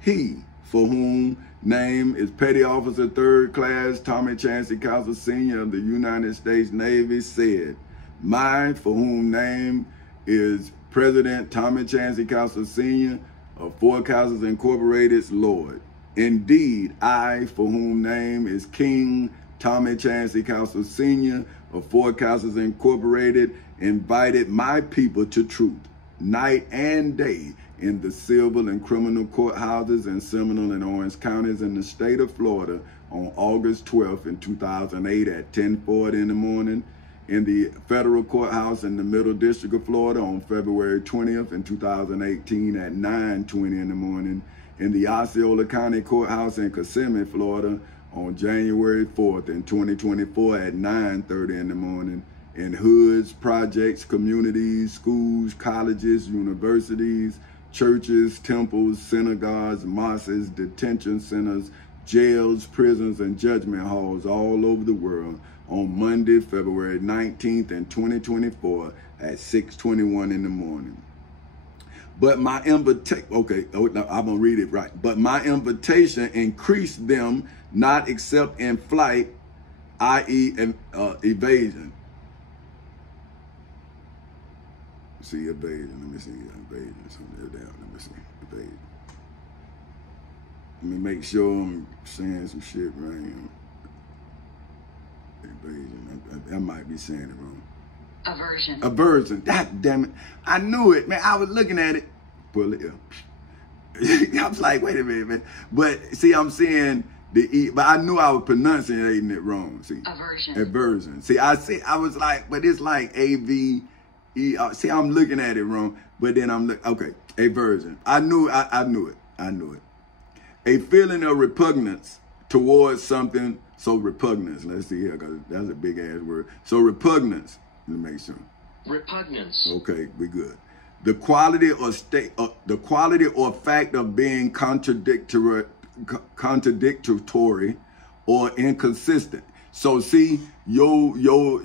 He, for whom name is Petty Officer 3rd Class Tommy Chancey Counselor Sr. of the United States Navy, said, my, for whom name is President Tommy Chancey Counselor Sr. of Four Castles Incorporated's Lord. Indeed, I, for whom name is King Tommy Chancey Counselor Sr. of Four Castles Incorporated, invited my people to truth night and day in the civil and criminal courthouses in Seminole and Orange counties in the state of Florida on August 12th in 2008 at 10:40 in the morning, in the federal courthouse in the Middle District of Florida on February 20th in 2018 at 9:20 in the morning, in the Osceola County Courthouse in Kissimmee, Florida on January 4th in 2024 at 9:30 in the morning, in hoods, projects, communities, schools, colleges, universities, churches, temples, synagogues, mosques, detention centers, jails, prisons, and judgment halls all over the world on Monday, February 19th in 2024 at 6:21 in the morning. But my invitation, okay, I'm gonna read it right. But my invitation increased them not except in flight, i.e. evasion. See, evasion, let me see, evasion, something down, let me see, evasion. Let me make sure I'm saying some shit right here. Evasion, I might be saying it wrong. Aversion. Aversion, god damn it. I knew it, man, I was looking at it. Pull it up. I was like, wait a minute, man. But see, I'm saying the E, but I knew I was pronunciating it wrong. See, aversion. Aversion. See, I was like, but it's like A-V-E. See, I'm looking at it wrong. But then I'm like, okay, aversion. I knew it. A feeling of repugnance towards something. So repugnance. Let's see here, because that's a big ass word. So repugnance. Let me make sure. Repugnance. Okay, we good. The quality or fact of being contradictory or inconsistent. So see, your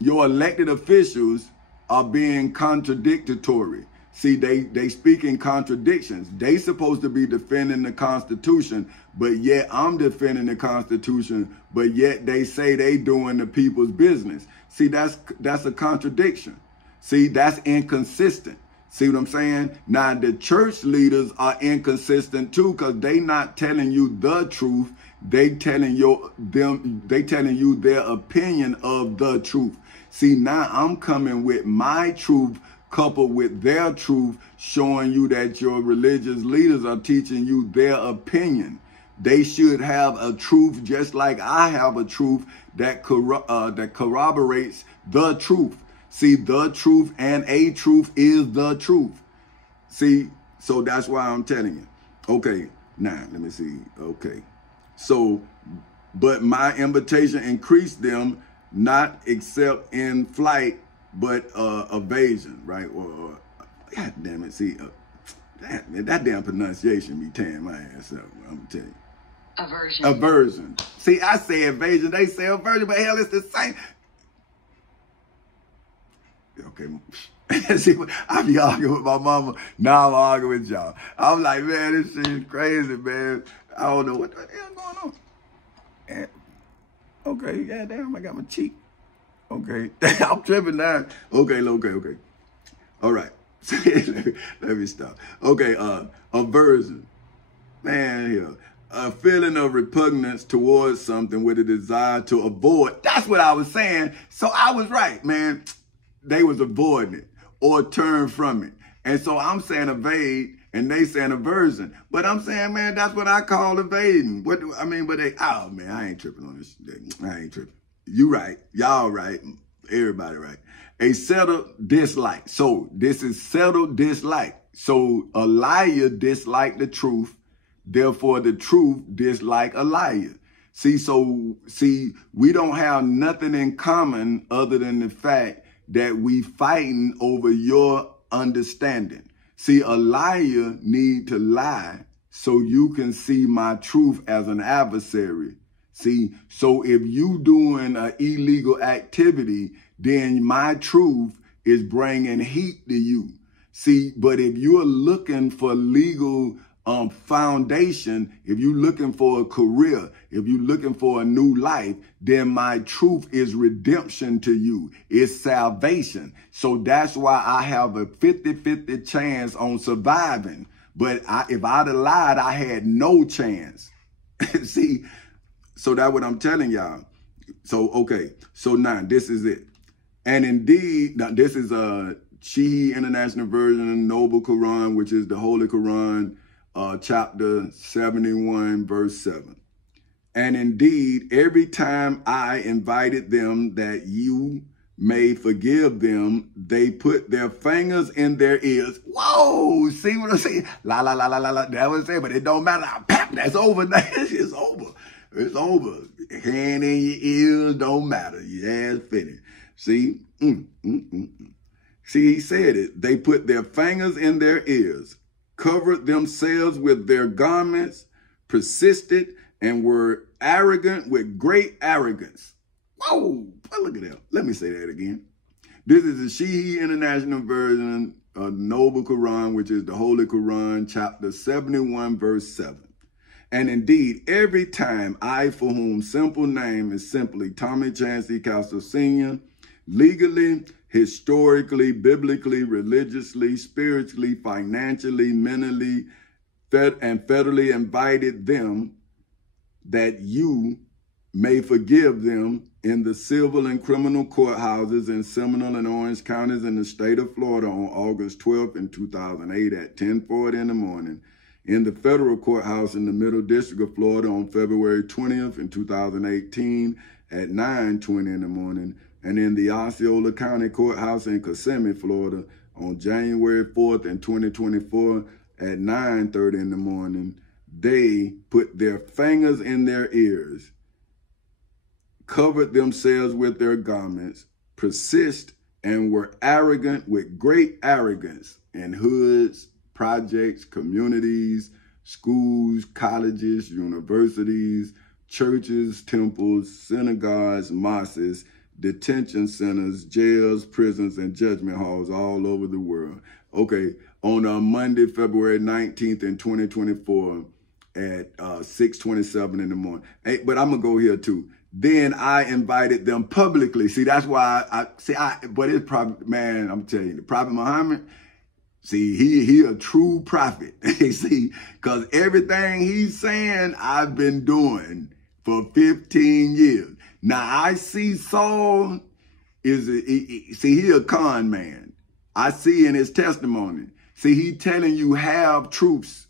elected officials are being contradictory. See, they speak in contradictions. They supposed to be defending the Constitution, but yet I'm defending the Constitution, but yet they say they doing the people's business. See, that's a contradiction. See, that's inconsistent. See what I'm saying? Now, the church leaders are inconsistent too, because they not telling you the truth. They telling you their opinion of the truth. See, now I'm coming with my truth coupled with their truth, showing you that your religious leaders are teaching you their opinion. They should have a truth just like I have a truth that corroborates the truth. See, the truth and a truth is the truth. See, so that's why I'm telling you. Okay, now, let me see. Okay. So, but my invitation increased them, not except in flight, but evasion, right? Or God damn it, see, that damn pronunciation be tearing my ass up, I'm gonna tell you. Aversion. Aversion. See, I say evasion, they say aversion, but hell, it's the same. Okay. See, I be arguing with my mama. Now I'm arguing with y'all. I'm like, man, this shit is crazy, man. I don't know what the hell going on. And, okay, goddamn, I got my cheek. Okay, I'm tripping now. Okay. All right, let me stop. Okay, aversion. Man, here. A feeling of repugnance towards something with a desire to avoid. That's what I was saying. So I was right, man. They was avoiding it or turn from it. And so I'm saying evade and they saying aversion. But I'm saying, man, that's what I call evading. What do I mean? But they, oh man, I ain't tripping on this. I ain't tripping. You right. Y'all right. Everybody right. A settled dislike. So this is settled dislike. So a liar dislike the truth. Therefore, the truth dislike a liar. See, we don't have nothing in common other than the fact that we fighting over your understanding. See, a liar need to lie so you can see my truth as an adversary. See, so if you doing an illegal activity, then my truth is bringing heat to you. See, but if you're looking for legal foundation, if you're looking for a career, if you're looking for a new life, then my truth is redemption to you. It's salvation. So that's why I have a 50-50 chance on surviving. But if I'd have lied, I had no chance. See, so that's what I'm telling y'all. So, okay. So now this is it. And indeed, now this is a Shihi International Version, Noble Quran, which is the Holy Quran, chapter 71, verse 7. And indeed, every time I invited them that you may forgive them, they put their fingers in their ears. Whoa, see what I'm saying? La, la, la, la, la, la. That was it, but it don't matter. That's over. It's over. It's over. Hand in your ears don't matter. Your ass finished. See? See, he said it. They put their fingers in their ears, covered themselves with their garments, persisted, and were arrogant with great arrogance. Whoa, look at that. Let me say that again. This is the Shihi International Version of Noble Quran, which is the Holy Quran, chapter 71, verse 7. And indeed, every time I, for whom simple name is simply Tommy Chancey Castle Sr., legally, historically, biblically, religiously, spiritually, financially, mentally, and federally invited them that you may forgive them in the civil and criminal courthouses in Seminole and Orange counties in the state of Florida on August 12th in 2008 at 10:40 in the morning, in the federal courthouse in the Middle District of Florida on February 20th in 2018 at 9:20 in the morning, and in the Osceola County Courthouse in Kissimmee, Florida on January 4th in 2024 at 9:30 in the morning. They put their fingers in their ears, covered themselves with their garments, persist, and were arrogant with great arrogance in hoods, projects, communities, schools, colleges, universities, churches, temples, synagogues, mosques, detention centers, jails, prisons, and judgment halls all over the world. Okay, on Monday, February 19th in 2024 at 6:27 in the morning. Hey, but I'm going to go here too. Then I invited them publicly. See, that's why but it's Prophet, man, I'm telling you, the Prophet Muhammad, See, he a true prophet. See, because everything he's saying, I've been doing for 15 years. Now, I see Saul he a con man. I see in his testimony. See, he telling you half truths.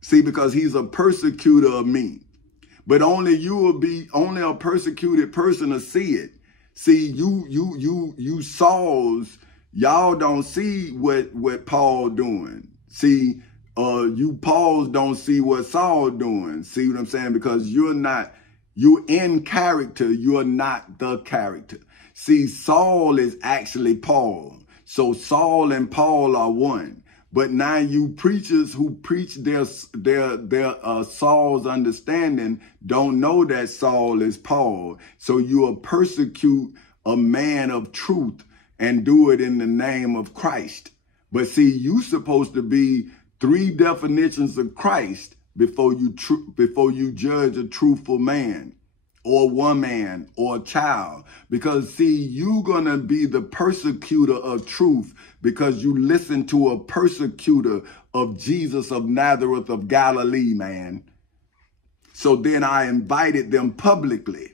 See, because he's a persecutor of me. But only a persecuted person to see it. See, you Sauls, y'all don't see what Paul doing. See, you Pauls don't see what Saul doing. See what I'm saying? Because you're in character, you're not the character. See, Saul is actually Paul. So Saul and Paul are one. But now you preachers who preach their Saul's understanding don't know that Saul is Paul. So you'll persecute a man of truth and do it in the name of Christ. But see, you supposed to be 3 definitions of Christ before you judge a truthful man or woman or child. Because see, you gonna be the persecutor of truth because you listen to a persecutor of Jesus of Nazareth of Galilee, man. So then I invited them publicly.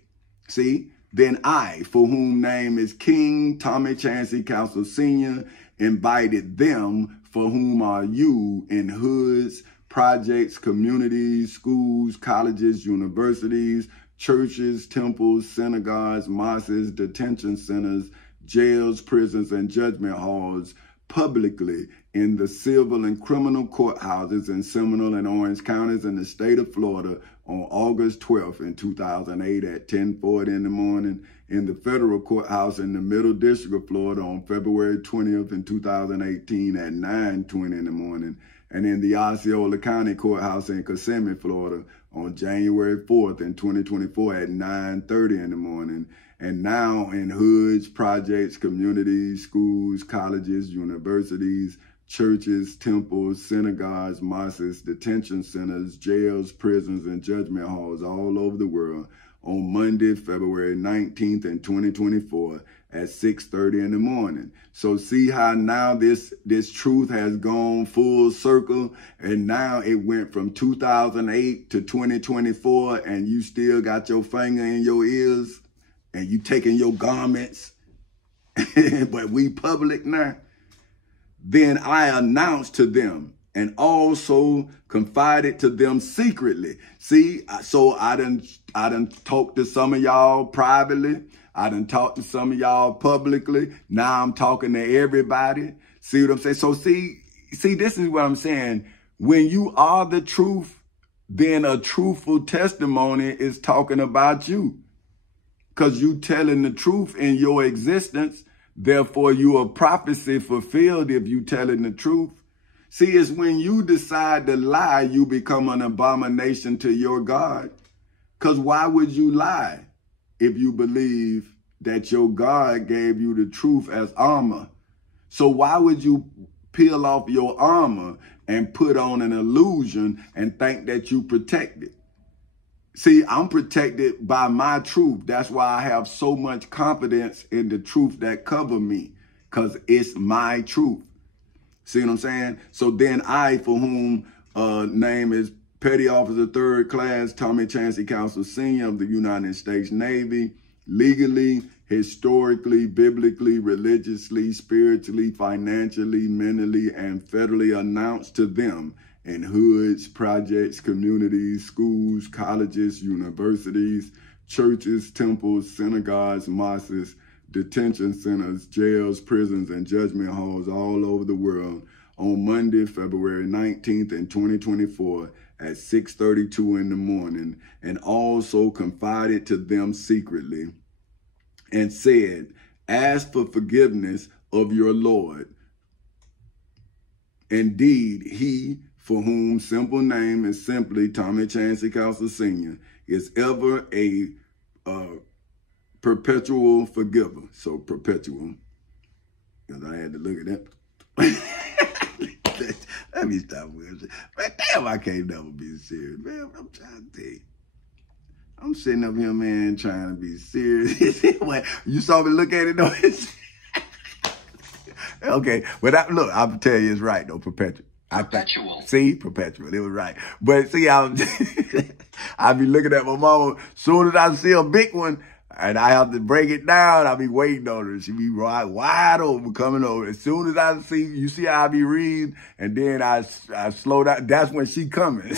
See, then I, for whom name is King Tommy Chancey Council Sr., invited them, for whom are you, in hoods, projects, communities, schools, colleges, universities, churches, temples, synagogues, mosques, detention centers, jails, prisons, and judgment halls, publicly in the civil and criminal courthouses in Seminole and Orange counties in the state of Florida on August 12th in 2008 at 10:40 in the morning, in the federal courthouse in the Middle District of Florida on February 20th in 2018 at 9:20 in the morning, and in the Osceola County Courthouse in Kissimmee, Florida on January 4th in 2024 at 9:30 in the morning. And now in hoods, projects, communities, schools, colleges, universities, churches, temples, synagogues, mosques, detention centers, jails, prisons, and judgment halls all over the world on Monday, February 19th in 2024 at 6:30 in the morning. So see how now this truth has gone full circle, and now it went from 2008 to 2024, and you still got your finger in your ears, and you taking your garments, but we public now. Then I announced to them and also confided to them secretly. See, so I done talked to some of y'all privately. I done talked to some of y'all publicly. Now I'm talking to everybody. See what I'm saying? So see, this is what I'm saying. When you are the truth, then a truthful testimony is talking about you. Because you telling the truth in your existence, therefore you a prophecy fulfilled if you telling the truth. See, it's when you decide to lie, you become an abomination to your God. Because why would you lie if you believe that your God gave you the truth as armor? So why would you peel off your armor and put on an illusion and think that you protected? See, I'm protected by my truth. That's why I have so much confidence in the truth that cover me, because it's my truth. See what I'm saying? So then I, for whom name is Petty Officer 3rd Class Tommy Chancey Council Sr. of the United States Navy, legally, historically, biblically, religiously, spiritually, financially, mentally, and federally announced to them in hoods, projects, communities, schools, colleges, universities, churches, temples, synagogues, mosques, detention centers, jails, prisons, and judgment halls all over the world on Monday, February 19th in 2024 at 6:32 in the morning, and also confided to them secretly and said, ask for forgiveness of your Lord. Indeed, he, for whom simple name is simply Tommy Chancey Council Sr., is ever a perpetual forgiver. So perpetual, because I had to look at that. Let me stop with it. Man, damn, I can't never be serious, man. I'm trying to tell you. I'm sitting up here, man, trying to be serious. You saw me look at it, though. Okay, but look, I'm telling you, it's right though, perpetual. Perpetual. See, perpetual. It was right. But see, I be looking at my mama. Soon as I see a big one, and I have to break it down, I be waiting on her. She be wide open coming over. As soon as I see, you see how I be reading, and then I slow down. That's when she coming.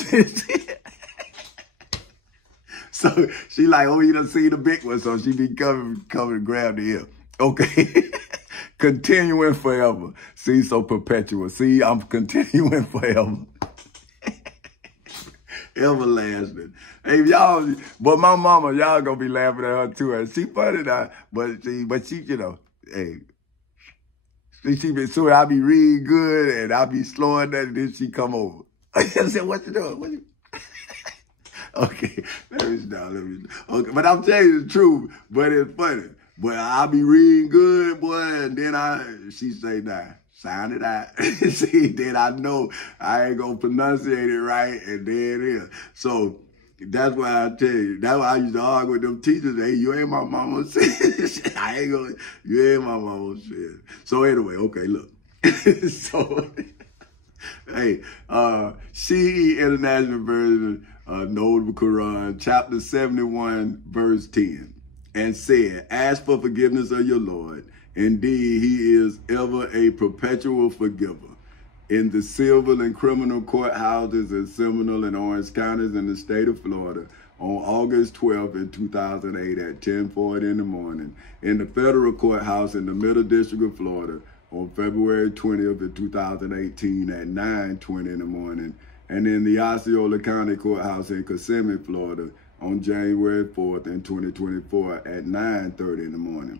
So she like, oh, you done see the big one. So she be coming to grab the ear. Okay. Continuing forever. See, so perpetual. See, I'm continuing forever. Everlasting. Hey, y'all, but my mama, y'all gonna be laughing at her too. And she funny now, but she, you know, hey, she be, soon I be reading good and I be slowing that, and then she come over. I said, what you doing? What you? Okay, let me stop. Okay, but I'm telling you the truth, but it's funny. But I be reading good, boy, and then she say, nah, sound it out. See, then I know I ain't gonna pronunciate it right, and there it is. So that's why I tell you, that's why I used to argue with them teachers. Hey, you ain't my mama said. I ain't gonna, you ain't my mama said. So anyway, okay, look. So, hey, CE International Version, Note of the Quran, chapter 71, verse 10. And said, ask for forgiveness of your Lord. Indeed, he is ever a perpetual forgiver. In the civil and criminal courthouses in Seminole and Orange counties in the state of Florida on August 12th in 2008 at 10:40 in the morning. In the federal courthouse in the Middle District of Florida on February 20th in 2018 at 9:20 in the morning. And in the Osceola County Courthouse in Kissimmee, Florida, on January 4th in 2024 at 9:30 in the morning.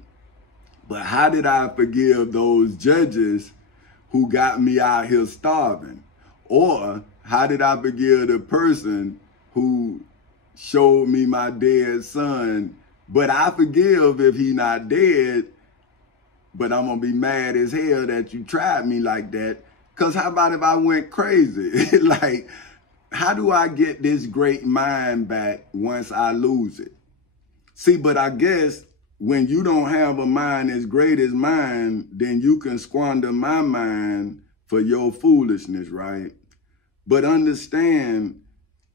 But how did I forgive those judges who got me out here starving? Or how did I forgive the person who showed me my dead son? But I forgive if he not dead, but I'm gonna be mad as hell that you tried me like that. Cause how about if I went crazy? Like, how do I get this great mind back once I lose it? See, but I guess when you don't have a mind as great as mine, then you can squander my mind for your foolishness, right? But understand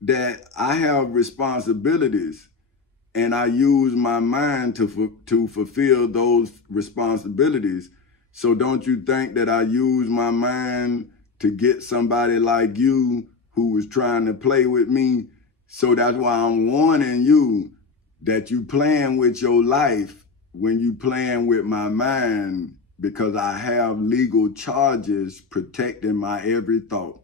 that I have responsibilities and I use my mind to fulfill those responsibilities. So don't you think that I use my mind to get somebody like you who was trying to play with me? So that's why I'm warning you that you playing with your life when you playing with my mind, because I have legal charges protecting my every thought.